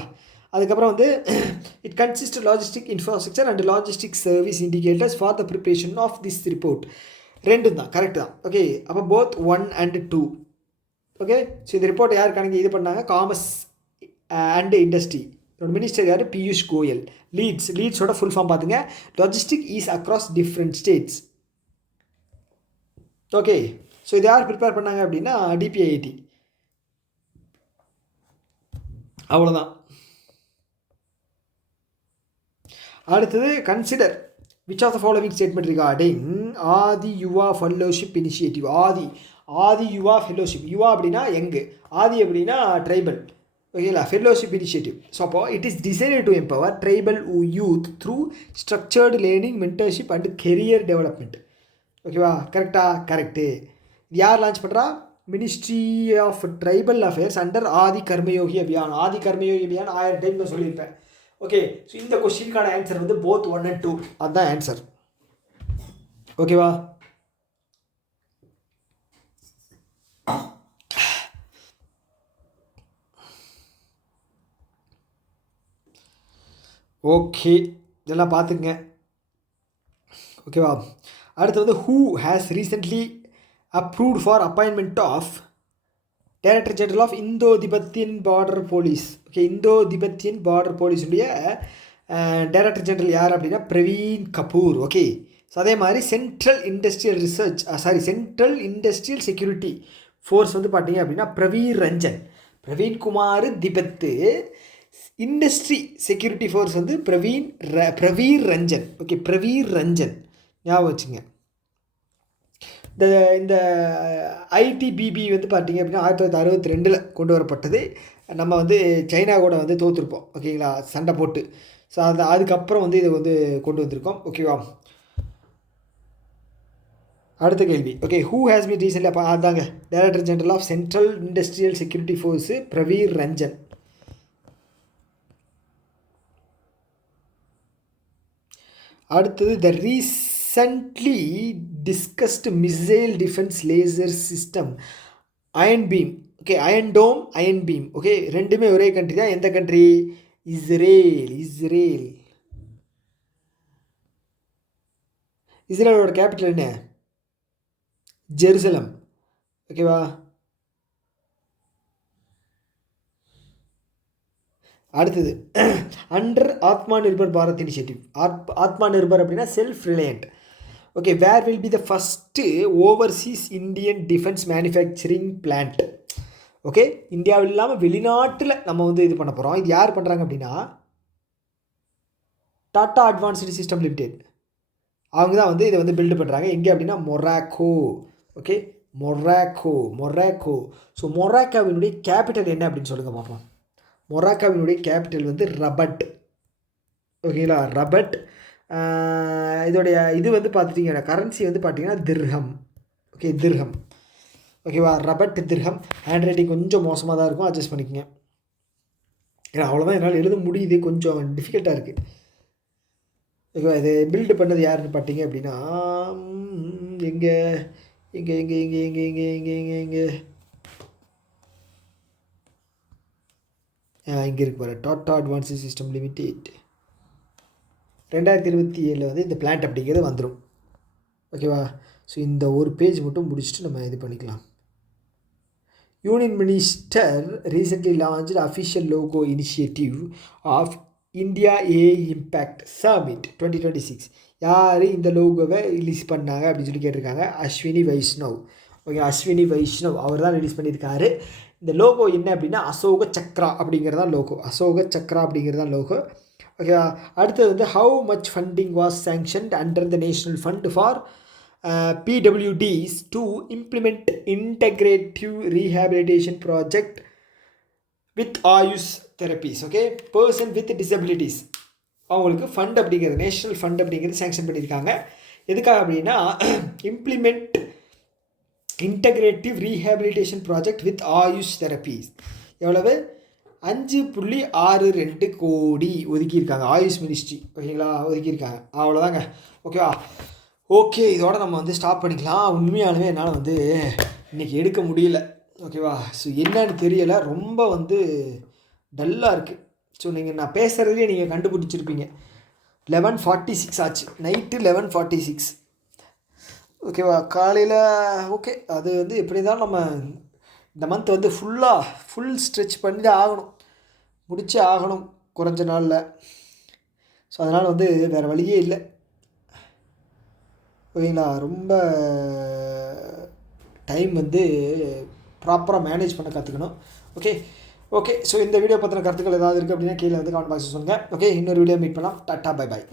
அதுக்கப்புறம் வந்து it consist logistic infrastructure and logistic service indicators for the preparation of this report. ரெண்டும் தான் கரெக்ட் தான். ஓகே, அப்போ போத் 1 and 2. ஓகே, ஸோ இந்த ரிப்போர்ட் யாருக்கான இது பண்ணாங்க? Commerce and industry. மினிஸ்டர் யார்? பியூஷ் கோயல். லீட்ஸோட ஃபுல் ஃபார்ம் பார்த்துங்க. Logistic ease across different states. Okay, so இது யார் ப்ரிப்பேர் பண்ணாங்க அப்படின்னா DPIIT. அவ்வளோதான். அடுத்தது consider which of the following statement regarding Adi Yuva fellowship initiative. Adi Yuva fellowship. Yuva அப்படின்னா யங்கு, ஆதி அப்படின்னா ட்ரைபல். ஓகேங்களா? Fellowship initiative. ஸோ அப்போ it is designed to empower tribal youth through structured learning, mentorship and career development. ஓகேவா? கரெக்டு. யார் லான்ச் பண்ணுறா? Ministry of tribal affairs under Adi Karmayogi Abhiyan. Adi Karmayogi Abhiyan 1000 time நான் சொல்லியிருப்பேன். ஓகே, ஸோ இந்த கொஸ்டினுக்கான ஆன்சர் வந்து போத் 1 and 2. அதுதான் ஆன்சர். ஓகேவா? ஓகே, இதெல்லாம் பார்த்துக்குங்க. ஓகேவா? அடுத்து வந்து who has recently approved for appointment of director general of Indo Tibetan border police. Okay, Indo Tibetan border போலீஸுடைய டைரக்டர் ஜெனரல் யார் அப்படின்னா பிரவீன் கபூர். ஓகே, ஸோ அதே மாதிரி சென்ட்ரல் இண்டஸ்ட்ரியல் செக்யூரிட்டி ஃபோர்ஸ் வந்து பார்த்தீங்க அப்படின்னா Praveen Kumar Tibet. Industry security force வந்து பிரவீர் ரஞ்சன். ஓகே, பிரவீர் ரஞ்சன் ஞாபகம் வச்சுங்க. இந்த ஐடிபிபி வந்து பார்த்திங்க அப்படின்னா 1962 கொண்டு வரப்பட்டது. நம்ம வந்து சைனா கூட வந்து தோற்றுருப்போம். ஓகேங்களா? சண்டை போட்டு. ஸோ அதுக்கப்புறம் வந்து இதை வந்து கொண்டு வந்திருக்கோம். ஓகேவா? அடுத்த கேள்வி. Okay, who has been recently அப்போ அதாங்க director general of central industrial security force Praveer Ranjan. அடுத்தது the recently discussed missile defense laser system Iron Beam. Okay, Iron Dome, Iron Beam. Okay, ரெண்டுமே ஒரே கண்ட்ரி தான். எந்த கண்ட்ரி? இஸ்ரேலோட கேபிட்டல் என்ன? ஜெருசலம். ஓகேவா? அடுத்தது அண்டர் ஆத்மா நிர்பர் பாரத் இனிஷியேட்டிவ். ஆத்மா நிர்பர் அப்படின்னா self reliant. Okay, where will be the first overseas Indian defence manufacturing plant. Okay, இந்தியாவில் இல்லாமல் வெளிநாட்டில் நம்ம வந்து இது பண்ண போகிறோம். இது யார் பண்ணுறாங்க அப்படின்னா டாட்டா அட்வான்ஸ்டு சிஸ்டம் லிமிடெட். அவங்க தான் வந்து இதை வந்து பில்டு பண்ணுறாங்க. எங்கே அப்படின்னா மொராக்கோ. Okay, Morocco. ஸோ மொராக்கோவினுடைய கேபிட்டல் என்ன அப்படின்னு சொல்லுங்கள் பார்ப்போம். மொராக்கோவினுடைய கேபிட்டல் வந்து ரபட். ஓகேங்களா? ரபட். இதோடைய இது வந்து பார்த்துட்டிங்கன்னா கரன்சி வந்து பார்த்திங்கன்னா திர்ஹம். Okay, dirham. ஓகேவா? ரபட் திர்ஹம். ஹேண்ட் ரைட்டிங் கொஞ்சம் மோசமாக தான் இருக்கும், அட்ஜஸ்ட் பண்ணிக்கோங்க. ஏன்னா அவ்வளோதான் என்னால் எழுத முடியுது, கொஞ்சம் டிஃபிகல்ட்டாக இருக்குது. ஓகேவா? இது பில்டு பண்ணது யாருன்னு பார்த்தீங்க அப்படின்னா எங்கே இருக்கு பாரு, டாட்டா அட்வான்ஸ்டு சிஸ்டம் லிமிடெட். 2027 வந்து இந்த பிளான்ட் அப்படிங்கிறது வந்துடும். ஓகேவா? ஸோ இந்த ஒரு பேஜ் மட்டும் முடிச்சுட்டு நம்ம இது பண்ணிக்கலாம். Union minister recently launched official logo initiative of India impact summit 2026. யார் இந்த லோகோவை ரிலீஸ் பண்ணாங்க அப்படின்னு சொல்லி கேட்டிருக்காங்க. அஸ்வினி வைஷ்ணவ். ஓகே, அஸ்வினி வைஷ்ணவ் அவர் தான் ரிலீஸ் பண்ணியிருக்காரு. இந்த லோகோ என்ன அப்படின்னா அசோக சக்ரா அப்படிங்கிறதான் லோகோ. ஓகே, அடுத்தது வந்து how much funding was sanctioned under the national fund for PWDs to implement integrative rehabilitation project with AYUSH therapies. Okay, person with disabilities அவங்களுக்கு ஃபண்ட் அப்படிங்கிறது, நேஷ்னல் ஃபண்ட் அப்படிங்கிறது சேங்ஷன் பண்ணியிருக்காங்க. எதுக்காக அப்படின்னா implement integrative rehabilitation project with AYUSH therapies. எவ்வளவு? 5.62 கோடி ஒதுக்கியிருக்காங்க ஆயுஷ் மினிஸ்ட்ரி. ஓகேங்களா, ஒதுக்கியிருக்காங்க. அவ்வளோதாங்க. ஓகேவா? ஓகே, இதோட நம்ம வந்து ஸ்டாப் பண்ணிக்கலாம். உண்மையாலுமே என்னால் வந்து இன்றைக்கி எடுக்க முடியல. ஓகேவா? ஸோ என்னன்னு தெரியலை, ரொம்ப வந்து டல்லாக இருக்குது. ஸோ நான் பேசுகிறதுலேயே நீங்கள் கண்டுபிடிச்சிருப்பீங்க. 11:46 ஆச்சு, நைட்டு 11:46. ஓகேவா? காலையில் ஓகே, அது வந்து எப்படி தான் நம்ம இந்த மந்த் வந்து ஃபுல் ஸ்ட்ரெச் பண்ணி தான் ஆகணும், முடிச்சே ஆகணும் குறைஞ்ச நாளில். ஸோ அதனால் வந்து வேறு வழியே இல்லை. ஓகேங்களா, ரொம்ப டைம் வந்து ப்ராப்பராக மேனேஜ் பண்ண கற்றுக்கணும். ஓகே. ஸோ இந்த வீடியோ பற்றின கருத்துக்கள் ஏதாவது இருக்குது அப்படின்னா கீழே வந்து கமெண்ட் பாக்ஸில் சொல்லுங்கள். ஓகே, இன்னொரு வீடியோ மீட் பண்ணலாம். Tata, bye bye.